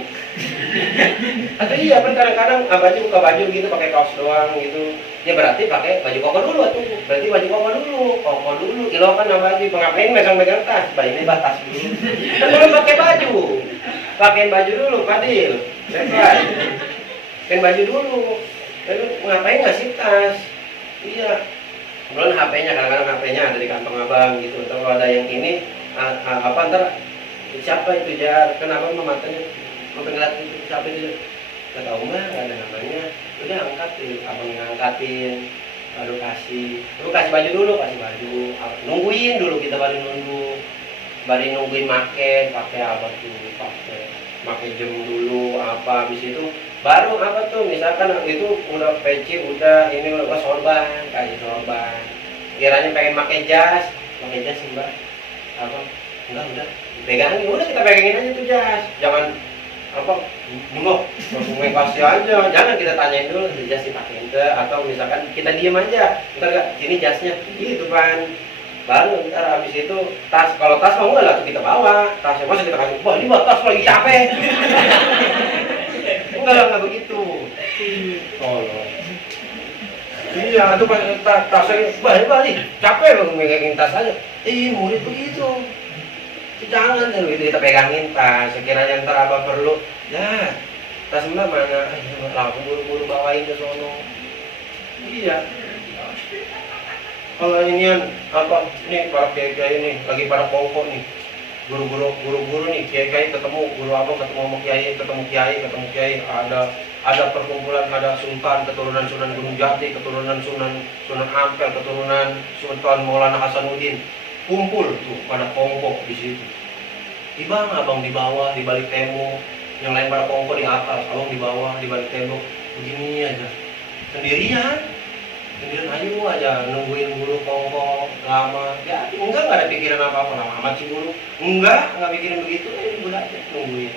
Atau iya kan kadang-kadang baju buka baju gitu pakai kaos doang gitu, ya berarti pakai baju koko dulu tuh, berarti baju koko dulu kilo kan baju ngapain megang-megang tas, ini batas dulu kan belum pakai baju, pakein baju dulu Fadil, pakein baju dulu, lalu ngapain ngasih tas. Iya, belum HP-nya, kadang-kadang HP-nya ada di kantong abang gitu, atau kalau ada yang ini apa ntar siapa itu ya, kenapa matanya ngeliat itu siapa itu, nggak tahu mah, nggak ada namanya, udah angkatin, abang ngangkatin, lalu kasih baju dulu, kasih baju, nungguin dulu, kita balik nungguin pakai apa tuh, pakai jam dulu apa, habis itu baru apa tuh, misalkan itu udah peci, udah ini udah sorban, kasih sorban, kiranya pengen pakai jas mbak, apa enggak, udah pegangin, udah kita pegangin aja tuh jas, jangan apa dulu langsung main kasih aja, jangan kita tanyain dulu jas dipakein ke, atau misalkan kita diem aja, kita enggak sini jasnya gitu kan, baru ntar habis itu tas, kalau tas mau enggak lah tuh kita bawa tasnya, masa kita kasih wah ini buat tas lagi capek enggak begitu. Tolong. Iya, itu tasnya balik capek banget megangin tas aja. Murid begitu. Jangan dulu itu kita pegangin tas, sekiranya ntar abah perlu, ya tas mbak mana, langsung buru-buru bawain ke sono. Iya. Kalau ini apa, ini para kiai ini lagi pada kongko nih, guru-guru nih, kiai ketemu, guru apa ketemu sama kiai, ada perkumpulan, ada sultan, keturunan Sunan Gunung Jati, keturunan Sunan Ampel, keturunan Sultan Maulana Hasanuddin, kumpul tuh pada kongko di situ. Abang di bawah, di balik tembok, yang lain pada kongko di atas, abang di bawah, di balik tembok, begini aja, sendirian aja nungguin guru kongko lama. Ya enggak ada pikiran apa-apa, lama amat sih guru, enggak mikirin begitu, udah aja nungguin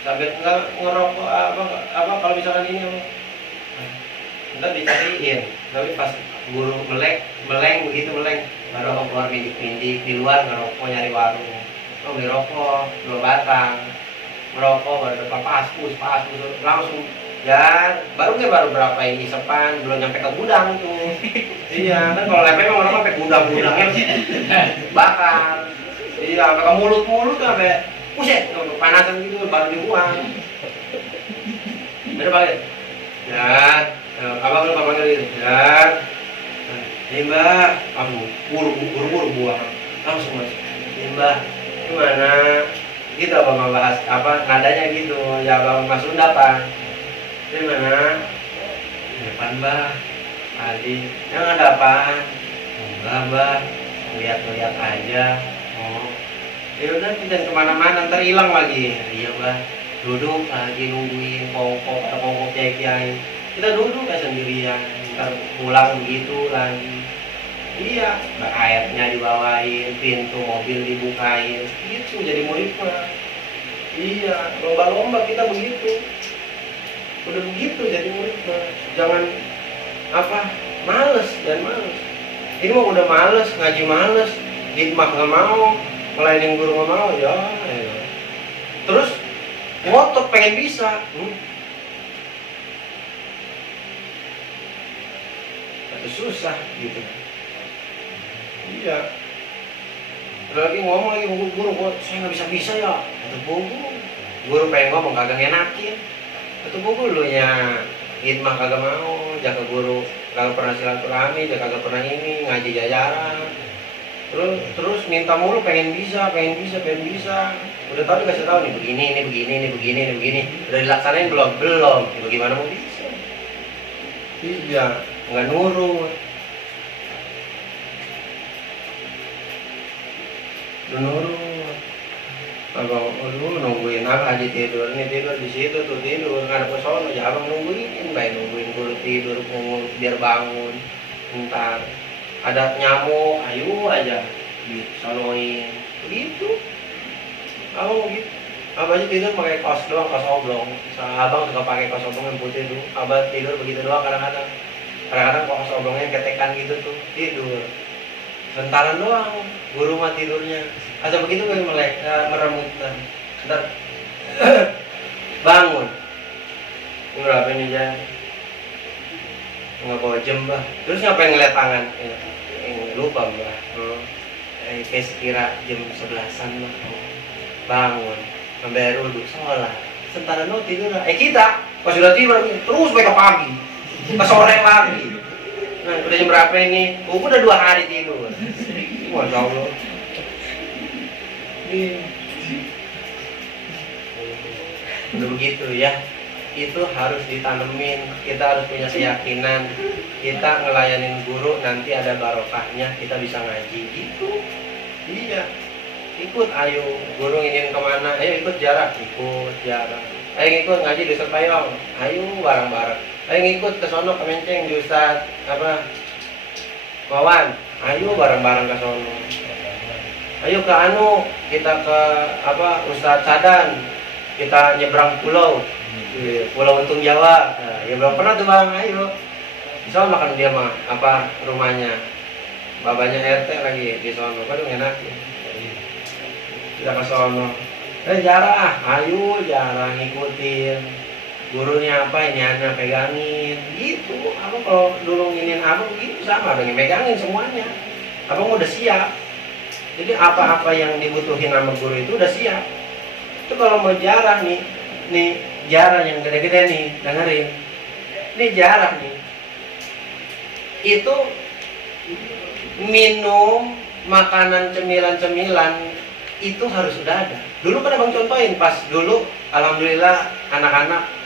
sambil enggak ngerokok apa kalau misalkan ini ntar dicariin, tapi pas guru meleng begitu baru abang keluar mindik di luar ngerokok, nyari warung, beli rokok 2 batang, merokok baru depan paskus langsung ya, baru berapa ini sepan, belum nyampe ke gudang tuh. Iya kan kalau lempe memang orang sampai gudang-gudangnya bakar. Iya, sampai ke mulut sampai puset, panasan gitu baru dibuang. Bener banget. Ya, abang lu panggil gitu. Ya. Ini mbak, kamu buru-buru buang. Langsung mas. Ini mbak, gimana? Gitu abang bahas apa nadanya gitu. Ya abang Mas Sunda Pak. Gimana? Depan mbak. Tadi, yang ada apaan? Enggak mbak, lihat aja. Oh, ya udah jangan kemana-mana, ntar hilang lagi. Iya mbak, duduk lagi nungguin kongko kiai. Kita duduk ya sendirian, ntar pulang begitu lagi. Iya, airnya dibawain, pintu mobil dibukain, gitu jadi murid mah. Iya, lomba-lomba kita begitu. Udah begitu jadi murid mah. Jangan males. Ini mah udah males, ngaji males, hikmah nggak mau, ngelainin guru nggak mau, ya. Terus ngotot pengen bisa, itu susah gitu. Iya. Udah lagi ngomong lagi guru, saya nggak bisa ya. Itu guru pengen ngomong kagak ngenakin. Itu guru lu nya hikmah kagak mau, jaga guru kagak pernah silaturahmi, dia kagak pernah ini ngaji jajaran, terus minta mulu pengen bisa, udah tahu dikasih tahu nih begini, ini begini, udah dilaksanain belum, ya, bagaimana mau bisa? Iya, nggak nurut. Nurut. Abang, aduh nungguin apa aja tidur, nih tidur di situ tuh tidur, nggak ada sono, ya abang nungguin guru tidur biar bangun. Ntar ada nyamuk, ayo aja disoloin, begitu. Abang gitu. Abang aja tidur pakai kaos doang, kaos oblong. Abang suka pakai kaos oblong yang putih tuh. Abang tidur begitu doang kadang-kadang. Kadang-kadang kaos oblongnya ketekan gitu tuh tidur. Sentaran doang, guru mah tidurnya. Asal begitu gue melek, meremut. Ntar bangun. Berapa ini aja? Nggak bawa jam bah. Terus ngapain ngeliat tangan? Lupa bah. Kayak sekira jam 11-an bah. Bangun, sampai duduk sholat. Sentaran lo tidur. Kita pas sudah tidur terus sampai ke pagi, ke sore lagi. Nah, udah jam berapa ini? Udah 2 hari tidur. Masya Allah. Udah begitu ya. Itu harus ditanemin. Kita harus punya keyakinan. Kita ngelayanin guru nanti ada barokahnya. Kita bisa ngaji. Gitu. Iya. Ikut, ayo. Guru ingin kemana? Ayo ikut jarak. Ikut jarak. Ayo ikut ngaji di Ustaz Payong. Ayo bareng-bareng. Ayo ngikut ke sono ke Menceng di Ustaz Wawan. Ayo bareng-bareng ke sono. Ayo ke kita ke Ustaz Sadan. Kita nyebrang pulau Untung Jawa. Nah, ya belum pernah tuh bang. Ayo. Bisa makan dia mah rumahnya. Babanya RT lagi di sono. Waduh enak. Kita ke sono. Jarah, ayo jarah ngikutin. Gurunya apa ini anak pegangin gitu. Abang kalau dulu nginin abang gitu sama, abang megangin semuanya. Abang udah siap. Jadi apa-apa yang dibutuhin sama guru itu udah siap. Itu kalau mau jarah nih jarah yang gede-gede nih, dengerin. Ini jarah nih. Itu minum makanan cemilan-cemilan itu harus udah ada. Dulu kan abang contohin pas dulu, alhamdulillah anak-anak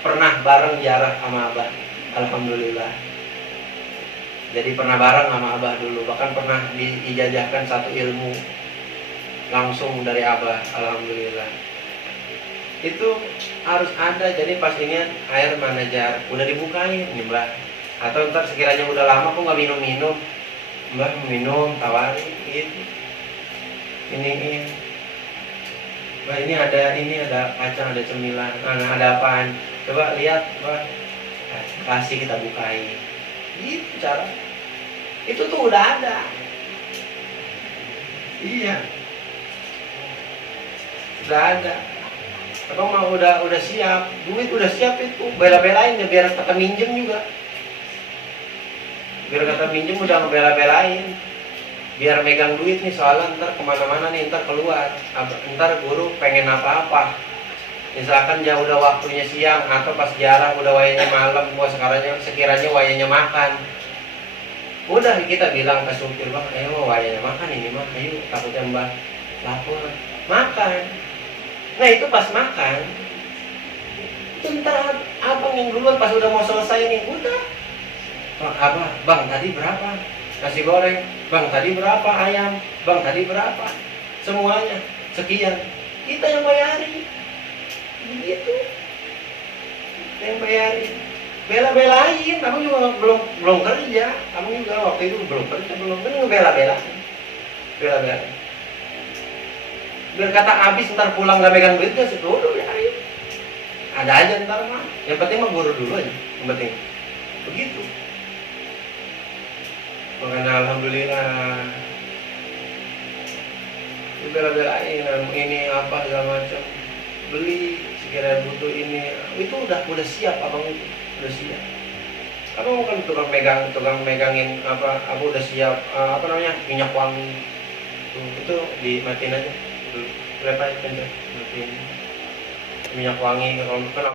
pernah bareng jarah sama abah, alhamdulillah. Jadi pernah bareng sama abah dulu, bahkan pernah diijazahkan satu ilmu langsung dari abah, alhamdulillah. Itu harus ada. Jadi pas ini air mana jar, udah dibukain nih mbak. Atau ntar sekiranya udah lama kok nggak minum, mbak minum tawarin gitu. Ini mbak ini ada kacang, ada cemilan, ada apaan? Coba lihat, Pak. Kasih kita bukain. Gitu cara. Itu tuh udah ada. Iya. Udah ada. Abang mah udah siap. Duit udah siap itu. Bela-belain ya biar kata minjem juga. Biar kata minjem udah ngebela-belain. Biar megang duit nih soalnya ntar kemana-mana nih, ntar keluar. Ntar guru pengen apa-apa. Misalkan ya udah waktunya siang atau pas jarang udah wayanya malam, sekiranya wayanya makan. Udah kita bilang ke supir, bang, ayo wayanya makan ini mah, ayo takutnya mbak lapor, makan. Nah itu pas makan, itu ntar abang yang duluan pas udah mau selesai nih, udah. Bang tadi berapa nasi goreng? Bang tadi berapa ayam? Bang tadi berapa? Semuanya sekian. Kita yang bayarin. Begitu yang bayarin, bela-belain. Kamu juga belum kerja, kamu juga waktu itu belum kerja, kan ngebela-belain, biar kata habis ntar pulang gak megang duit gak sih, udah biarin ada aja ntar mah, yang penting mah guru dulu aja, yang penting begitu. Makanya alhamdulillah bela-belain ini apa segala macam, beli sekiranya butuh ini, itu udah siap abang, itu udah siap. Abang kan tukang megangin aku udah siap minyak wangi itu dimatiin aja, berapa aja matiin minyak wangi kalau kan